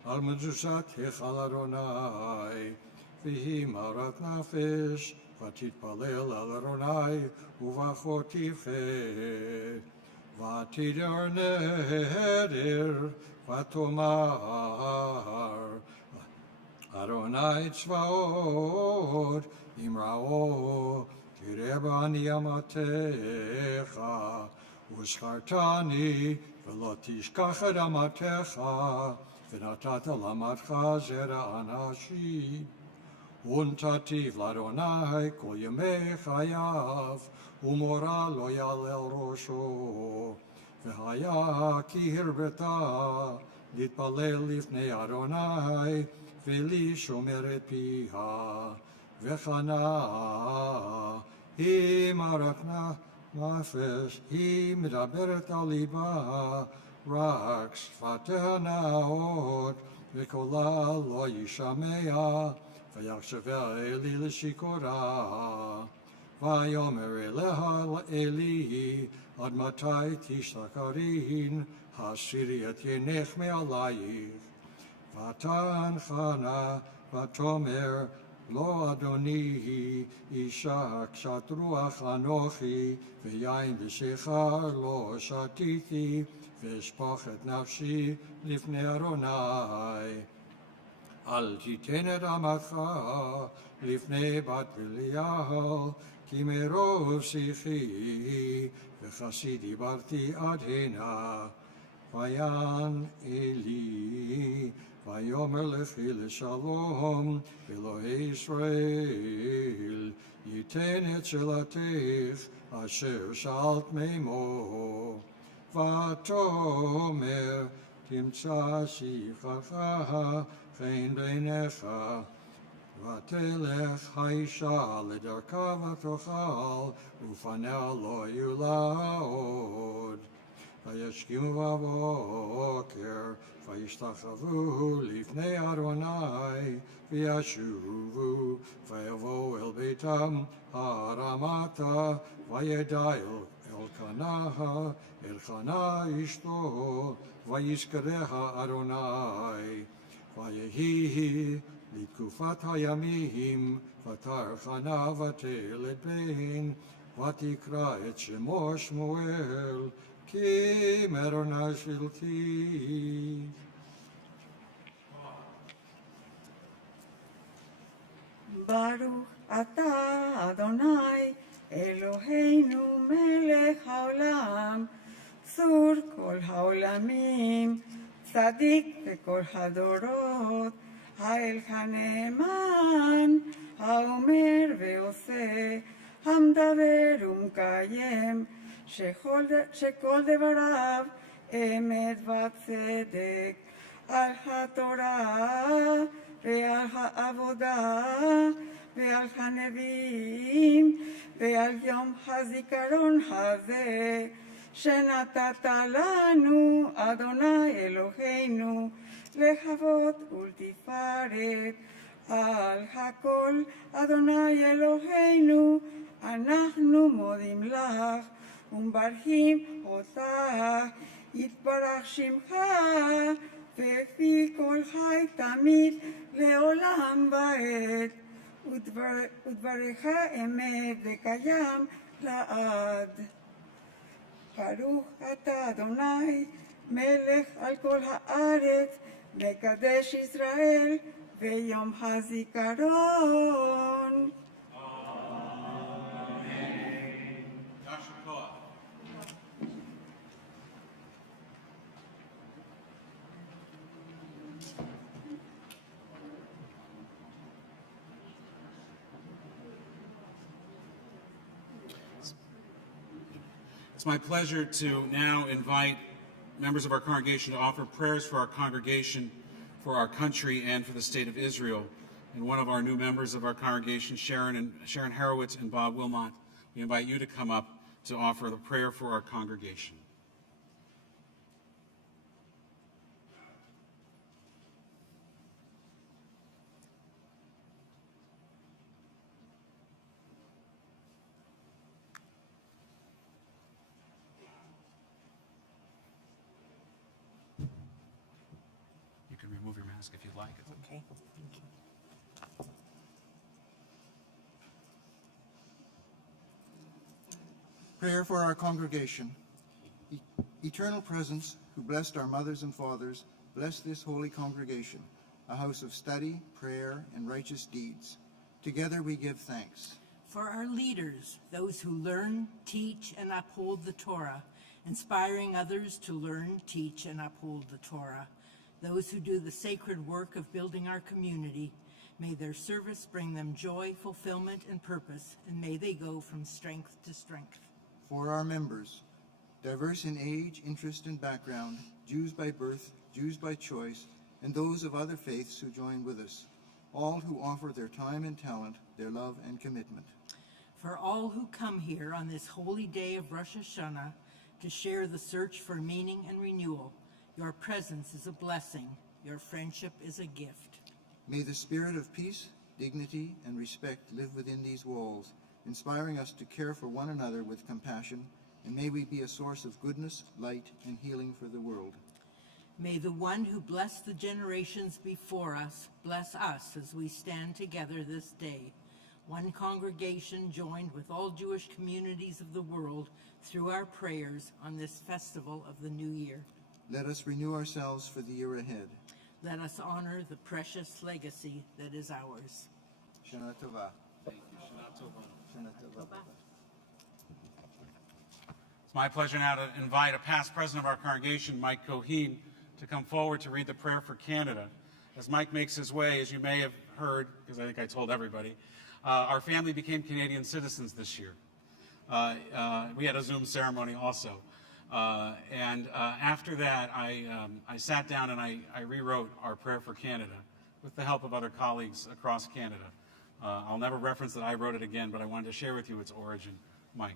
על מזוזת היכל אדוני, והיא מרת נפש ותתפלל על אדוני וברכו תבכה. ותדר נדר ותאמר אדוני צבאות אמראו תראה בני אמתך וזכרתני ולא תשכח את אמתך ונתת למדך זרע אנשי ונתתיו לאדוני כל ימי חייו ומורא לא יעלל ראשו והיה כי הרבתה להתפלל לפני אדוני ולי שומר את פיה וחנה היא מרת נפש היא מדברת על ליבה רק שפתיה נאות וקולה לא ישמע ויחשבה אלי לשיכורה ויאמר אליה אלי עד מתי תשתכרין הסירי את עינך מעלייך ותען חנה ותאמר לא אדוני אישה קשת רוח אנוכי ויין ושיכר לא שתיתי ואשפוך את נפשי לפני אדוני אל תיתן את אמתך לפני בת בליעל כי מרוב שיחי וכסי דיברתי עד הנה ויען אלי ויאמר לכי לשלום אלוהי ישראל ייתן את שאלתך אשר שאלת מימו ותאמר תמצא שפחך חן בעיניך ותלך האישה לדרכה ותאכל ופניה לא יהיו לה עוד וישכימו בבוקר וישתחוו לפני אדוני וישובו ויבואו אל ביתם הרמתה וידע אל חנה אשתו ויזכריה אדוני ויהי לתקופת הימים ותר חנה ותלד בן ותקרא את שמו שמואל כי מאדוני שלתי. ברוך אתה אדוני אלוהינו מלך העולם צור כל העולמים צדיק בכל הדורות האל הנאמן האומר ועושה המדבר ומקיים שכל דבריו אמת וצדק על התורה ועל העבודה ועל הנביאים ועל יום הזיכרון הזה שנתת לנו אדוני אלוהינו לכבוד ולתפארת על הכל אדוני אלוהינו אנחנו מודים לך ומברכים אותך יתברך שמך בפי כל חי תמיד לעולם ועד ודברך אמת וקיים לעד. ברוך אתה אדוני מלך על כל הארץ מקדש ישראל ויום הזיכרון. It's my pleasure to now invite members of our congregation to offer prayers for our congregation, for our country, and for the state of Israel. and one of our new members of our congregation, Sharon Harowitz and Bob Wilmot. We invite you to come up to offer the prayer for our congregation. You can remove your mask if you'd like. Okay. Prayer for our congregation. Eternal Presence, who blessed our mothers and fathers, bless this holy congregation, a house of study, prayer, and righteous deeds. Together we give thanks. For our leaders, those who learn, teach, and uphold the Torah, inspiring others to learn, teach, and uphold the Torah. Those who do the sacred work of building our community, may their service bring them joy, fulfillment, and purpose, and may they go from strength to strength. For our members, diverse in age, interest, and background, Jews by birth, Jews by choice, and those of other faiths who join with us, all who offer their time and talent, their love and commitment. For all who come here on this holy day of Rosh Hashanah to share the search for meaning and renewal, your presence is a blessing, your friendship is a gift. May the spirit of peace, dignity, and respect live within these walls, inspiring us to care for one another with compassion, and may we be a source of goodness, light, and healing for the world. May the one who blessed the generations before us bless us as we stand together this day, one congregation joined with all Jewish communities of the world through our prayers on this festival of the new year. Let us renew ourselves for the year ahead. Let us honor the precious legacy that is ours. Shana Tova. Thank you. Shana Tova. Shana Tova. It's my pleasure now to invite a past president of our congregation, Mike Coheen, to come forward to read the prayer for Canada. As Mike makes his way, as you may have heard, because I think I told everybody, our family became Canadian citizens this year. We had a Zoom ceremony also. After that, I sat down and I rewrote our prayer for Canada with the help of other colleagues across Canada. I'll never reference that I wrote it again, but I wanted to share with you its origin. Mike.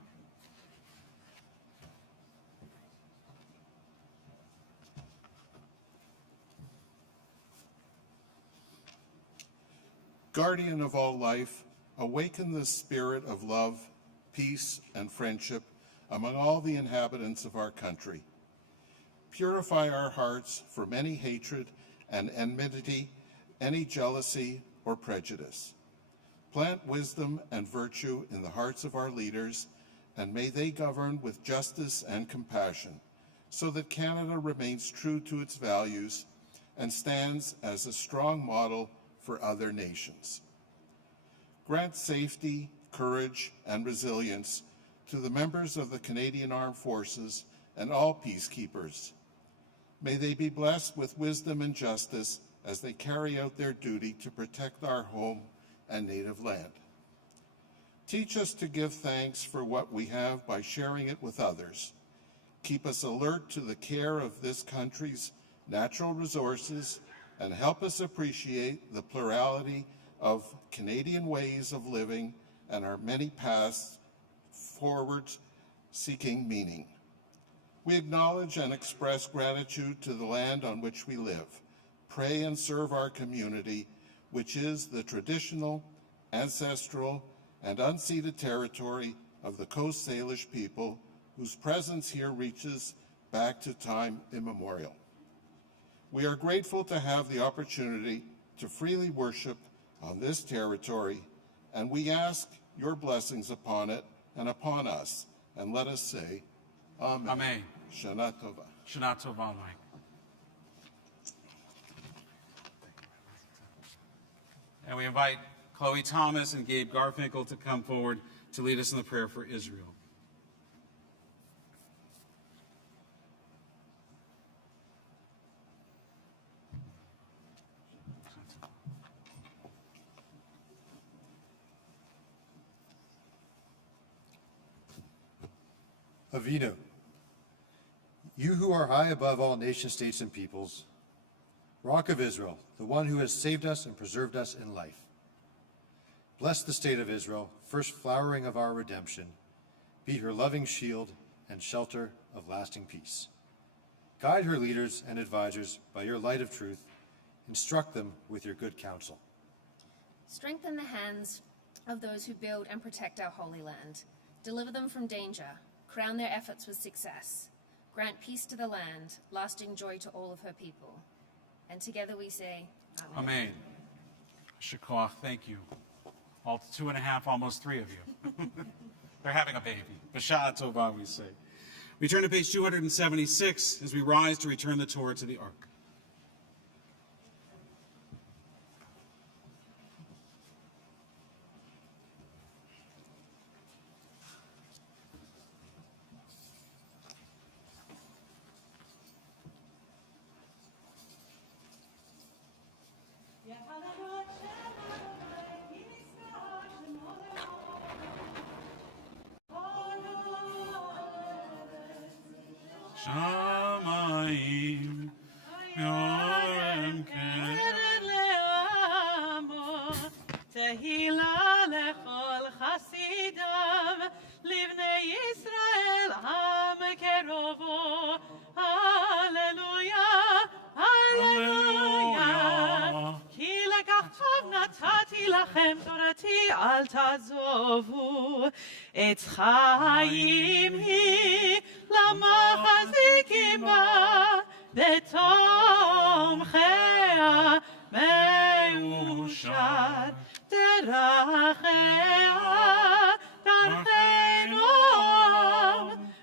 Guardian of all life, awaken the spirit of love, peace, and friendship among all the inhabitants of our country. Purify our hearts from any hatred and enmity, any jealousy or prejudice. Plant wisdom and virtue in the hearts of our leaders, and may they govern with justice and compassion, so that Canada remains true to its values and stands as a strong model for other nations. Grant safety, courage, and resilience to the members of the Canadian Armed Forces and all peacekeepers. May they be blessed with wisdom and justice as they carry out their duty to protect our home and native land. Teach us to give thanks for what we have by sharing it with others. Keep us alert to the care of this country's natural resources and help us appreciate the plurality of Canadian ways of living and our many paths forward seeking meaning. We acknowledge and express gratitude to the land on which we live, pray and serve our community, which is the traditional, ancestral, and unceded territory of the Coast Salish people, whose presence here reaches back to time immemorial. We are grateful to have the opportunity to freely worship on this territory, and we ask your blessings upon it and upon us. And let us say, Amen. Amen. Shana Tova. Shana Tova, Mike. And we invite Chloe Thomas and Gabe Garfinkel to come forward to lead us in the prayer for Israel. Avinu, you who are high above all nation states and peoples, Rock of Israel, the one who has saved us and preserved us in life. Bless the state of Israel, first flowering of our redemption. Be her loving shield and shelter of lasting peace. Guide her leaders and advisors by your light of truth. Instruct them with your good counsel. Strengthen the hands of those who build and protect our holy land. Deliver them from danger. Crown their efforts with success. Grant peace to the land, lasting joy to all of her people. And together we say, Amen. Amen. Shakoch, thank you. All 2.5, almost 3 of you. They're having a baby. B'sha'ah tovah, we say. We turn to page 276 as we rise to return the Torah to the Ark. Shamayim Yorem Keren le'amo Tehila lechol chasidav Livnei Yisrael Am kerovo Hallelujah Hallelujah Ki lekachov natati lachem torati al tazovu Etz chaim hi למחזיקים בה בתומכיה מאושר דרכיה דרכנו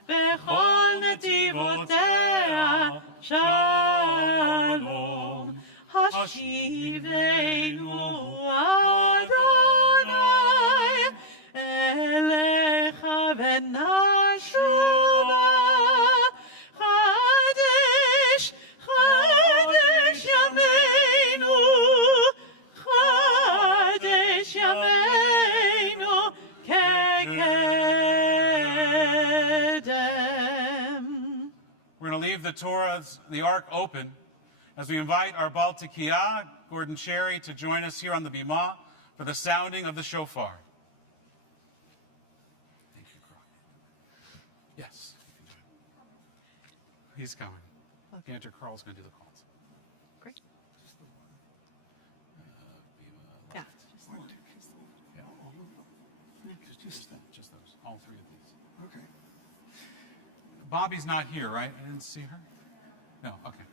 בכל נתיבותיה שלום השיבנו אדוני אליך ונשובה חדש ימינו כקדם. We're going to leave the Ark open as we invite our Baal Tekiyah, Gordon Cherry, to join us here on the Bima for the sounding of the Shofar. Thank you, Croc. Yes. He's coming. Cantor Carl's going to do the calls. Great. Yeah. Just those. All 3 of these. Okay. Bobby's not here, right? I didn't see her? No, okay.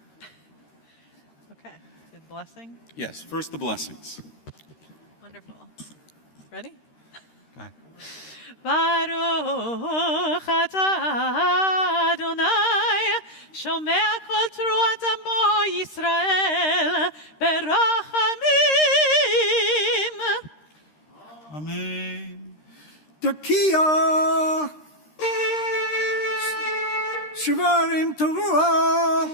Okay. Good blessing. Yes, first the blessings. Wonderful. Ready? Okay. Baruch atah Adonai, shomea kol truat amo Yisrael, berachamim. Amen. Tekiah, Shvarim Torah,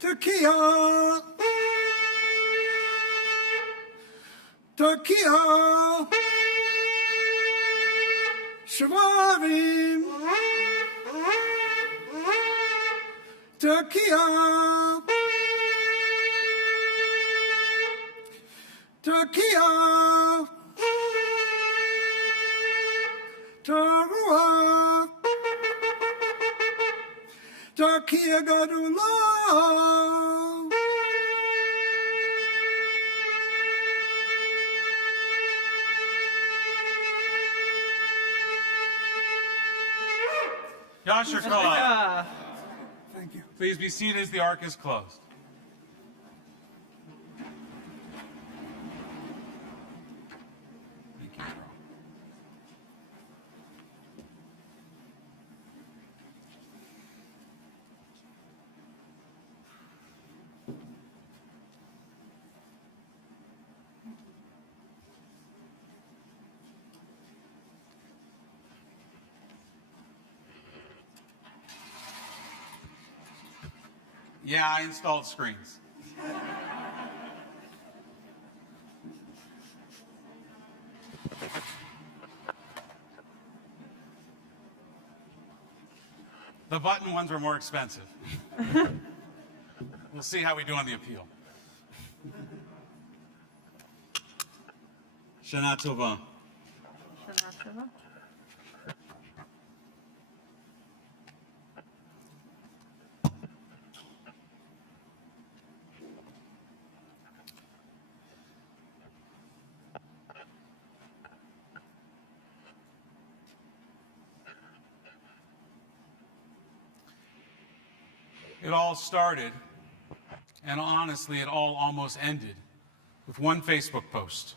Tekiah, Tekiah, Shvarim, Tekiah, Tekiah, Torah, Tekiah Gadulah. Yasher Kolah. Thank you. Please be seated as the Ark is closed. Thank you, Carl. Yeah, I installed screens. The button ones were more expensive. We'll see how we do on the appeal. Shana Tova. It all started, and honestly, it all almost ended with one Facebook post.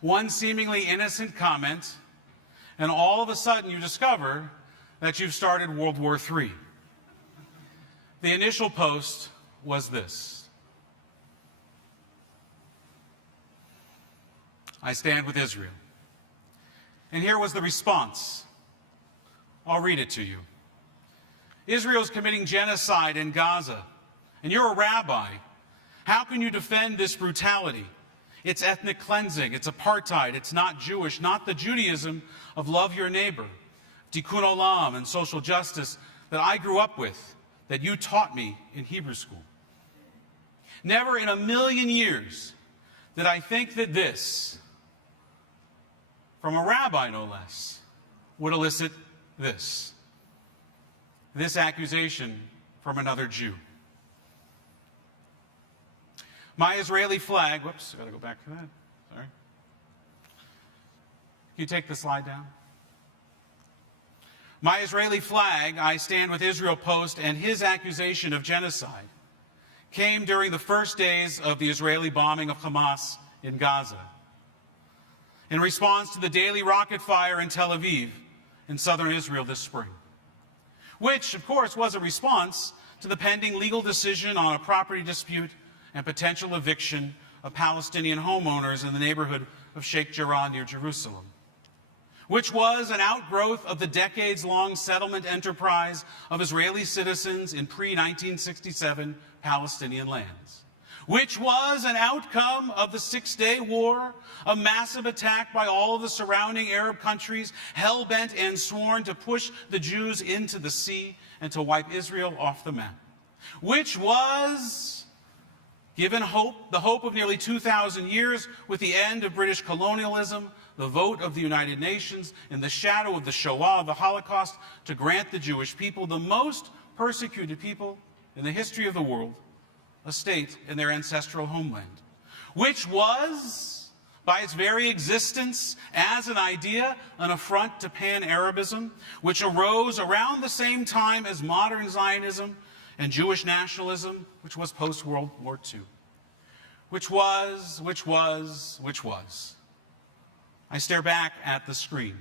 One seemingly innocent comment, and all of a sudden you discover that you've started World War III. The initial post was this: I stand with Israel. And here was the response. I'll read it to you. Israel's committing genocide in Gaza, and you're a rabbi. How can you defend this brutality? It's ethnic cleansing, it's apartheid, it's not Jewish, not the Judaism of love your neighbor, tikkun olam and social justice that I grew up with, that you taught me in Hebrew school. Never in a million years did I think that this, from a rabbi no less, would elicit this. This accusation from another Jew. My Israeli flag, whoops, I gotta go back to that, sorry. Can you take the slide down? My Israeli flag, I stand with Israel post, and his accusation of genocide came during the first days of the Israeli bombing of Hamas in Gaza, in response to the daily rocket fire in Tel Aviv in southern Israel this spring, which, of course, was a response to the pending legal decision on a property dispute and potential eviction of Palestinian homeowners in the neighborhood of Sheikh Jarrah near Jerusalem, which was an outgrowth of the decades-long settlement enterprise of Israeli citizens in pre-1967 Palestinian lands, which was an outcome of the Six-Day War, a massive attack by all of the surrounding Arab countries, hell-bent and sworn to push the Jews into the sea and to wipe Israel off the map, which was given the hope of nearly 2,000 years with the end of British colonialism, the vote of the United Nations, in the shadow of the Shoah, of the Holocaust, to grant the Jewish people, the most persecuted people in the history of the world, a state in their ancestral homeland, which was, by its very existence as an idea, an affront to pan-Arabism, which arose around the same time as modern Zionism and Jewish nationalism, which was post-World War II. Which was. I stare back at the screen.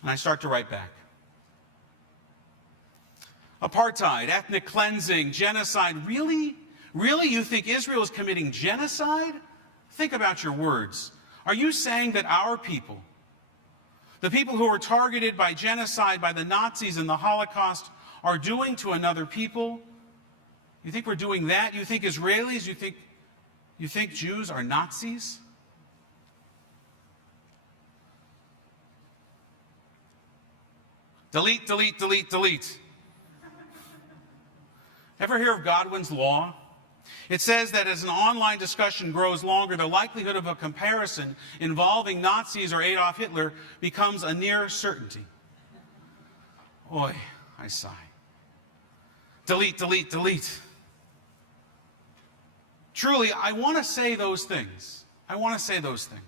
And I start to write back. Apartheid, ethnic cleansing, genocide. Really? Really? You think Israel is committing genocide? Think about your words. Are you saying that our people, the people who were targeted by genocide by the Nazis and the Holocaust, are doing to another people? You think we're doing that? You think Israelis, you think Jews are Nazis? Delete, delete, delete, delete. Ever hear of Godwin's law? It says that as an online discussion grows longer, the likelihood of a comparison involving Nazis or Adolf Hitler becomes a near certainty. Oy, I sigh. Delete, delete, delete. Truly, I want to say those things. I want to say those things.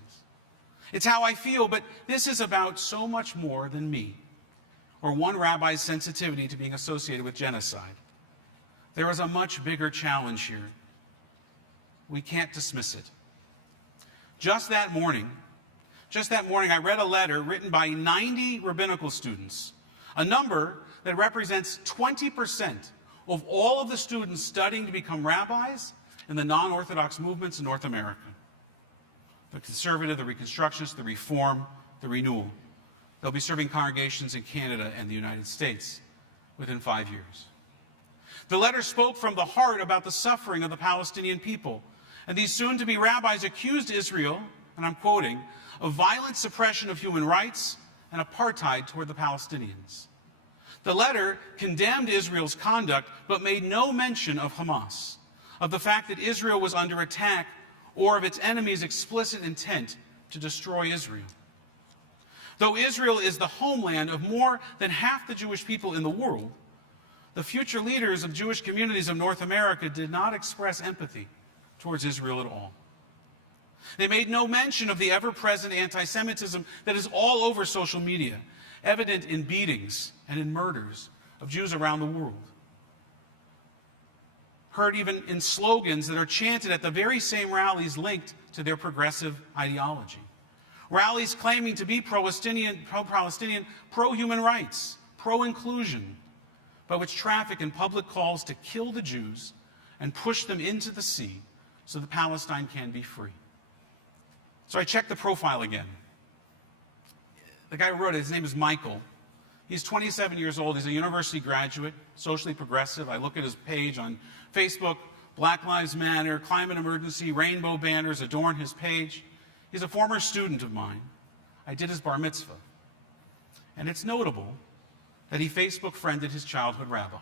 It's how I feel, but this is about so much more than me or one rabbi's sensitivity to being associated with genocide. There is a much bigger challenge here. We can't dismiss it. Just that morning, I read a letter written by 90 rabbinical students, a number that represents 20% of all of the students studying to become rabbis in the non-Orthodox movements in North America. The conservative, the reconstructionist, the reform, the renewal. They'll be serving congregations in Canada and the United States within 5 years. The letter spoke from the heart about the suffering of the Palestinian people, and these soon-to-be rabbis accused Israel, and I'm quoting, of violent suppression of human rights and apartheid toward the Palestinians. The letter condemned Israel's conduct, but made no mention of Hamas, of the fact that Israel was under attack, or of its enemies' explicit intent to destroy Israel. Though Israel is the homeland of more than half the Jewish people in the world, the future leaders of Jewish communities of North America did not express empathy towards Israel at all. They made no mention of the ever-present anti-Semitism that is all over social media, evident in beatings and in murders of Jews around the world. Heard even in slogans that are chanted at the very same rallies linked to their progressive ideology. Rallies claiming to be pro-Palestinian, pro-human rights, pro-inclusion, but which traffic in public calls to kill the Jews and push them into the sea so that Palestine can be free. So I checked the profile again. The guy who wrote it, his name is Michael. He's 27 years old. He's a university graduate, socially progressive. I look at his page on Facebook. Black Lives Matter, climate emergency, rainbow banners adorn his page. He's a former student of mine. I did his bar mitzvah. And it's notable that he Facebook friended his childhood rabbi.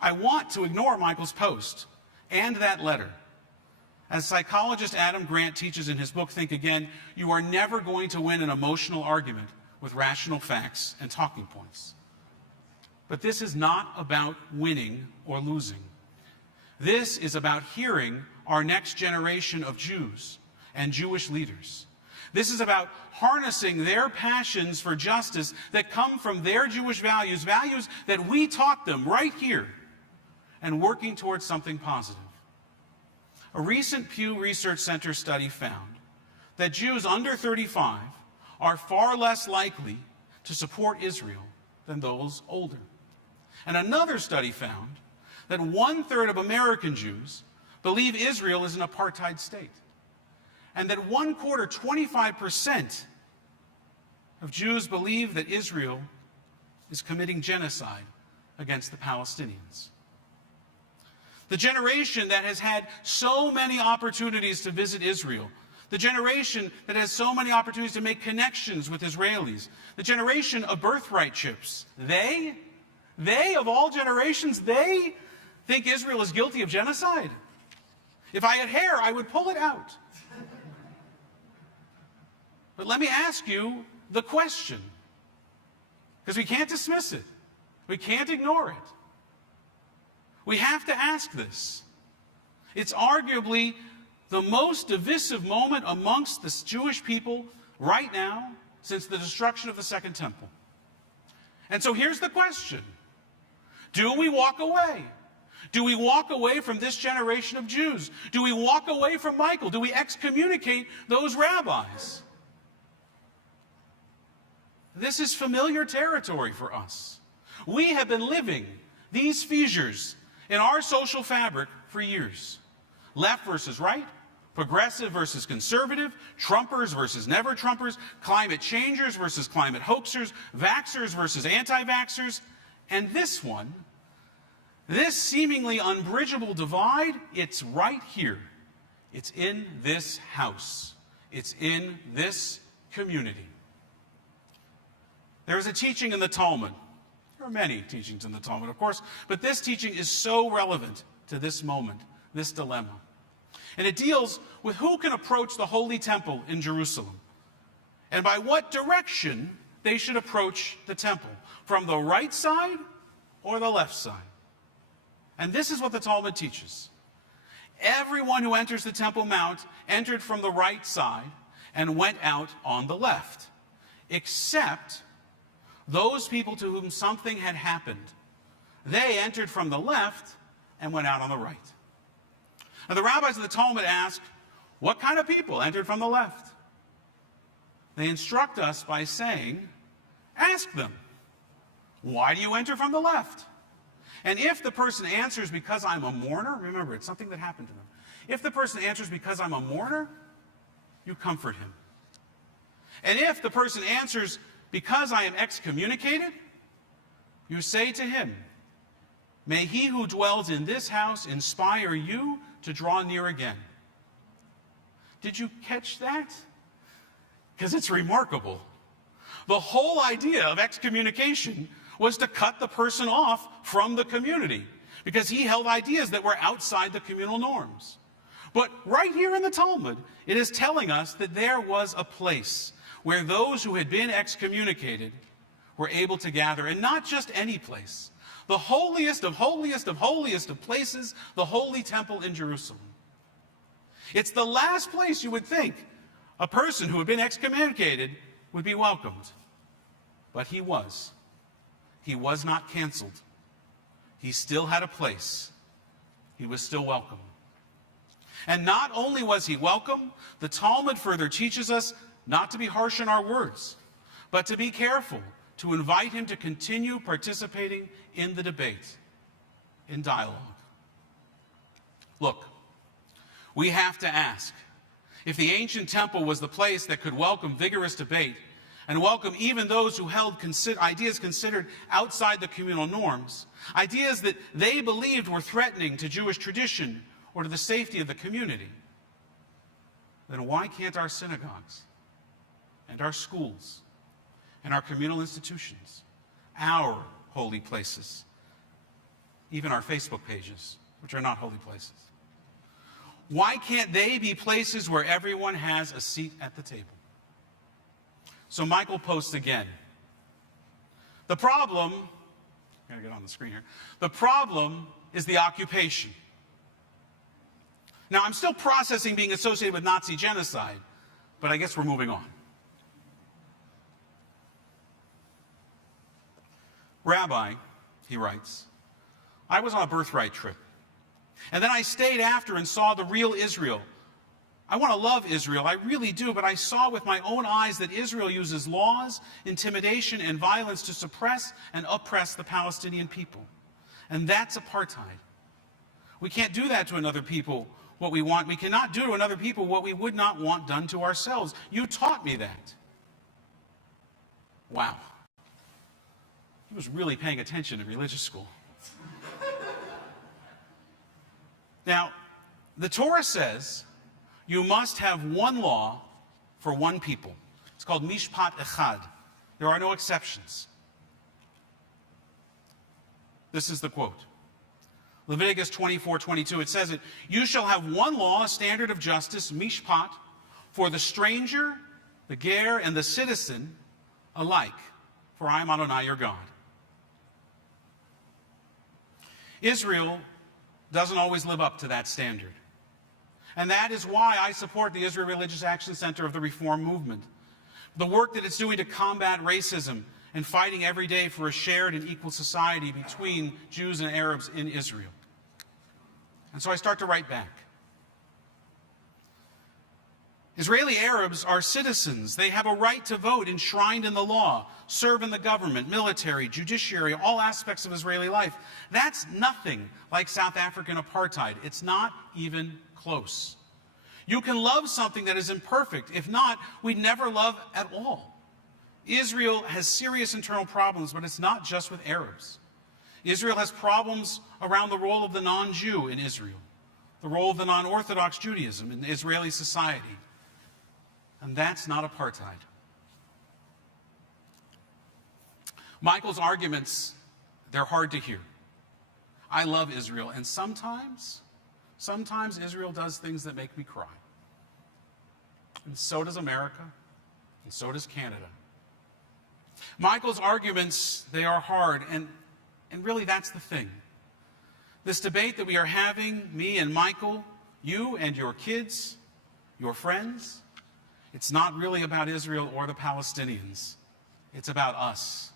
I want to ignore Michael's post and that letter. As psychologist Adam Grant teaches in his book, Think Again, you are never going to win an emotional argument with rational facts and talking points. But this is not about winning or losing. This is about hearing our next generation of Jews and Jewish leaders. This is about harnessing their passions for justice that come from their Jewish values, values that we taught them right here, and working towards something positive. A recent Pew Research Center study found that Jews under 35 are far less likely to support Israel than those older. And another study found that 1/3 of American Jews believe Israel is an apartheid state. And that 1/4, 25% of Jews believe that Israel is committing genocide against the Palestinians. The generation that has had so many opportunities to visit Israel, the generation that has so many opportunities to make connections with Israelis, the generation of birthright chips, they of all generations, they think Israel is guilty of genocide. If I had hair, I would pull it out. But let me ask you the question, because we can't dismiss it. We can't ignore it. We have to ask this. It's arguably the most divisive moment amongst the Jewish people right now since the destruction of the Second Temple. And so here's the question. Do we walk away? Do we walk away from this generation of Jews? Do we walk away from Michael? Do we excommunicate those rabbis? This is familiar territory for us. We have been living these fissures in our social fabric for years. Left versus right, progressive versus conservative, Trumpers versus never-Trumpers, climate changers versus climate hoaxers, vaxxers versus anti-vaxxers, and this one, this seemingly unbridgeable divide, it's right here. It's in this house. It's in this community. There is a teaching in the Talmud. There are many teachings in the Talmud, of course, but this teaching is so relevant to this moment, this dilemma. And it deals with who can approach the Holy Temple in Jerusalem and by what direction they should approach the temple, from the right side or the left side. And this is what the Talmud teaches. Everyone who enters the Temple Mount entered from the right side and went out on the left, except those people to whom something had happened. They entered from the left and went out on the right. Now the rabbis of the Talmud ask, what kind of people entered from the left? They instruct us by saying, ask them, why do you enter from the left? And if the person answers because I'm a mourner, remember, it's something that happened to them. If the person answers because I'm a mourner, you comfort him. And if the person answers because I am excommunicated, you say to him, may he who dwells in this house inspire you to draw near again. Did you catch that? Because it's remarkable. The whole idea of excommunication was to cut the person off from the community because he held ideas that were outside the communal norms. But right here in the Talmud, it is telling us that there was a place where those who had been excommunicated were able to gather, and not just any place. The holiest of holiest of holiest of places, the Holy Temple in Jerusalem. It's the last place you would think a person who had been excommunicated would be welcomed. But he was. He was not canceled. He still had a place. He was still welcome. And not only was he welcome, the Talmud further teaches us not to be harsh in our words, but to be careful, to invite him to continue participating in the debate, in dialogue. Look, we have to ask, if the ancient temple was the place that could welcome vigorous debate and welcome even those who held ideas considered outside the communal norms, ideas that they believed were threatening to Jewish tradition or to the safety of the community, then why can't our synagogues and our schools and our communal institutions, our holy places, even our Facebook pages, which are not holy places, why can't they be places where everyone has a seat at the table? So Michael posts again. The problem, I gotta get on the screen here. The problem is the occupation. Now, I'm still processing being associated with Nazi genocide, but I guess we're moving on. Rabbi, he writes, I was on a birthright trip. And then I stayed after and saw the real Israel. I want to love Israel, I really do, but I saw with my own eyes that Israel uses laws, intimidation, and violence to suppress and oppress the Palestinian people. And that's apartheid. We can't do that to another people what we want. We cannot do to another people what we would not want done to ourselves. You taught me that. Wow. He was really paying attention in religious school. Now, the Torah says you must have one law for one people. It's called Mishpat Echad. There are no exceptions. This is the quote. Leviticus 24:22, it says it, you shall have one law, a standard of justice, Mishpat, for the stranger, the ger, and the citizen alike, for I am Adonai your God. Israel doesn't always live up to that standard. And that is why I support the Israel Religious Action Center of the Reform Movement. The work that it's doing to combat racism and fighting every day for a shared and equal society between Jews and Arabs in Israel. And so I start to write back. Israeli Arabs are citizens. They have a right to vote enshrined in the law, serve in the government, military, judiciary, all aspects of Israeli life. That's nothing like South African apartheid. It's not even close. You can love something that is imperfect. If not, we'd never love at all. Israel has serious internal problems, but it's not just with Arabs. Israel has problems around the role of the non-Jew in Israel, the role of the non-Orthodox Judaism in Israeli society. And that's not apartheid. Michael's arguments, they're hard to hear. I love Israel, and sometimes Israel does things that make me cry. And so does America, and so does Canada. Michael's arguments, they are hard, and really that's the thing. This debate that we are having, me and Michael, you and your kids, your friends, it's not really about Israel or the Palestinians. It's about us.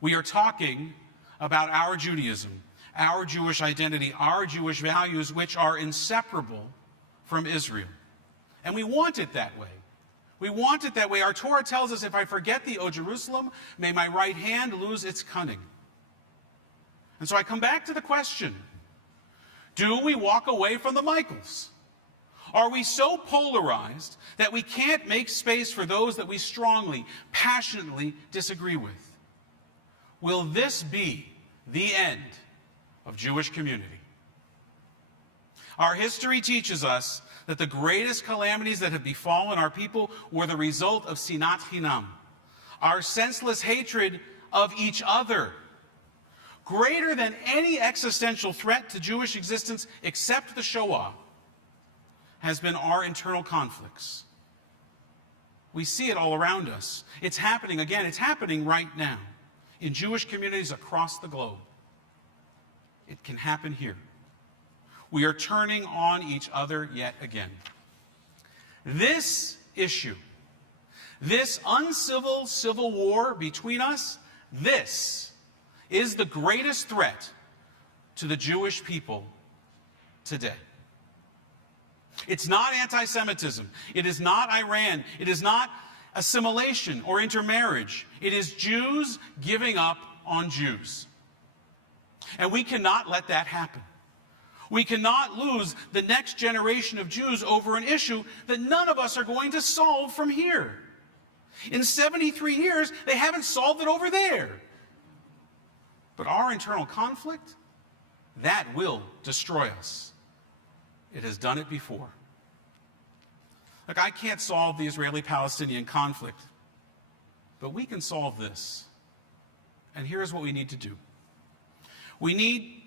We are talking about our Judaism, our Jewish identity, our Jewish values, which are inseparable from Israel. And we want it that way. We want it that way. Our Torah tells us, if I forget thee, O Jerusalem, may my right hand lose its cunning. And so I come back to the question, do we walk away from the Michaels? Are we so polarized that we can't make space for those that we strongly, passionately disagree with? Will this be the end of Jewish community? Our history teaches us that the greatest calamities that have befallen our people were the result of sinat chinam, our senseless hatred of each other. Greater than any existential threat to Jewish existence except the Shoah has been our internal conflicts. We see it all around us. It's happening again. It's happening right now in Jewish communities across the globe. It can happen here. We are turning on each other yet again. This issue, this uncivil civil war between us, this is the greatest threat to the Jewish people today. It's not anti-Semitism. It is not Iran. It is not assimilation or intermarriage. It is Jews giving up on Jews. And we cannot let that happen. We cannot lose the next generation of Jews over an issue that none of us are going to solve from here. In 73 years, they haven't solved it over there. But our internal conflict, that will destroy us. It has done it before. Look, I can't solve the Israeli-Palestinian conflict, but we can solve this. And here's what we need to do. We need,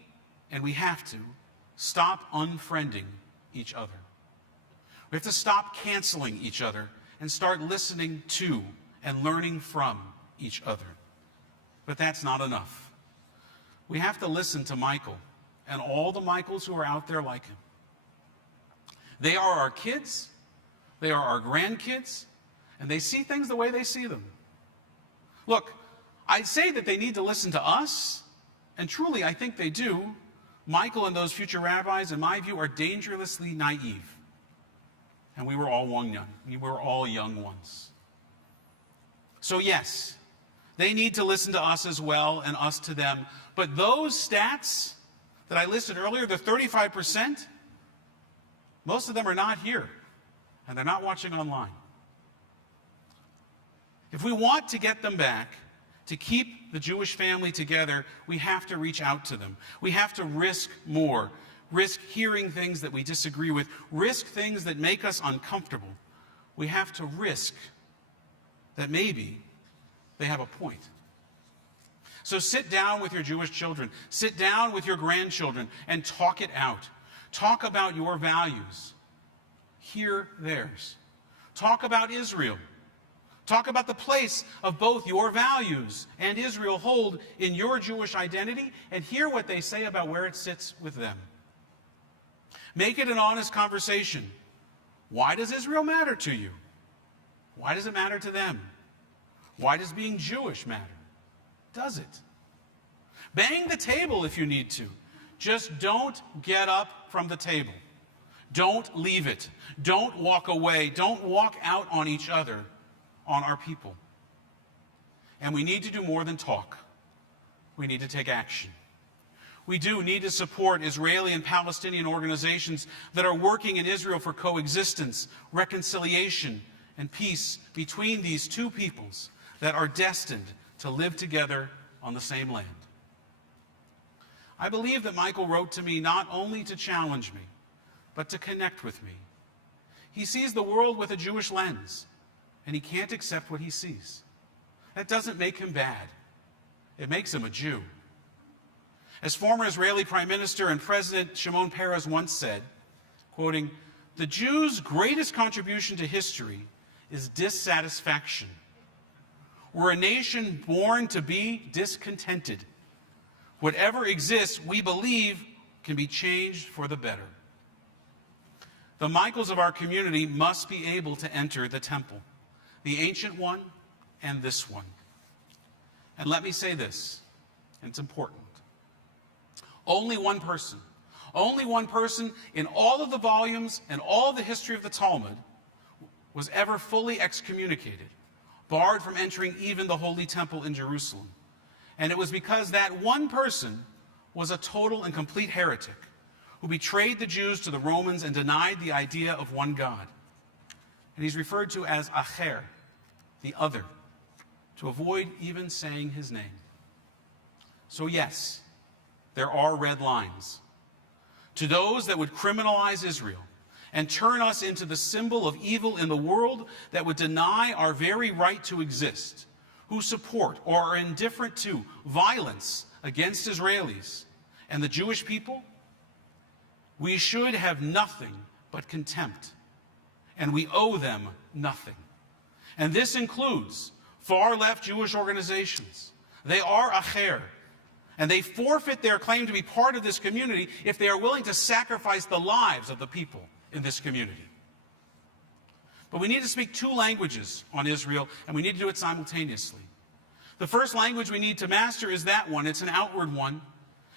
and we have to, stop unfriending each other. We have to stop canceling each other and start listening to and learning from each other. But that's not enough. We have to listen to Michael and all the Michaels who are out there like him. They are our kids, they are our grandkids, and they see things the way they see them. Look, I say that they need to listen to us, and truly I think they do. Michael and those future rabbis, in my view, are dangerously naive. And we were all young. We were all young ones. So yes, they need to listen to us as well, and us to them. But those stats that I listed earlier, the 35%, most of them are not here, and they're not watching online. If we want to get them back, to keep the Jewish family together, we have to reach out to them. We have to risk more, risk hearing things that we disagree with, risk things that make us uncomfortable. We have to risk that maybe they have a point. So sit down with your Jewish children, sit down with your grandchildren, and talk it out. Talk about your values. Hear theirs. Talk about Israel. Talk about the place of both your values and Israel hold in your Jewish identity, and hear what they say about where it sits with them. Make it an honest conversation. Why does Israel matter to you? Why does it matter to them? Why does being Jewish matter? Does it? Bang the table if you need to. Just don't get up from the table. Don't leave it. Don't walk away. Don't walk out on each other, on our people. And we need to do more than talk. We need to take action. We do need to support Israeli and Palestinian organizations that are working in Israel for coexistence, reconciliation, and peace between these two peoples that are destined to live together on the same land. I believe that Michael wrote to me not only to challenge me, but to connect with me. He sees the world with a Jewish lens, and he can't accept what he sees. That doesn't make him bad. It makes him a Jew. As former Israeli Prime Minister and President Shimon Peres once said, quoting, "The Jews' greatest contribution to history is dissatisfaction. We're a nation born to be discontented. Whatever exists, we believe, can be changed for the better." The Michaels of our community must be able to enter the temple, the ancient one and this one. And let me say this, and it's important. Only one person in all of the volumes and all of the history of the Talmud was ever fully excommunicated, barred from entering even the Holy Temple in Jerusalem. And it was because that one person was a total and complete heretic who betrayed the Jews to the Romans and denied the idea of one God. And he's referred to as Acher, the other, to avoid even saying his name. So yes, there are red lines. To those that would criminalize Israel and turn us into the symbol of evil in the world, that would deny our very right to exist, who who support or are indifferent to violence against Israelis and the Jewish people, we should have nothing but contempt, and we owe them nothing. And this includes far-left Jewish organizations. They are acher, and they forfeit their claim to be part of this community if they are willing to sacrifice the lives of the people in this community. But we need to speak two languages on Israel, and we need to do it simultaneously. The first language we need to master is that one. It's an outward one.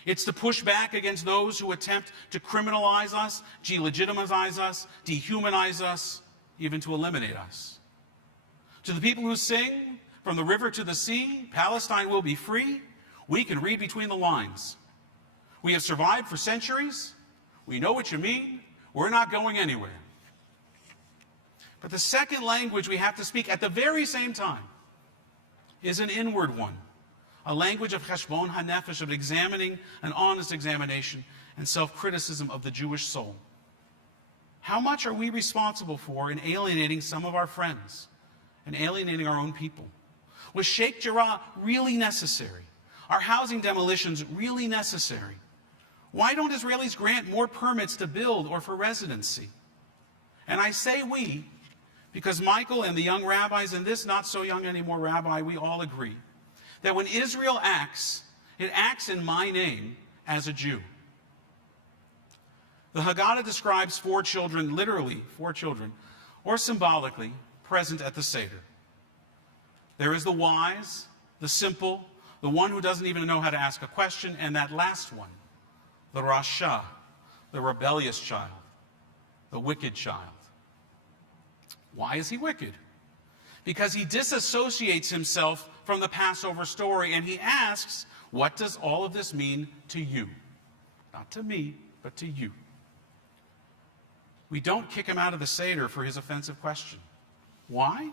It's to push back against those who attempt to criminalize us, delegitimize us, dehumanize us, even to eliminate us. To the people who sing, from the river to the sea, Palestine will be free, we can read between the lines. We have survived for centuries. We know what you mean. We're not going anywhere. But the second language we have to speak at the very same time is an inward one, a language of cheshbon hanefesh, of examining, an honest examination and self-criticism of the Jewish soul. How much are we responsible for in alienating some of our friends and alienating our own people? Was Sheikh Jarrah really necessary? Are housing demolitions really necessary? Why don't Israelis grant more permits to build or for residency? And I say we, because Michael and the young rabbis and this not so young anymore rabbi, we all agree that when Israel acts, it acts in my name as a Jew. The Haggadah describes 4 children, literally 4 children, or symbolically, present at the Seder. There is the wise, the simple, the one who doesn't even know how to ask a question, and that last one, the Rasha, the rebellious child, the wicked child. Why is he wicked? Because he disassociates himself from the Passover story, and he asks, what does all of this mean to you? Not to me, but to you. We don't kick him out of the Seder for his offensive question. Why?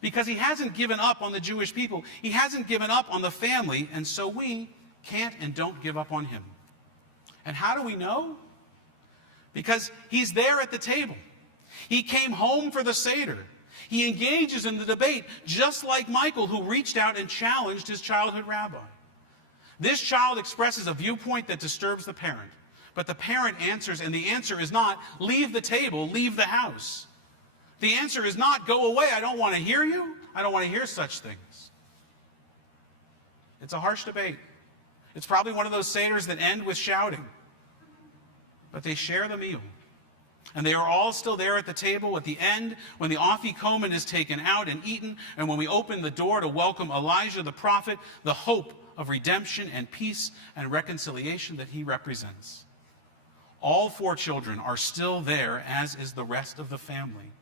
Because he hasn't given up on the Jewish people. He hasn't given up on the family, and so we can't and don't give up on him. And how do we know? Because he's there at the table. He came home for the Seder. He engages in the debate, just like Michael, who reached out and challenged his childhood rabbi. This child expresses a viewpoint that disturbs the parent. But the parent answers, and the answer is not, leave the table, leave the house. The answer is not, go away, I don't want to hear you. I don't want to hear such things. It's a harsh debate. It's probably one of those Seders that end with shouting. But they share the meal. And they are all still there at the table at the end when the afikomen is taken out and eaten, and when we open the door to welcome Elijah the prophet, the hope of redemption and peace and reconciliation that he represents. All 4 children are still there, as is the rest of the family.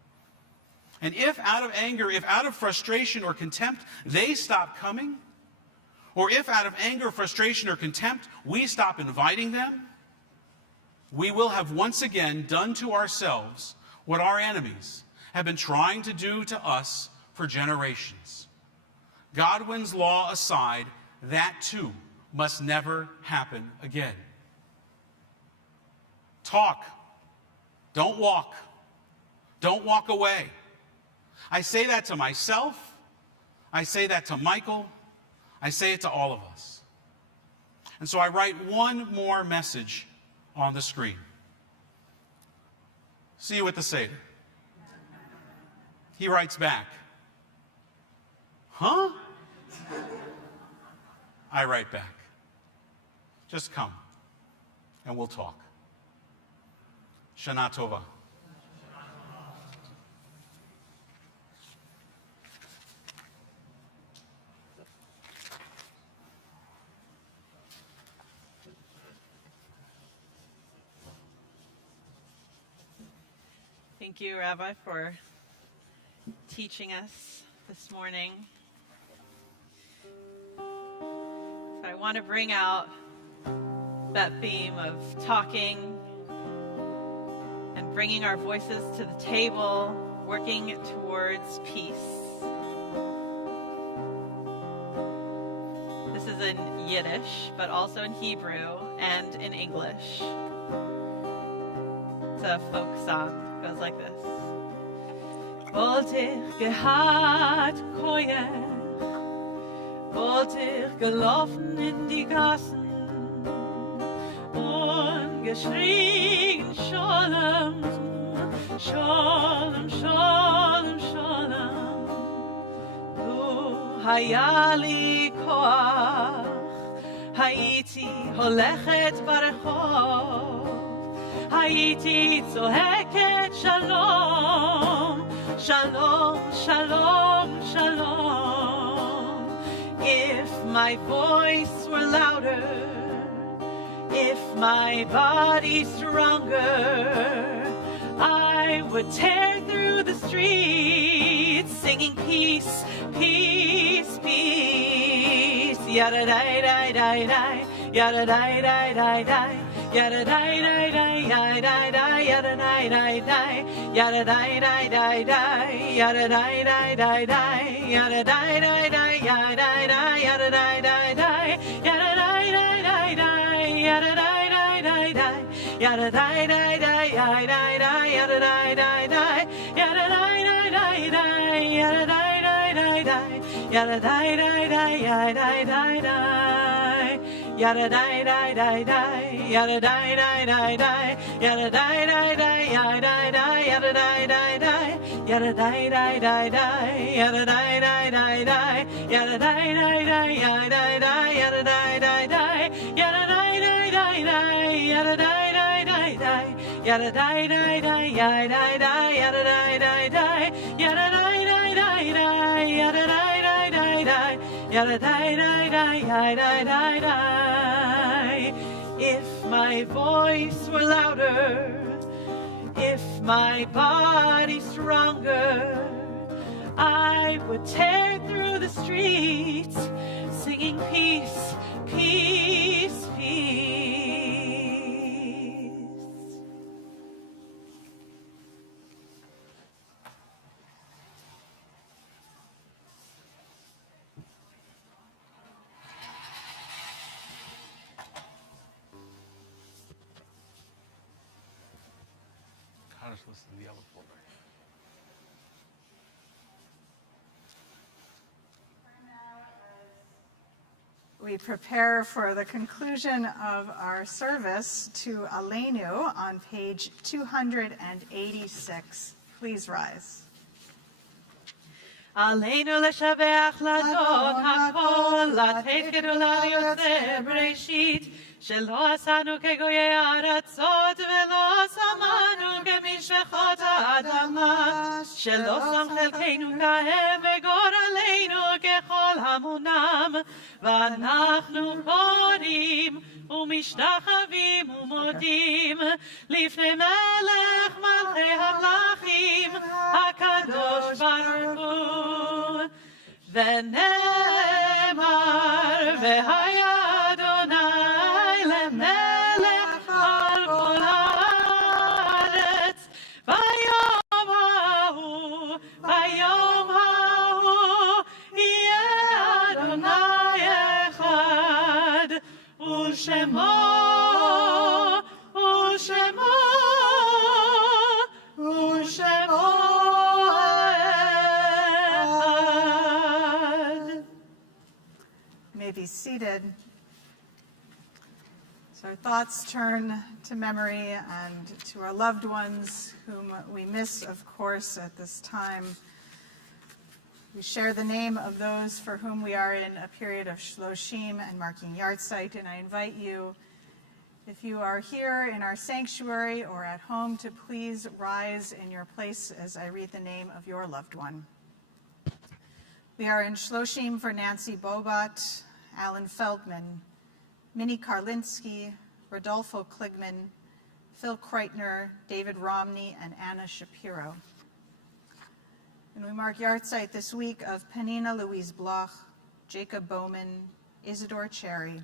And if out of anger, if out of frustration or contempt, they stop coming, or if out of anger, frustration, or contempt, we stop inviting them, we will have once again done to ourselves what our enemies have been trying to do to us for generations. Godwin's law aside, that too must never happen again. Talk. Don't walk. Don't walk away. I say that to myself. I say that to Michael. I say it to all of us. And so I write one more message on the screen. See you at the Seder. He writes back, huh? I write back, just come and we'll talk. Shana Tova. Thank you, Rabbi, for teaching us this morning. So I want to bring out that theme of talking and bringing our voices to the table, working towards peace. This is in Yiddish, but also in Hebrew and in English. It's a folk song. It goes like this. Wollt ich gehad koyach wollt ich gelaufen in die Gassen und geschrien, Sholom, Sholom, Sholom, Sholom. היה לי כוח, הייתי הולכת ברחוב, הייתי צועקת שלום, שלום, שלום, שלום. If my voice were louder, if my body stronger, I would tear through the streets singing peace, peace, peace. Yada da da da da, yada da da da da, yada da da da, yada da da, yada da da da, yada da da da da, yada da da da da, yada da da da, yada da, yada da da da, yada da da da da, yada da da da da, yada da da da, yada da, yada da da da, yada da da da da, yada da da da da, yada da da da, yada da da da, yada da da da da, yada da da da da, yada da da da, yada da, yada da da da, yada da da da da, yada da da da da, yada da da da, yada da, yada da da da, yada da da da da, yada da da da da, yada da da da, yada da, yada da da da, yada da da da da, yada da da da da, yada da da da, yada da da. If my voice were louder, if my body stronger, I would tear through the streets singing peace, peace, peace. Kaddish, listen to the other four. We prepare for the conclusion of our service to Elenu on page 286. Please rise. עלינו לשבח לאדון הכל, לתת גדולה יוצא בראשית, שלא עשינו כגויי הארצות ולא שמנו כמשפחות האדמה, שלא שם חלקנו כהם וגורלנו ככל המונם, ואנחנו קוראים ומשתחווים ומודים לפני מלך מלכי המלכים הקדוש ברוך הוא. ונאמר והיה אדוני למלך על כל הארץ ביום ההוא, ביום ההוא יהיה אדוני אחד ושמו May be seated. So our thoughts turn to memory and to our loved ones whom we miss, of course, at this time. We share the name of those for whom we are in a period of Shloshim and marking yahrzeit, and I invite you, if you are here in our sanctuary or at home, to please rise in your place as I read the name of your loved one. We are in Shloshim for Nancy Bobat, Alan Feldman, Minnie Karlinski, Rodolfo Kligman, Phil Kreitner, David Romney, and Anna Shapiro. And we mark yahrzeit this week of Penina Louise Bloch, Jacob Bowman, Isidore Cherry,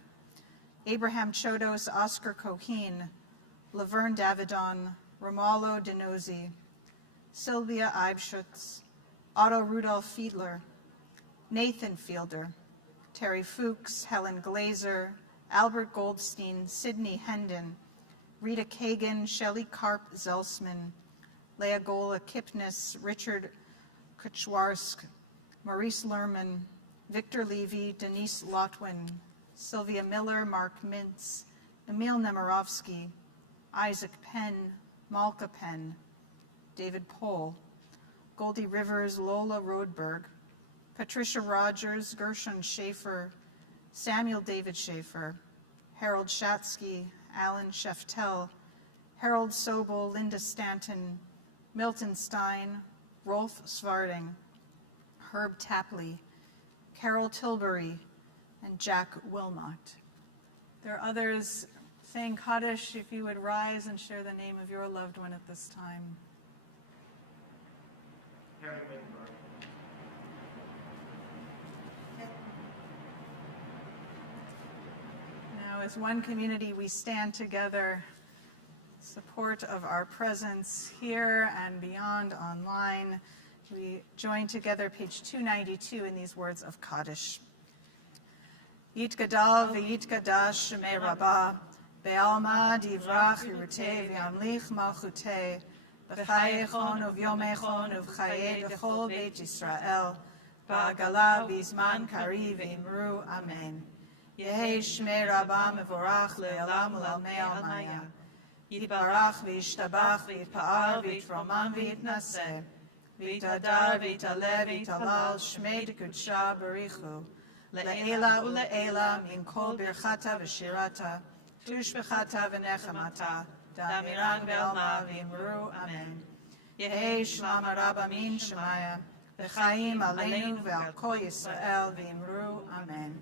Abraham Chodos, Oscar Coheen, Laverne Davidon, Romulo Denozi, Sylvia Eibschutz, Otto Rudolph Fiedler, Nathan Fielder, Terry Fuchs, Helen Glazer, Albert Goldstein, Sidney Hendon, Rita Kagan, Shelley Karp Zelsman, Leah Gola Kipnis, Richard Kuchwarsk, Maurice Lerman, Victor Levy, Denise Lotwin, Sylvia Miller, Mark Mintz, Emil Nemirovsky, Isaac Penn, Malka Penn, David Pohl, Goldie Rivers, Lola Rodberg, Patricia Rogers, Gershon Schaefer, Samuel David Schaefer, Harold Shatsky, Alan Sheftel, Harold Sobel, Linda Stanton, Milton Stein, Rolf Svarding, Herb Tapley, Carol Tilbury, and Jack Wilmot. There are others saying Kaddish. If you would rise and share the name of your loved one at this time. Now, as one community, we stand together, support of our presence here and beyond online. We join together, page 292, in these words of Kaddish. Yitgadal v'yitgadash shemei Rabbah, be'alma divrach yirutei v'yamlich malchutei, b'chayechon uv'yomechon uv'chayei b'chol beit Yisrael, ba'agala v'izman kari v'imru amen. Yehei shmei Rabbah mevorach le'olam u'lalmei almaya. Yitbarach v'yishtabach v'yitpa'ar v'yitromam v'yitnaseh. V'yitadar v'yitaleh v'yitalal shmei d'kudsha barichu. Le'ela u'le'ela min kol birchata v'shirata. Tushbechata v'nechamata. Da'amiran ve'alma v'imru amen. Yehei shlam arab amin shemaya. V'chaim aleinu ve'al kol Yisrael v'imru amen.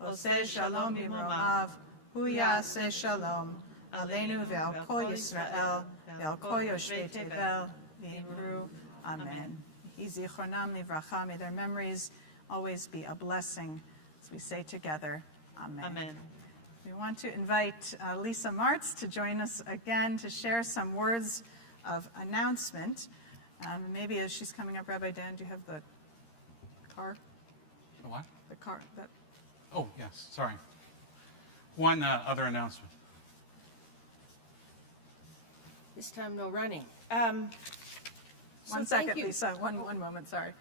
Oseh shalom b'mromav. Hu ya'aseh shalom. Elenu ve'al kol Yisrael, ve'al kol yoshvei tevel, v'imru, amen. Yizichronam livracha, may their memories always be a blessing, as we say together, amen. Amen. We want to invite Lisa Martz to join us again to share some words of announcement. Maybe as she's coming up, Rabbi Dan, do you have the car? The what? The car. Oh, yes, sorry. One other announcement. This time, no running. One second, Lisa. One moment, sorry.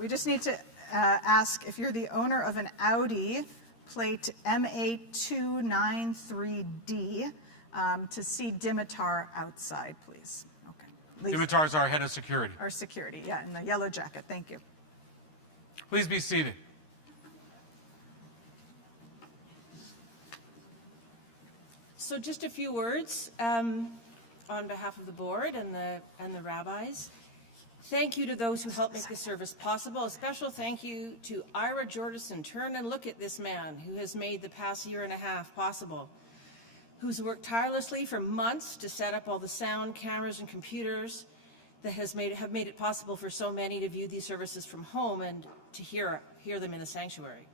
We just need to ask if you're the owner of an Audi plate MA293D to see Dimitar outside, please. Okay. Lisa. Dimitar's our head of security. Our security, yeah, in the yellow jacket. Thank you. Please be seated. So just a few words on behalf of the board and the rabbis. Thank you to those who helped make this service possible. A special thank you to Ira Jordison. Turn and look at this man who has made the past year and a half possible, who's worked tirelessly for months to set up all the sound, cameras, and computers that have made it possible for so many to view these services from home and to hear them in the sanctuary.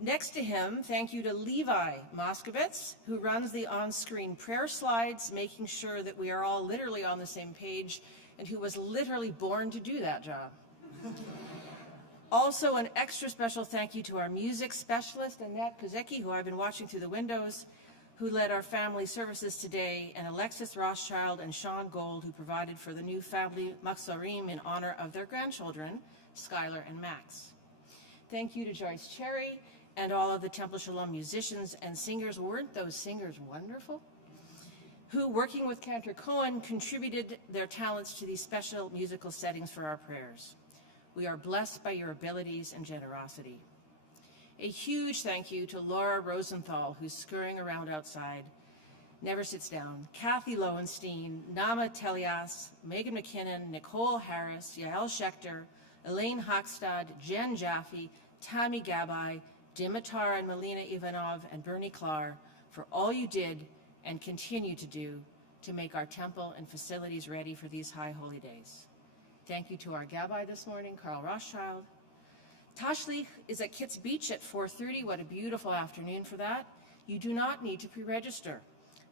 Next to him, thank you to Levi Moskowitz, who runs the on-screen prayer slides, making sure that we are all literally on the same page, and who was literally born to do that job. Also, an extra special thank you to our music specialist, Annette Kozecki, who I've been watching through the windows, who led our family services today, and Alexis Rothschild and Sean Gold, who provided for the new family Machzorim in honor of their grandchildren, Skylar and Max. Thank you to Joyce Cherry and all of the Temple Shalom musicians and singers. Weren't those singers wonderful? Who, working with Cantor Cohen, contributed their talents to these special musical settings for our prayers. We are blessed by your abilities and generosity. A huge thank you to Laura Rosenthal, who's scurrying around outside, never sits down, Kathy Lowenstein, Nama Telias, Megan McKinnon, Nicole Harris, Yael Schechter, Elaine Hochstad, Jen Jaffe, Tammy Gabai, Dimitar and Melina Ivanov, and Bernie Klar for all you did and continue to do to make our temple and facilities ready for these high holy days. Thank you to our Gabbai this morning, Carl Rothschild. Tashlich is at Kitts Beach at 4:30. What a beautiful afternoon for that. You do not need to pre-register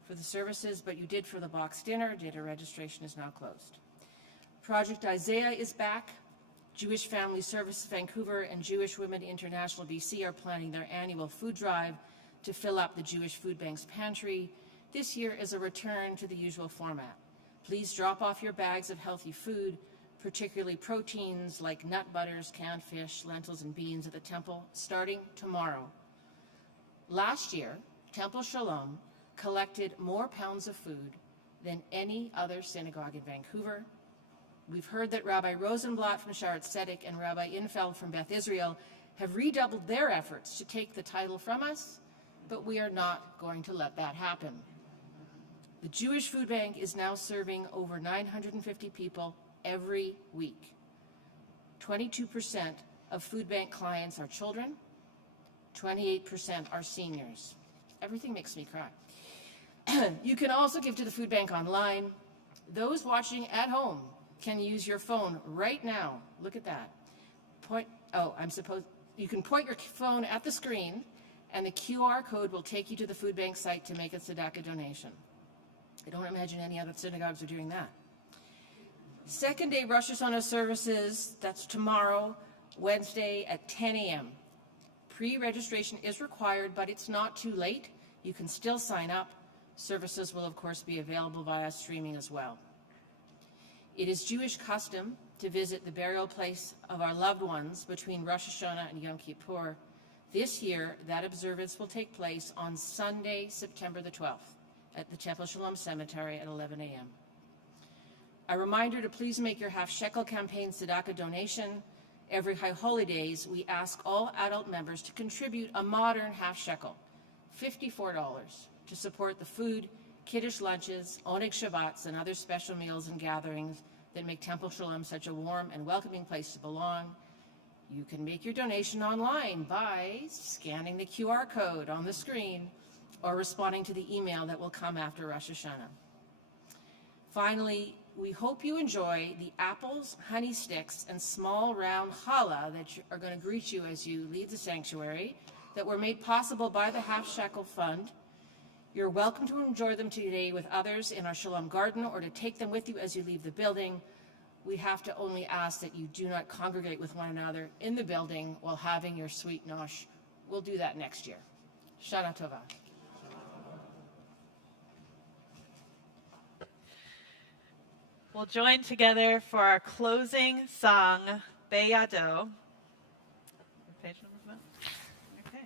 for the services, but you did for the box dinner. Data registration is now closed. Project Isaiah is back. Jewish Family Services Vancouver and Jewish Women International BC are planning their annual food drive to fill up the Jewish Food Bank's pantry. This year is a return to the usual format. Please drop off your bags of healthy food, particularly proteins like nut butters, canned fish, lentils, and beans at the temple starting tomorrow. Last year, Temple Sholom collected more pounds of food than any other synagogue in Vancouver. We've heard that Rabbi Rosenblatt from Sharet Tzedek and Rabbi Infeld from Beth Israel have redoubled their efforts to take the title from us, but we are not going to let that happen. The Jewish Food Bank is now serving over 950 people every week. 22% of food bank clients are children, 28% are seniors. Everything makes me cry. You can also give to the food bank online. Those watching at home can use your phone right now. Look at that. You can point your phone at the screen and the QR code will take you to the food bank site to make a tzedakah donation. I don't imagine any other synagogues are doing that. Second day Rosh Hashanah services, that's tomorrow, Wednesday at 10 a.m. Pre-registration is required, but it's not too late. You can still sign up. Services will, of course, be available via streaming as well. It is Jewish custom to visit the burial place of our loved ones between Rosh Hashanah and Yom Kippur. This year, that observance will take place on Sunday, September the 12th, at the Temple Sholom Cemetery at 11 a.m. A reminder to please make your half-shekel campaign tzedakah donation. Every High Holy Days, we ask all adult members to contribute a modern half-shekel, $54, to support the food, Kaddish lunches, Oneg Shabbats, and other special meals and gatherings that make Temple Sholom such a warm and welcoming place to belong. You can make your donation online by scanning the QR code on the screen or responding to the email that will come after Rosh Hashanah. Finally, we hope you enjoy the apples, honey sticks, and small round challah that are going to greet you as you leave the sanctuary that were made possible by the Half Shekel Fund. You're welcome to enjoy them today with others in our Sholom garden or to take them with you as you leave the building. We have to only ask that you do not congregate with one another in the building while having your sweet nosh. We'll do that next year. Shana Tova. We'll join together for our closing song, Beyado. Page number? Okay.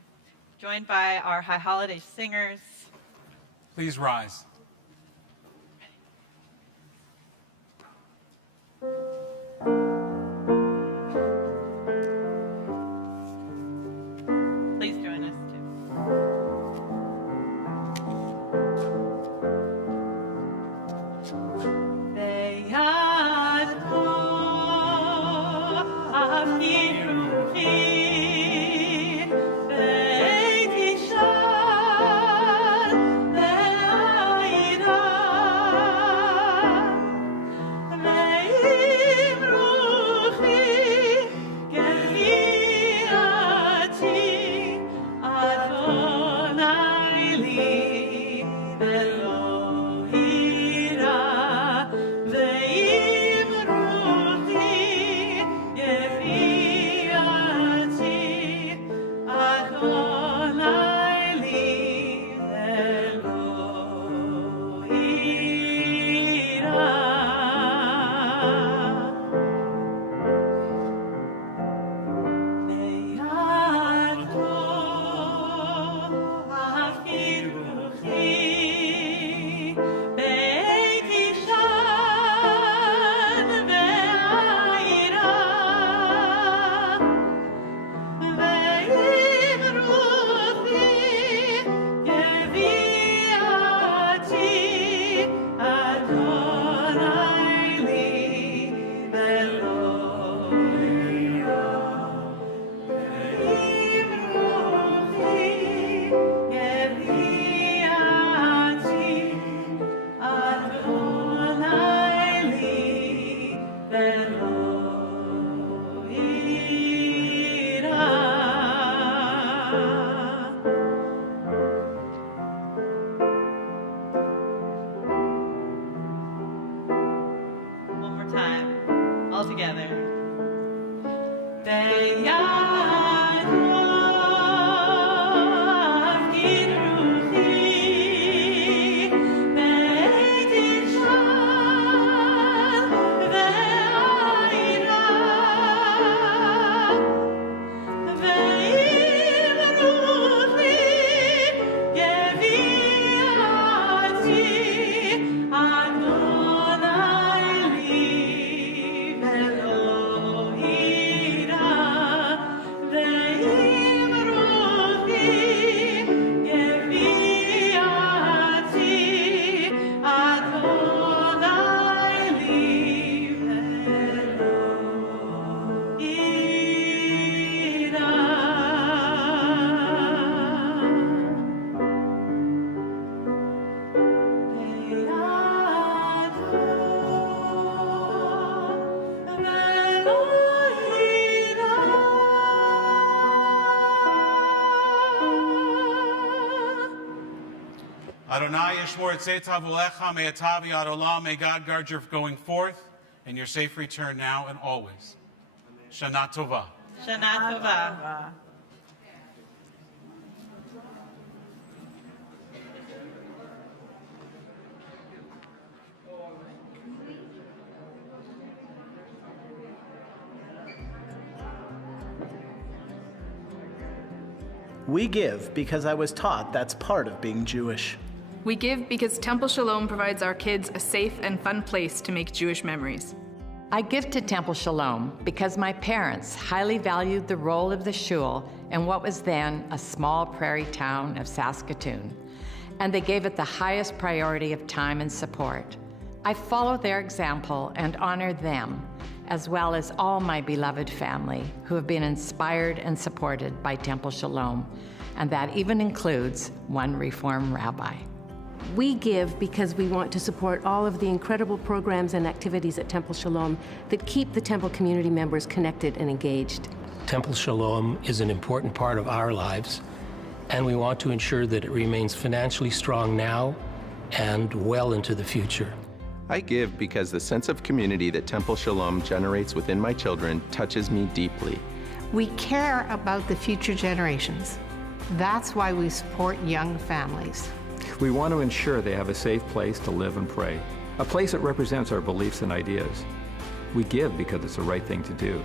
Joined by our High Holiday singers. Please rise. Please join us too. Adonai yishmor et zeitav ulecha me'atav yad olam. May God guard your going forth and your safe return now and always. Shana Tova. Shana Tova. We give because I was taught that's part of being Jewish. We give because Temple Sholom provides our kids a safe and fun place to make Jewish memories. I give to Temple Sholom because my parents highly valued the role of the shul in what was then a small prairie town of Saskatoon, and they gave it the highest priority of time and support. I follow their example and honor them, as well as all my beloved family who have been inspired and supported by Temple Sholom, and that even includes one Reform rabbi. We give because we want to support all of the incredible programs and activities at Temple Sholom that keep the Temple community members connected and engaged. Temple Sholom is an important part of our lives, and we want to ensure that it remains financially strong now and well into the future. I give because the sense of community that Temple Sholom generates within my children touches me deeply. We care about the future generations. That's why we support young families. We want to ensure they have a safe place to live and pray, a place that represents our beliefs and ideas. We give because it's the right thing to do.